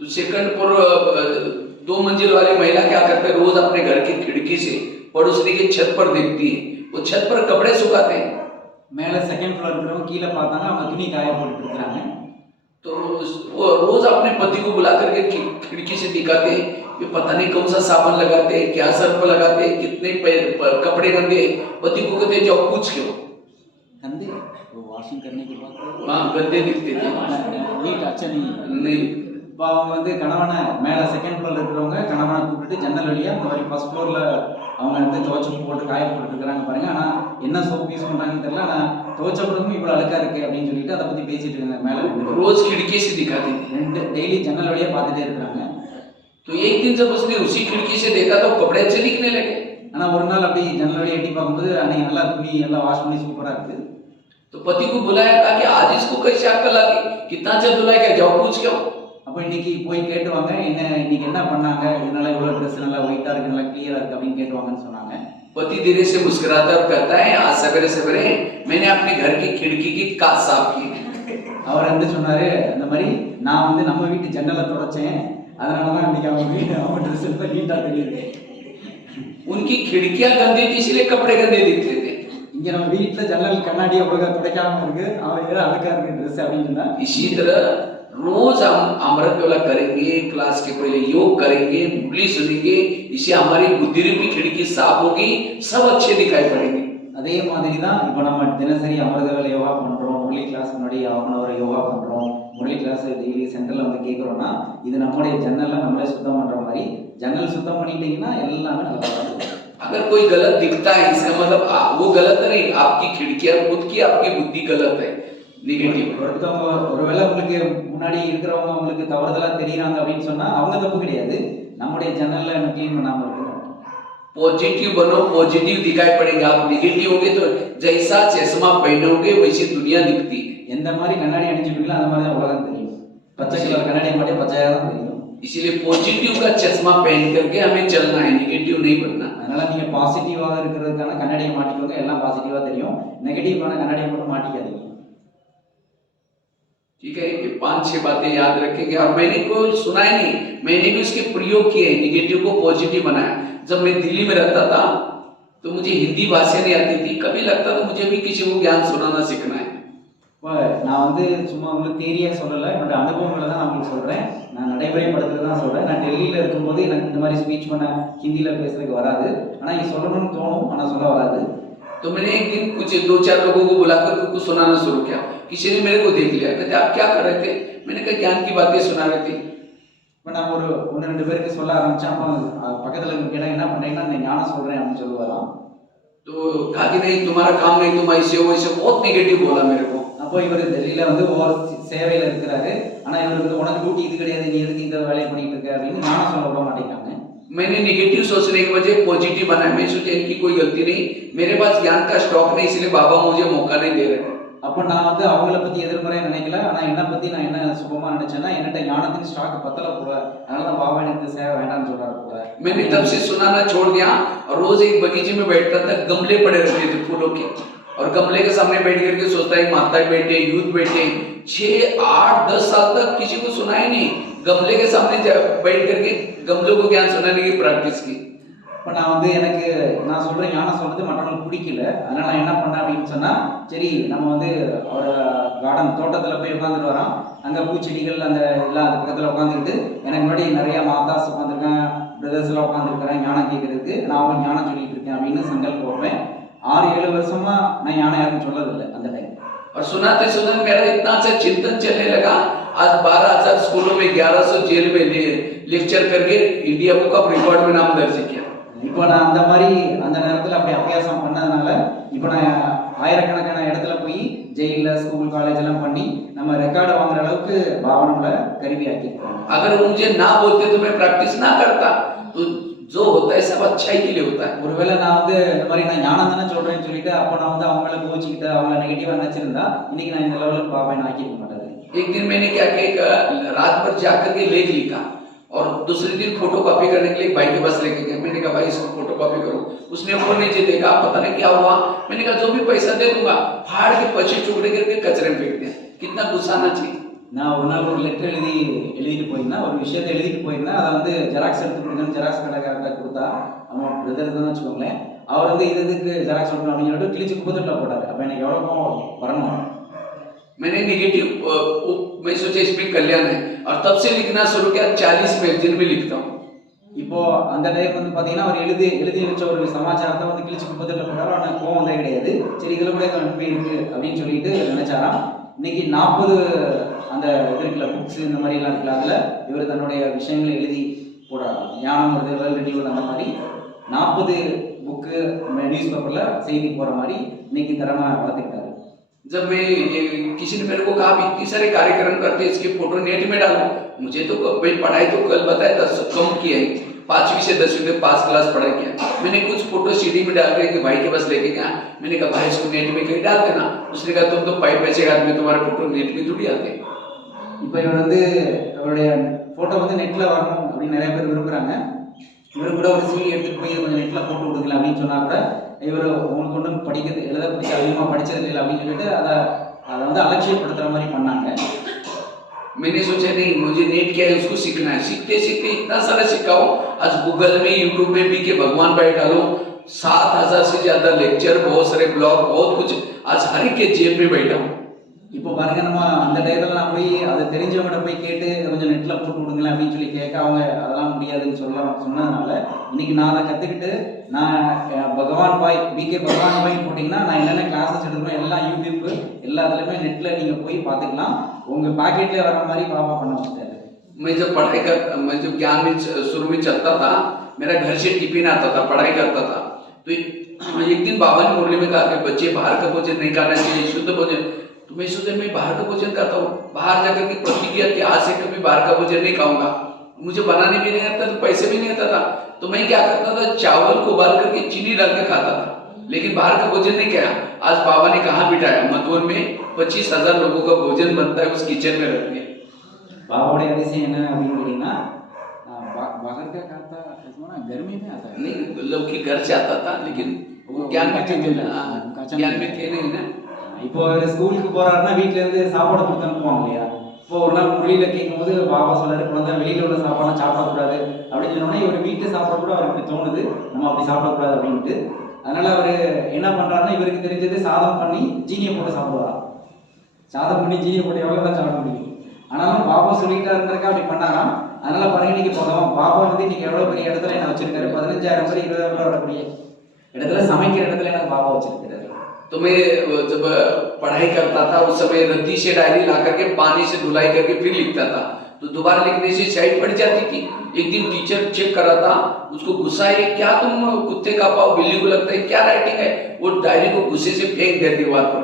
तो सेकंड पर 2 मंजिल वाली महिला क्या करते हैं, रोज अपने घर की खिड़की से पड़ोसी के छत पर देखती है, वो छत पर कपड़े सुखाते हैं। மேல செகண்ட் ஃப்ளோர் இருக்கிறவங்க கீழே பார்த்தாங்க, அவங்க துணி காய போட்டுட்டு இருக்காங்க. तो वो रोज अपने पति को बुला करके खिड़की से दिखाते हैं, ये पता नहीं कौन सा साबुन लगाते हैं, क्या सर्फ लगाते हैं, कितने कपड़े गंदे। पति को कहते जाओ पूछ क्यों, गंदे वो वॉशिंग करने के बाद हाँ गंदे दिखते थे। நீட் அச்சா नहीं, இப்போ அவங்க வந்து கணவனை மேலே செகண்ட் ஃப்ளோர் இருக்கிறவங்க கணவனை கூப்பிட்டு ஜன்னல் வழியாக இந்த மாதிரி ஃபர்ஸ்ட் ஃப்ளோரில் அவங்க வந்து துவச்சி போட்டு காய போட்டுருக்காங்க பாருங்க. ஆனால் என்ன சோப் யூஸ் பண்ணுறாங்கன்னு தெரியல, ஆனால் துவச்ச பிறகும் இவ்வளோ அழுக்கா இருக்கு அப்படின்னு சொல்லிட்டு அதை பற்றி பேசிட்டு இருக்காங்க. மேலே रोज खिड़की से दिखाती थी। 2 டெய்லி ஜன்னல் வழியாக பார்த்துட்டே இருக்கிறாங்க. तो एक दिन जब उसने उसी खिड़की से देखा तो कपड़े अच्छे दिखने लगे। ஆனால் ஒரு நாள் அப்படி ஜன்னல் வழியாக எட்டி பார்க்கும்போது அன்னைக்கு நல்லா துணி எல்லாம் வாஷ் பண்ணி சூப்பராக இருக்குது. तो पति को बुलाया, कहा कि आज इसको कैसे अक्ल आ गई, कितना अच्छा धुला, क्या जाओ पूछ क्यों। அப்போ இன்னைக்கு போய் கேட்டுவாங்க, என்ன இன்னைக்கு என்ன பண்ணாங்க, இதனால இவ்வளோ ட்ரெஸ் நல்லா ஒயிட்டாக இருக்கு, நல்லா கிளியராக இருக்கு அப்படின்னு கேட்டுவாங்கன்னு சொன்னாங்க. पति धीरे से मुस्कुराता और कहता है, आज सवेरे सवेरे मैंने अपने घर की खिड़की की कांच साफ की। அவர் வந்து சொன்னாரு, இந்த மாதிரி நான் வந்து நம்ம வீட்டு ஜன்னலை தொடச்சேன், அதனால தான் இன்னைக்கு அவங்க வீடு அவங்க ட்ரெஸ் எல்லாம் நீட்டாக தெரியுது. उनकी खिड़कियां गंदी थी इसलिए कपड़े गंदे दिखते थे। இங்க நம்ம வீட்டுல ஜன்னல் கண்ணாடி ஒழுங்கா துடைக்காம இருக்கு, அவன் ஏதோ அழுக்கா இருக்கு ட்ரெஸ் அப்படின்னு சொன்னா. इसी तरह रोज हम अमृतवेला करेंगे, क्लास के पहले योग करेंगे, मुरली सुनेंगे, इससे हमारी बुद्धि रूपी खिड़की साफ होगी, सब अच्छे दिखाई पड़ेंगे। அதே மாதிரி தான் இப்போ நம்ம தினசரி அமிர்தவேளை யோகா பண்றோம், முரளி கிளாஸ் முன்னாடி 1/2 மணி நேரம் யோகா பண்றோம், முரளி கிளாஸ் டெய்லி சென்டர்ல வந்து கேட்குறோம்னா இது நம்மளுடைய ஜன்னலை நம்மளே சுத்தம் பண்ற மாதிரி. ஜன்னல் சுத்தம் பண்ணிட்டீங்கன்னா எல்லாமே நல்லா இருக்கும். अगर कोई गलत दिखता है इसका मतलब वो गलत नहीं, आपकी खिड़कियां खुद की, आपकी बुद्धि गलत है, नेगेटिव। ஒருத்தவங்க ஒருவேளை உங்களுக்கு முன்னாடி இருக்கிறவங்க உங்களுக்கு தவறுதலா தெரியுறாங்க அப்படின்னு சொன்னா அவங்க தப்பு கிடையாது, நம்முடைய ஜன்னல்ல கிளீன் பண்ணாம இருக்கு. पॉजिटिव बनो, पॉजिटिव दिखाई पड़ेगा। आप नेगेटिव होगे तो जैसा चश्मा पहनोगे वैसी दुनिया दिखती है। எந்த மாதிரி கண்ணாடி அணிஞ்சிருக்கீங்களோ அந்த மாதிரி தான் உலகம் தெரியும். பச்சை கலர் கண்ணாடி மட்டும் பச்சையா தான் தெரியும். इसीलिए पॉजिटिव का चश्मा पहन करके हमें चलना है, नेगेटिव नहीं बनना। அதனால நீங்க பாசிட்டிவாக இருக்கிறதுக்கான கண்ணாடியை மாட்டிக்கோங்க, எல்லாம் பாசிட்டிவா தெரியும். நெகட்டிவான கண்ணாடியை மட்டும் மாட்டிக்காதீங்க. ठीक है, ये 5-6 बातें याद रखेंगे। और मैंने कोई सुना ही नहीं, मैंने भी उसके प्रयोग किए, नेगेटिव को पॉजिटिव बनाया। जब मैं दिल्ली में रहता था तो मुझे हिंदी भाषा नहीं आती थी, कभी लगता था मुझे भी किसी को ज्ञान सुनाना सीखना है। நான் வந்து சும்மா உங்களுக்கு தேரியா சொல்லலை, என்னோட அனுபவங்களை தான் நான் உங்களுக்கு சொல்றேன், நான் நடைமுறைப்படுத்துறது தான் சொல்றேன். நான் டெல்லியில இருக்கும்போது எனக்கு இந்த மாதிரி ஸ்பீச் பண்ண ஹிந்தியில பேசுறதுக்கு வராது, ஆனா இங்க சொல்லணும்னு தோணும், ஆனா சொல்ல வராது. तो मैंने एक दिन कुछ 2-4 लोगों को बुलाकर कुछ सुनाना शुरू किया। किसी ने मेरे को देख लिया, कहते आप क्या कर रहे थे, मैंने कहा ज्ञान की बातें सुना रही थी। இப்போ நான் ஒரு 1-2 பேருக்கு சொல்ல ஆரம்பிச்சேன். அப்போ பக்கத்துல கேட்டா என்ன பண்றீங்கன்னா நான் ஞானம் சொல்றேன் அப்படின்னு சொல்லுவாராம். तो कहा कि नहीं तुम्हारा काम नहीं, तुम ऐसे हो वैसे, बहुत नेगेटिव बोला मेरे को। அப்போ இவர் டெல்லியில வந்து ஓவர் சேவையில இருக்கிறாரு, ஆனா இவருக்கு வந்து உனக்கு டியூட்டி இது கிடையாது, நீ எதுக்கு இந்த வேலையை பண்ணிட்டு இருக்க அப்படின்னு ஞானம் சொல்ல விட மாட்டேங்கிறாங்க. मैंने नेगेटिव सोचने की वजह पॉजिटिव बनाया। मैं सोचा इनकी कोई गलती नहीं, मेरे पास ज्ञान का स्टॉक नहीं, इसलिए बाबा मुझे मौका नहीं दे रहे। அப்போ நான் வந்து அவங்கள பத்தி எதிர்மறையா நினைக்கல, ஆனா என்னை பத்தி நான் என்ன சுகமா நினைச்சேன்னா என்கிட்ட ஞானத்தின் ஸ்டாக் பத்தல போல, அதனாலதான் பாபா எனக்கு சேவை வேண்டாம்னு சொல்றாரு போல. मैंने तब से सुनाना छोड़ दिया और रोज एक बगीचे में बैठता था, गमले पड़े रहते थे फूलों के, और गमले के सामने बैठ करके सोचता है माता बैठे, यूथ बैठे, 6, 8, 10 साल तक किसी को सुना ही नहीं। गमले के सामने बैठ करके गमलों को ज्ञान सुनाने की प्रैक्टिस की। இப்போ நான் வந்து எனக்கு நான் சொல்கிறேன் ஞானம் சொல்கிறது மற்றவங்களுக்கு பிடிக்கல. அதனால் நான் என்ன பண்ணேன் அப்படின்னு சொன்னால், சரி நம்ம வந்து அவரோட கார்டன் தோட்டத்தில் போய் உட்காந்துட்டு வரோம். அங்கே பூச்செடிகள் அந்த எல்லாம் அந்த பக்கத்தில் உட்காந்துக்கிட்டு எனக்கு முன்னாடி நிறையா மாதாஸ் உட்காந்துருக்கேன், பிரதர்ஸ்லாம் உட்காந்துருக்கிறேன் ஞானம் கேட்குறதுக்கு. நான் அவங்க ஞானம் சொல்லிட்டு இருக்கேன் அப்படின்னு சங்கல்பம் வைப்பேன். 6-7 வருஷமா நான் ஞானம் யாருக்கும் சொல்லதில்லை அந்த டைம். और सुनाते सुनाते मेरा इतना अच्छा चिंतन चलने लगा। आज 12,000 स्कूलों में 1100 जेल में लेक्चर करके इंडिया बुक ऑफ रिकॉर्ड में नाम दर्ज किया। இப்போ நான் அந்த மாதிரி அந்த நேரத்தில் அப்படி அபியாசம் பண்ணதுனால இப்போ நான் ஆயிரக்கணக்கான இடத்துல போய் ஜெயிலில் ஸ்கூல் காலேஜ் எல்லாம் பண்ணி நம்ம ரெக்கார்டு வாங்குற அளவுக்கு பாவனங்களை கருவியாக்கியிருக்கோம். अगर मुझे ना बोलते तो मैं प्रैक्टिस ना करता। तो जो होता है सब अच्छाई के लिए होता है। ஒருவேளை நான் வந்து இந்த மாதிரி நான் ஞானம் தானே சொல்றேன்னு சொல்லிட்டு அப்போ நான் வந்து அவங்கள கோச்சிக்கிட்டு அவங்கள நெகட்டிவா நினைச்சிருந்தா இன்னைக்கு நான் இந்த லெவலுக்கு பாப்பேன் ஆக்கிக்க மாட்டேன். एक दिन मैंने क्या किया, एक रात भर जाकर के लेख लिखा और दूसरे दिन फोटो कॉपी करने के लिए भाई के पास लेके गए। मैंने कहा भाई इसको फोटो कॉपी करो। उसने ऊपर नीचे देखा, पता नहीं क्या हुआ। मैंने कहा जो भी पैसा दे दूंगा, फाड़ के 25 टुकड़े करके कचरे में फेंक दिया। कितना गुस्सा आना चाहिए। நான் ஒரு நாள் ஒரு லெட்டர் எழுதிட்டு போயிருந்தேன், ஒரு விஷயத்தை எழுதிட்டு போயிருந்தேன். அதை வந்து ஜெராக்ஸ் எடுத்து கொடுங்கன்னு ஜெராக்ஸ் கடைக்காரர்கிட்ட கொடுத்தா, அவன் பிரதர் தான் வச்சுக்கோங்களேன், அவர் வந்து இதுக்கு ஜெராக்ஸ் கொடுக்கணும் அப்படின்னு சொல்லிட்டு கிழிச்சு குப்பத்துட்டு போட்டார். அப்போ எனக்கு எவ்வளோ வரணும். मैंने नेगेटिव मैं सोचा इसमें कल्याण है और तब से लिखना शुरू किया। 40 मैगजीन में लिखता हूँ। இப்போ அந்த டைம் வந்து பார்த்தீங்கன்னா அவர் எழுதி வச்ச ஒரு சமாச்சாரத்தை வந்து கிழிச்சு குப்பத்துட்டு போட்டாலும் அவனுக்கு கோவம் வந்தே கிடையாது. சரி இதில் கூட நன்மை இருக்கு அப்படின்னு சொல்லிட்டு நினைச்சாராம். இன்னைக்கு 40 அந்த இது இருக்குல்ல புக்ஸ் இந்த மாதிரி எல்லாம் இருக்குல்ல, அதில் இவர் தன்னுடைய விஷயங்களை எழுதி போடுறாரு. ஞானம் வருது, வேர்ல்ட் ரினியூவல் அந்த மாதிரி 40 புக்கு நியூஸ் பேப்பரில் செய்தி போகிற மாதிரி இன்னைக்கு திறமை வளர்த்துக்கிட்டாரு. जब मैं किसी ने मेरे को कहा इतनी सारे कार्यक्रम करते इसकी फोटो नेट में डालो, मुझे तो भाई पढ़ाई तो कल बताया 10 कम किया है, 5वीं से 10वीं तक 5 क्लास पढ़ाई किया। मैंने कुछ फोटो सीडी में डाल के भाई के पास लेके गया। मैंने कहा भाई इसको नेट में कहीं डाल देना। उसने कहा तुम तो 5 पैसे का आदमी, तुम्हारे फोटो नेट में थोड़ी आते। இப்போ இவர் வந்து அவருடைய ஃபோட்டோ வந்து நெட்டில் வரணும் அப்படின்னு நிறைய பேர் விரும்புகிறாங்க. இவர் கூட ஒரு சீடி எடுத்துகிட்டு போய் கொஞ்சம் நெட்டில் போட்டு விடுங்களேன் அப்படின்னு சொன்னால் கூட இவர் உங்களுக்கு ஒன்றும் படிக்கிறது எழுத படிக்க அதிகமாக படித்தது இல்லை அப்படின்னு சொல்லிட்டு அதை வந்து அலட்சியப்படுத்துகிற மாதிரி பண்ணாங்க. मैंने सोचा नहीं, मुझे नेट क्या है उसको सीखना है। सीखते सीखते इतना सारा सीखा हूँ। आज गूगल में यूट्यूब में भी के भगवान भाई डालो, 7,000 से ज्यादा लेक्चर, बहुत सारे ब्लॉग, बहुत कुछ आज हर एक के जेब में बैठा हूँ। இப்போ பாருங்க, நம்ம அந்த டயத்தில் நான் போய் அதை தெரிஞ்சவங்கள்ட்ட போய் கேட்டு கொஞ்சம் நெட்டில் போட்டு விடுங்களேன் அப்படின்னு சொல்லி கேட்க அவங்க அதெல்லாம் முடியாதுன்னு சொன்னதுனால இன்னைக்கு நான் அதை கற்றுக்கிட்டு நான் பகவான் பாய் பிகே பகவான் பாய் போட்டிங்கன்னா நான் என்னென்ன கிளாஸஸ் எடுக்கிறோம் எல்லாம் யூடியூப் எல்லாத்துலேயுமே நெட்டில் நீங்கள் போய் பார்த்துக்கலாம். உங்கள் பாக்கெட்லேயே வர மாதிரி பாபா பண்ண வச்சுட்டாரு. मैं जब ज्ञान में शुरू में चलता था, मेरा घर से टिफिन आता था, पढ़ाई करता था। तो एक दिन बाबा ने मुरली में कहा कि बच्चे बाहर का भोजन नहीं खाना चाहिए, शुद्ध भोजन। तो मैं सोचा मैं बाहर का भोजन करता हूँ, बाहर जाकर के प्रतिज्ञा कि आज से कभी बाहर का भोजन नहीं खाऊंगा। मुझे बनाने भी नहीं आता, तो पैसे भी नहीं आता था। तो मैं क्या करता था, चावल को उबाल करके चीनी डाल के खाता था, लेकिन बाहर का भोजन नहीं खाया। आज बाबा ने कहाँ बिठाया, मधुबन में 25,000 लोगों का भोजन बनता है, उस किचन में रख दिया। பாபாவுடைய அதிசயம் என்ன அப்படின்னு கேட்டீங்கன்னா, बाहर का खाता गर्मी में आता है नहीं, लोग के घर से आता था, लेकिन वो ज्ञान में थे नहीं ना। இப்போ ஸ்கூலுக்கு போறாருன்னா வீட்டுல இருந்து சாப்பாடு கொடுத்து அனுப்புவாங்க இல்லையா. இப்போ ஒரு நாள் முரளியில கேட்கும்போது பாபா சொல்றாரு, குழந்தை வெளியில உள்ள சாப்பாடுலாம் சாப்பிடக்கூடாது அப்படின்னு சொன்னோன்னா இவர் வீட்டில் சாப்பிட கூட அவருக்கு தோணுது நம்ம அப்படி சாப்பிடக்கூடாது அப்படின்ட்டு. அதனால அவர் என்ன பண்றாருன்னா, இவருக்கு தெரிஞ்சது சாதம் பண்ணி ஜீனியை போட்டு சாப்பிடுவாராம். சாதம் பண்ணி ஜீனியை போட்டு எவ்வளோ தான் சாப்பிட முடியும். ஆனாலும் பாபா சொல்லிட்டாருன்றக்கா அப்படி பண்ணாராம். அதனால பாருங்க, இன்னைக்கு போகலாம் பாபா வந்து இன்னைக்கு எவ்வளோ பெரிய இடத்துல என்ன வச்சிருக்காரு, 15,000 பேர் 20,000 வரக்கூடிய இடத்துல சமைக்கிற இடத்துல எனக்கு பாபா வச்சிருக்காரு. तो मैं जब पढ़ाई करता था उस समय रद्दी से डायरी ला करके पानी से धुलाई करके फिर लिखता था। तो दोबारा लिखने से शायद पड़ जाती थी। एक दिन टीचर चेक कर रहा था, उसको गुस्सा है, क्या तुम कुत्ते का पाव बिल्ली को लगता है, क्या राइटिंग है। वो डायरी को गुस्से से फेंक दिया दीवार पर।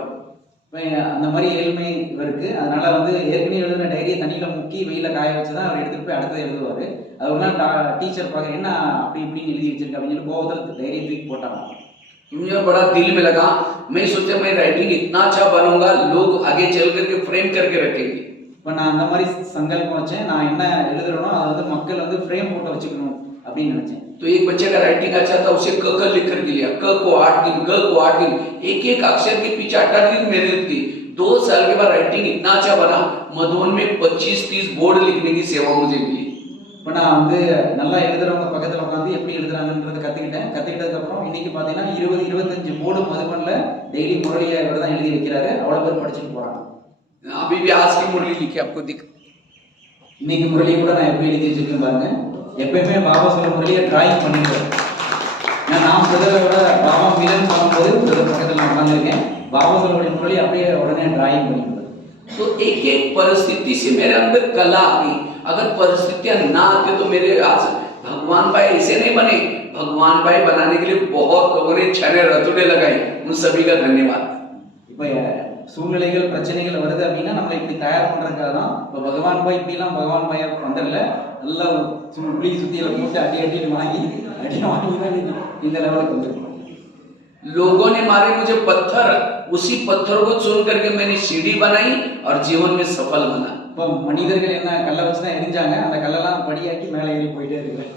அந்த மாதிரி ஏழ்மை இருக்கு. அதனால வந்து ஏற்கனவே எழுதின டைரியை தண்ணியில் முக்கி வெயில காய வச்சு தான் அவர் எடுத்துட்டு போய் அடுத்தது எழுதுவார். அது ஒரு நாள் டீச்சர் பார்க்க என்ன அப்படி இப்படின்னு எழுதி வச்சிருக்க அப்படின்னு சொல்லி கோபத்தில் டைரியை தூக்கி போட்டாங்க. मुझे बड़ा दिल में लगा। मैं सोचा मैं राइटिंग इतना अच्छा बनूंगा, लोग आगे चल करके फ्रेम करके रखेंगे। இப்போ நான் அந்த மாதிரி சங்கல்பம் வச்சேன், நான் என்ன எழுதுறேனோ அதை வந்து மக்கள் வந்து ஃப்ரேம் போட்டு வச்சுக்கணும் அப்படின்னு நினைச்சேன். तो एक बच्चे का राइटिंग अच्छा था, उसे क लिख कर के लिया, क को 8 दिन, ग को 8 दिन, एक एक अक्षर के पीछे 8 दिन मेहनत की। 2 साल के बाद राइटिंग इतना अच्छा बना, मधुबन में 25-30 बोर्ड लिखने की सेवा मुझे मिली। இப்போ நான் வந்து நல்லா எழுதுறவங்க பக்கத்தில் உட்காந்து எப்படி எழுதுறாங்கன்றதை கற்றுக்கிட்டதுக்கப்புறம் இன்னைக்கு பார்த்தீங்கன்னா 20-25 போர்டு மதுபனில் டெய்லி முரளியை இவர் தான் எழுதி வைக்கிறாரு, அவ்வளோ பேர் படிச்சுட்டு போகிறாங்க. अभी भी आज की मुरली लिखी आपको दिख, இன்னைக்கு முரளியை கூட நான் எப்படி எழுதி வச்சிருக்கேன் பாருங்க. எப்பயுமே பாபா சொல்ல முரளியை டிராயிங் பண்ணிடுவேன். நான் பிரதரோட பாபா மிலன் பண்ணும்போது பிரதர் பக்கத்தில் நான் உட்காந்துருக்கேன், பாபா சொல்ல முரளி அப்படியே உடனே டிராயிங் பண்ணிடுவேன். तो एक एक परिस्थिति से मेरे अंदर कला आ गई। अगर परिस्थितियां ना आती तो मेरे आज भगवान भाई ऐसे नहीं बने। भगवान भाई बनाने के लिए बहुत लोगों ने छने रतुड़े लगाई, उन सभी का धन्यवाद। இப்போ சூழ்நிலைகள் பிரச்சனைகள் வருது அப்படின்னா நம்மளை இப்படி தயார் பண்றதுக்காக தான். இப்போ பகவான் பாய் இப்படிலாம் பகவான் பாய் வந்துடல, நல்லா புளி சுத்தியில போட்டு அடி வாங்கி தான் இந்த லெவலுக்கு வந்துருக்கோம். लोगों ने मारे मुझे पत्थर, उसी पत्थर को चुन करके मैंने सीढ़ी बनाई और जीवन में सफल बना। இப்போ மனிதர்கள் என்ன கல்லை வச்சு தான் எரிஞ்சாங்க, அந்த கல்லெல்லாம் படியாக்கி மேலே ஏறி போயிட்டே இருக்கிறேன்.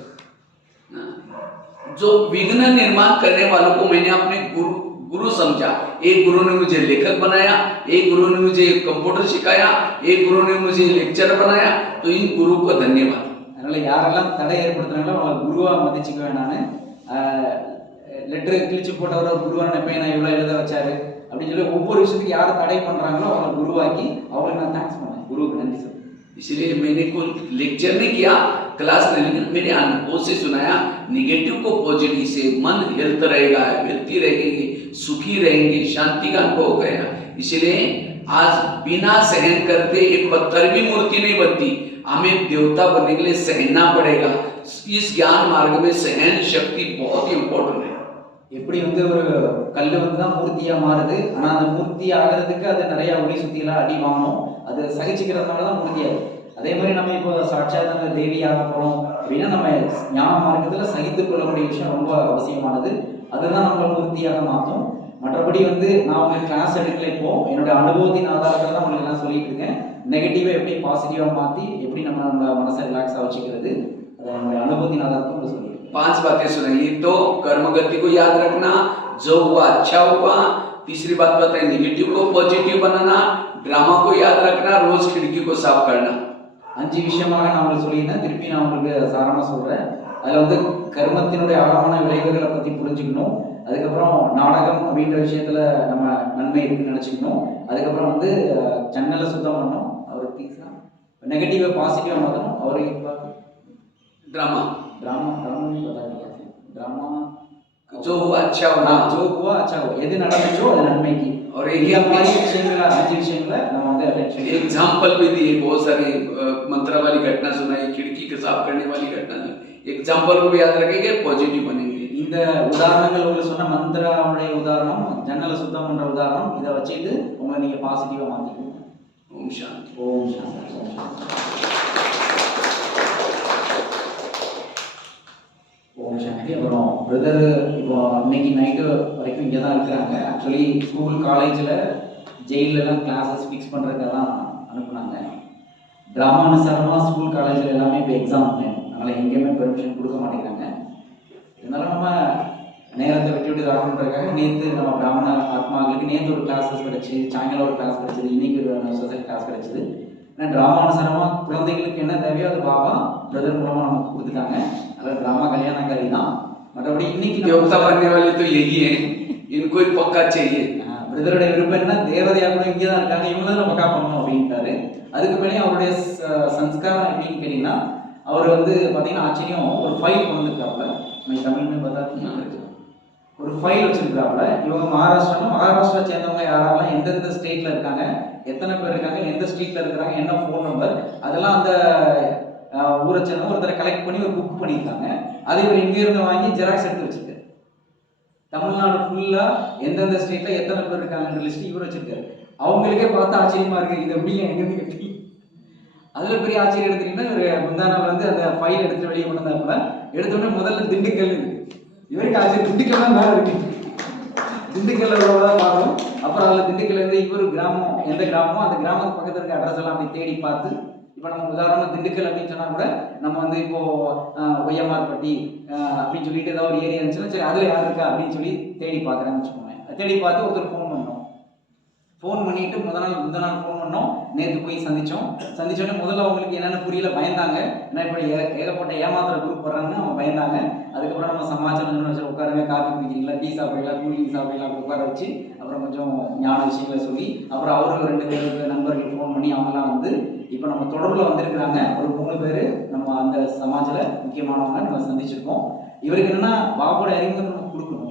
जो विघ्न निर्माण करने वालों को मैंने अपने गुरु समझा। एक गुरु ने मुझे लेखक बनाया, एक गुरु ने मुझे कंप्यूटर सिखाया, एक गुरु ने मुझे लेक्चर बनाया, तो इन गुरु को धन्यवाद। அதனால யாரெல்லாம் தடை ஏற்படுத்துறாங்களோ அவங்களை குருவா மதிச்சுக்குவேன் நான். லெட்டர் கிழிச்சு போட்டவர் ஒரு குருவான பையன் நான் இவ்வளோ எழுத வச்சாரு அப்படின்னு சொல்லி ஒவ்வொரு விஷயத்துக்கு யார் தடை பண்றாங்களோ அவங்களை குருவாக்கி அவங்களுக்கு நான் தேங்க்ஸ் பண்ணேன், குருவுக்கு நன்றி சொல்றேன். इसलिए मैंने कोई लेक्चर नहीं किया, क्लास नहीं, लेकिन मेरे अनुभव से सुनाया। निगेटिव को पॉजिटिव से मन हेल्थ रहेगा, व्यक्ति रहेगी, सुखी रहेंगे, शांति का अनुभव गया। इसलिए आज बिना सहन करते एक पत्थर भी मूर्ति नहीं बनती। हमें देवता बनने के लिए सहना पड़ेगा। इस ज्ञान मार्ग में सहन शक्ति बहुत ही इम्पोर्टेंट है। எப்படி வந்து ஒரு கல் வந்து தான் மூர்த்தியா மாறுது, ஆனா அந்த மூர்த்தி ஆகிறதுக்கு அது நிறைய ஒளி சுத்தியெல்லாம் அடி வாங்கணும், அது சகிச்சுக்கிறதுனால தான் மூர்த்தியாகும். அதே மாதிரி நம்ம இப்போ சாட்சாத் அந்த தேவி ஆக போறோம் அப்படின்னா நம்ம ஞான மார்க்கத்துல சகித்துக் கொள்ளக்கூடிய விஷயம் ரொம்ப அவசியமானது. அதுதான் நம்மளை மூர்த்தியாக மாற்றும். மற்றபடி வந்து நான் உங்களுக்கு கிளாஸ் எடுக்கல, இப்போ என்னோட அனுபவத்தின் ஆதாரத்தில் தான் உங்களுக்கு எல்லாம் சொல்லிட்டு இருக்கேன். நெகட்டிவை எப்படி பாசிட்டிவா மாற்றி எப்படி நம்ம மனசை ரிலாக்ஸாக வச்சுக்கிறது, அதை என்னுடைய அனுபவத்தின் ஆதாரத்தை உங்களுக்கு சொல்லியிருக்கேன். 5 बातें सुनाई। तो कर्म गति को याद रखना, जो हुआ अच्छा हुआ। तीसरी बात बताई निगेटिव को पॉजिटिव बनाना, ड्रामा को याद रखना, रोज खिड़की को साफ करना। 5 விஷயமாக நான் உங்களுக்கு சொல்லியிருந்தேன், திருப்பி நான் உங்களுக்கு சாரமாக சொல்கிறேன். அதில் வந்து கர்மத்தினுடைய ஆழமான விளைவுகளை பற்றி புரிஞ்சுக்கணும். அதுக்கப்புறம் நாடகம் அப்படின்ற விஷயத்தில் நம்ம நன்மை இருக்குன்னு நினச்சிக்கணும். அதுக்கப்புறம் வந்து ஜன்னலை சுத்தம் பண்ணணும், அவர் டீக்ஸ்லாம் நெகட்டிவை பாசிட்டிவாக மாற்றணும். அவரை ड्रामा ड्रामा नहीं बता दिया, ड्रामा जो हुआ अच्छा होना, जो हुआ अच्छा हो, எது நடந்துச்சோ அது நன்மைக்கு. और एक हमारी விஷயங்களை 5 விஷயங்களை நம்ம வந்து अटेंशन एग्जाम्पल भी दिए, बहुत सारे मंत्र वाली घटना सुनाई, खिड़की के साफ करने वाली घटना सुनाई। एग्जाम्पल को भी याद रखेंगे, पॉजिटिव बनेंगे। இந்த உதாரணங்கள் உங்களுக்கு சொன்ன மந்திரமுடைய உதாரணம், ஜன்னலை சுத்தம் பண்ற உதாரணம், இதை வச்சுட்டு உங்களை நீங்க பாசிட்டிவா மாத்திக்கணும். ओम शांति। ஓம் சாந்தி. ஓம் சாந்தி. அப்புறம் பிரதர் இப்போ இன்னைக்கு நைட்டு வரைக்கும் இங்கே தான் இருக்கிறாங்க. ஆக்சுவலி ஸ்கூல் காலேஜில் ஜெயிலெலாம் கிளாஸஸ் ஃபிக்ஸ் பண்ணுறதுக்காக தான் அனுப்புனாங்க. ட்ராமா அனுசாரமாக ஸ்கூல் காலேஜில் எல்லாமே இப்போ எக்ஸாம் டைம், அதனால் எங்கேயுமே பெர்மிஷன் கொடுக்க மாட்டேங்கிறாங்க. இதனால் நம்ம நேரத்தை விட்டு வரணுன்றதுக்காக நேற்று நம்ம பிராமண ஆத்மாக்களுக்கு நேற்று ஒரு கிளாஸஸ் கிடச்சி, சாயங்காலம் ஒரு கிளாஸ் கிடச்சிது, இன்றைக்கி ஒரு சொசைட்டி கிளாஸ் கிடச்சிது. ஏன்னா ட்ராமா அனுசாரமாக குழந்தைகளுக்கு என்ன தேவையோ அது பாபா பிரதர் மூலமாக நமக்கு கொடுத்துட்டாங்க. அதனால் ட்ராமா கல்யாணக்காரி தான். மற்றபடி இன்னைக்கு देवता बनने वाले तो यही है, इनको ही पक्का चाहिए। பிரதருடைய விருப்பம் என்ன, தேவதையாக கூட இங்கே தான் இருக்காங்க, இவங்க தான் பக்கா பண்ணணும் அப்படின்ட்டாரு. அதுக்கு மேலே அவருடைய சன்ஸ்காரம் எப்படின்னு கேட்டீங்கன்னா, அவர் வந்து பார்த்தீங்கன்னா ஆச்சரியம் ஒரு ஃபைல் கொண்டுருக்காப்புல, நம்ம தமிழ்னு பார்த்தா ஒரு ஃபைல் வச்சிருக்காப்புல. இவங்க மகாராஷ்டிரா சேர்ந்தவங்க யாரெல்லாம் எந்தெந்த ஸ்டேட்ல இருக்காங்க, எத்தனை பேர் இருக்காங்க, எந்த ஸ்ட்ரீட்ல இருக்கிறாங்க, என்ன ஃபோன் நம்பர், அதெல்லாம் அந்த ஊரை சேர்ந்தவங்க ஒருத்தரை கலெக்ட் பண்ணி ஒரு புக் பண்ணியிருக்காங்க. அதை இவர் இங்கேருந்து வாங்கி ஜெராக்ஸ் எடுத்து வச்சிருக்காரு. தமிழ்நாடு ஃபுல்லா எந்தெந்த ஸ்டேட்ல எத்தனை பேர் இருக்காங்கன்ற லிஸ்ட் இவர் வச்சிருக்காரு. அவங்களுக்கே பார்த்து ஆச்சரியமா இருக்கு, இது எப்படி எங்கேருந்து கட்டி. அதுல பெரிய ஆச்சரியம் எடுத்தீங்கன்னா, இவர் முந்தானால வந்து அந்த ஃபைல் எடுத்து வெளியே கொண்டு வந்தாப்புல. எடுத்தோடனே முதல்ல திண்டுக்கல் இருக்கு. இவருக்கு ஆச்சரியம், திண்டுக்கல் தான் மேலே இருக்கு, திண்டுக்கல்ல உள்ளதான் பார்க்கணும். அப்புறம் அதில் திண்டுக்கல்ல இருந்து இவர் கிராமம், எந்த கிராமமோ அந்த கிராமத்துக்கு பக்கத்தில் இருக்க அட்ரஸ் எல்லாம் அப்படி தேடி பார்த்து இப்போ நம்ம உதாரணமாக திண்டுக்கல் அப்படின்னு சொன்னால் கூட நம்ம வந்து இப்போ ஒய்யமார்பட்டி அப்படின்னு சொல்லிட்டு ஏதாவது ஒரு ஏரியா இருந்துச்சுன்னா சரி அதில் யார் இருக்கா அப்படின்னு சொல்லி தேடி பார்க்குறேன்னு வச்சுக்கோங்க. தேடி பார்த்து ஒருத்தர் ஃபோன் பண்ணோம். ஃபோன் பண்ணிட்டு முந்த நாள் ஃபோன் பண்ணோம். நேற்று போய் சந்திச்சோடனே முதல்ல அவங்களுக்கு என்னென்ன புரியல, பயந்தாங்க. ஏன்னா இப்போ ஏகப்பட்ட ஏமாத்துற குரூப் வர்றாங்கன்னு அவங்க பயந்தாங்க. அதுக்கப்புறம் நம்ம சமாச்சாரம் வச்சு உட்காருங்க, காஃபி குடிக்கிறீங்களா, டீ சாப்பிட்றீங்களா, கூல் டீ சாப்பிட்றீங்களா உட்கார வச்சு அப்புறம் கொஞ்சம் ஞான விஷயங்களை சொல்லி அப்புறம் அவருக்கு 2 பேருக்கு நண்பர்கள் ஃபோன் பண்ணி அவங்களாம் வந்து இப்போ நம்ம தொடர்பில் வந்திருக்கிறாங்க. ஒரு 3 பேர் நம்ம அந்த சமாஜத்தில் முக்கியமானவங்க நம்ம சந்திச்சிருக்கோம். இவருக்கு என்னென்னா பாபோட அறிமுகம் நம்ம கொடுக்கணும்.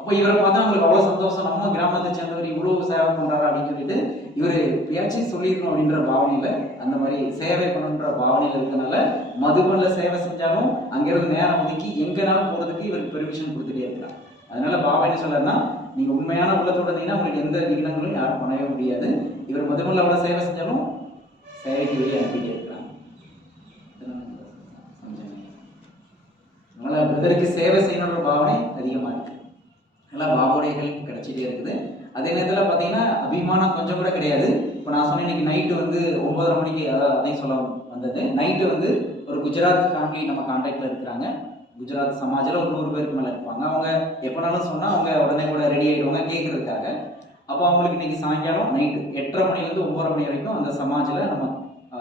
அப்போ இவரை பார்த்தா நம்மளுக்கு அவ்வளோ சந்தோஷம், நம்ம கிராமத்தை சேர்ந்தவர் இவ்வளோ சேவை பண்ணுறாரு அப்படின்னு சொல்லிட்டு இவர் எப்படியாச்சும் சொல்லிடணும் அப்படின்ற பாவனையில், அந்த மாதிரி சேவை பண்ணணுன்ற பாவனையில் இருக்கனால மதுபனில் சேவை செஞ்சாலும் அங்கேருந்து நேரம் ஒதுக்கி எங்கேனாலும் போகிறதுக்கு இவருக்கு பெர்மிஷன் கொடுத்துட்டே இருக்கிறார். அதனால பாபா என்ன சொல்றாருன்னா, நீங்கள் உண்மையான உள்ளத்தோட இருந்தீங்கன்னா உங்களுக்கு எந்த விகிதங்களும் யாரும் பண்ணவே முடியாது. இவர் மதுபனில் அவ்வளோ சேவை செஞ்சாலும் சேவைக்கு வெளியே அனுப்பிட்டே இருக்கிறாங்க. அதனால பிரதருக்கு சேவை செய்யணுன்ற பாவனை அதிகமாக இருக்கு. நல்லா பாபாவுடைய ஹெல்ப் கிடைச்சிட்டே இருக்குது. அதே நேரத்தில் பார்த்தீங்கன்னா அபிமானம் கொஞ்சம் கூட கிடையாது. இப்போ நான் சொன்னேன் இன்னைக்கு நைட்டு வந்து 9:30 மணிக்கு, அதாவது அதையும் சொல்ல வந்தது, நைட்டு வந்து ஒரு குஜராத் ஃபேமிலி நம்ம கான்டாக்டில் இருக்கிறாங்க. குஜராத் சமாஜில் ஒரு 100 பேருக்கு மேலே இருப்பாங்க. அவங்க எப்போனாலும் சொன்னால் அவங்க உடனே கூட ரெடி ஆகிடுவாங்க கேட்குறதுக்காக. அப்போ அவங்களுக்கு இன்னைக்கு சாயங்காலம் நைட்டு 8:30 மணிலேருந்து 9:30 மணி வரைக்கும் அந்த சமாஜில் நம்ம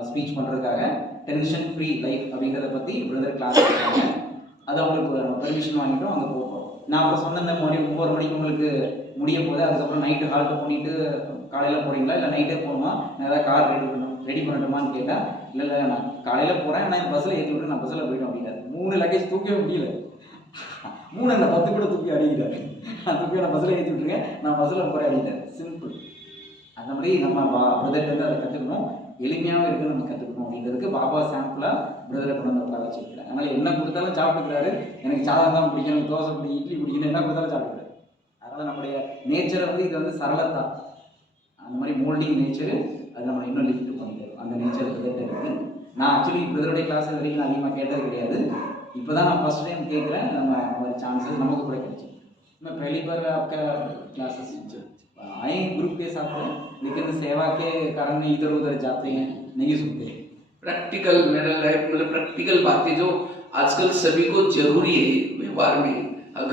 ஸ்பீச் பண்ணுறதுக்காக டென்ஷன் ஃப்ரீ லைஃப் அப்படிங்கிறத பற்றி பிரதர் கிளாஸ் எடுத்தாங்க. அது அவங்களுக்கு பெர்மிஷன் வாங்கிட்டோம், அங்கே போகிறோம். நான் அப்புறம் சொன்ன மறுபடியும் 9 மணிக்கு உங்களுக்கு முடிய போகுது. அதுக்கப்புறம் நைட்டு ஹால்ட்டு பண்ணிட்டு காலையில் போகிறீங்களா இல்லை நைட்டே போகணுமா, நான் ஏதாவது கார் ரெடி பண்ணட்டுமான்னு கேட்டால் இல்லை நான் காலையில் போகிறேன், ஆனால் பஸ்ஸில் ஏற்றி விட்டு நான் பஸ்ஸில் போயிட்டோம் அப்படின்னாரு. 3 லக்கேஜ் தூக்கவே முடியல. 3 அந்த 10 கூட தூக்கி அடிக்கிறாரு. நான் தூக்கி நான் பஸ்ஸில் ஏற்றி விட்டுருக்கேன், நான் பஸ்ஸில் போகிறேன் அப்படின்னாரு. சிம்பிள். அந்த மாதிரி நம்ம பிரதர்கிட்ட அதை கற்றுக்கணும், எளிமையாகவும் இருக்குது நம்ம கற்றுக்கணும் அப்படிங்கிறதுக்கு பாபா சாம்பிளாக பிரதரை கொண்டு வந்து உட்கார வச்சுருக்கிறேன். அதனால் என்ன கொடுத்தாலும் சாப்பிட்டுக்கிறாரு. எனக்கு சாதம் தான் பிடிக்கும், எனக்கு தோசை பிடிக்கும், இட்லி பிடிக்கணும், என்ன கொடுத்தாலும் சாப்பிட்டுக்கிறாரு. அதனால் நம்முடைய நேச்சரை வந்து இது வந்து சரளத்தா, அந்த மாதிரி மோல்டிங் நேச்சரு, அது நம்ம இன்னும் லிஃப்ட் பண்ணிக்கிறோம். அந்த நேச்சர் பிரதர்கிட்ட இருக்குது. நான் ஆக்சுவலி பிரதருடைய கிளாஸ் வரைக்கும் நான் அதிகமாக கேட்டது கிடையாது. இப்போ தான் நான் ஃபஸ்ட் டைம் கேட்குறேன். நம்ம மாதிரி சான்सेस நமக்கு கூட கிடைச்சி. मैं पहली बार आपका क्लासेस आए ग्रुप के साथ में, लेकिन सेवा के कारण इधर उधर जाते हैं, नहीं सुनते। प्रैक्टिकल मेरा लाइफ मतलब प्रैक्टिकल बातें जो आजकल सभी को जरूरी है व्यवहार में,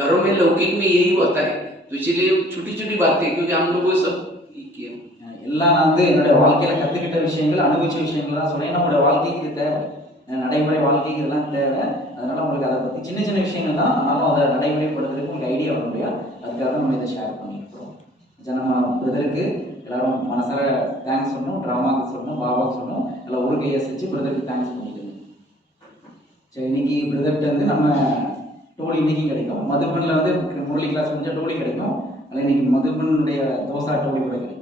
घरों में लौकिक में यही होता है, तो इसलिए छोटी छोटी बातें, क्योंकि हम लोगों सब எல்லாம் நான் வந்து என்னுடைய வாழ்க்கையில் கற்றுக்கிட்ட விஷயங்கள், அனுபவிச்ச விஷயங்கள் தான் சொல்கிறேன். நம்மளுடைய வாழ்க்கைக்கு இது தேவை, நடைமுறை வாழ்க்கைக்கு இதெல்லாம் தேவை. அதனால் உங்களுக்கு அதை பற்றி சின்ன சின்ன விஷயங்கள் தான், ஆனாலும் அதை நடைமுறைப்படுத்துறதுக்கு உங்களுக்கு ஐடியா வர முடியாது. அதுக்காக நம்ம இதை ஷேர் பண்ணியிருக்கிறோம். நம்ம பிரதருக்கு எல்லாரும் மனசார தேங்க்ஸ் சொல்லணும், ட்ராமாவுக்கு சொல்லணும், பாபாவுக்கு சொல்லணும். எல்லாம் ஒரு கையை செஞ்சு பிரதருக்கு தேங்க்ஸ் பண்ணிக்கணும். சரி, இன்னைக்கு பிரதர்கிட்ட வந்து நம்ம டோலி இன்னைக்கு கிடைக்கும். மதுபனில் வந்து முரளி கிளாஸ் முடிஞ்சால் டோலி கிடைக்கும். அதில் இன்னைக்கு மதுபனுடைய தோசா டோலி கூட கிடைக்கும்.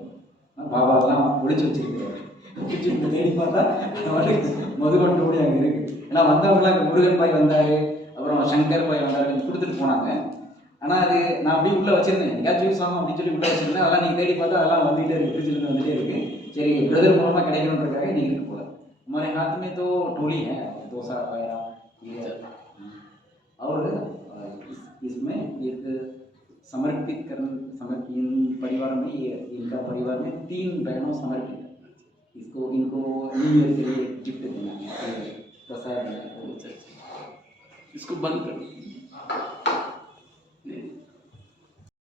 பாபாவெல்லாம் ஒழிச்சு வச்சிருக்கிறாரு. தேடி பார்த்தா மதுபன் டோலி அங்கே இருக்குது. ஏன்னா வந்தவங்களாம் இங்கே முருகன் பாய் வந்தார், அப்புறம் சங்கர் பாய் வந்தார், கொடுத்துட்டு போனாங்க. ஆனால் அது நான் அப்படியே உள்ளே வச்சிருந்தேன், எங்கேயாச்சும் யூஸ் ஆகும் அப்படின்னு சொல்லி உள்ளே வச்சிருந்தேன். அதெல்லாம் நீங்கள் தேடி பார்த்தா அதெல்லாம் வந்துகிட்டே இருக்குது, ஃப்ரிட்ஜில் வந்துகிட்டே இருக்குது. சரி, பிரதர் மூலமாக கிடைக்கணுன்றதுக்காக நீங்கள் இருக்கு போல. हमारे हाथ में तो टोली है, डोसा पाया ये, और इसमें एक समर्पित इन परिवार में, ये इनका परिवार में 3 बहनों समर्पित है। इनको न्यू ईयर के लिए गिफ्ट देना है, प्रसाद, इसको बंद करो।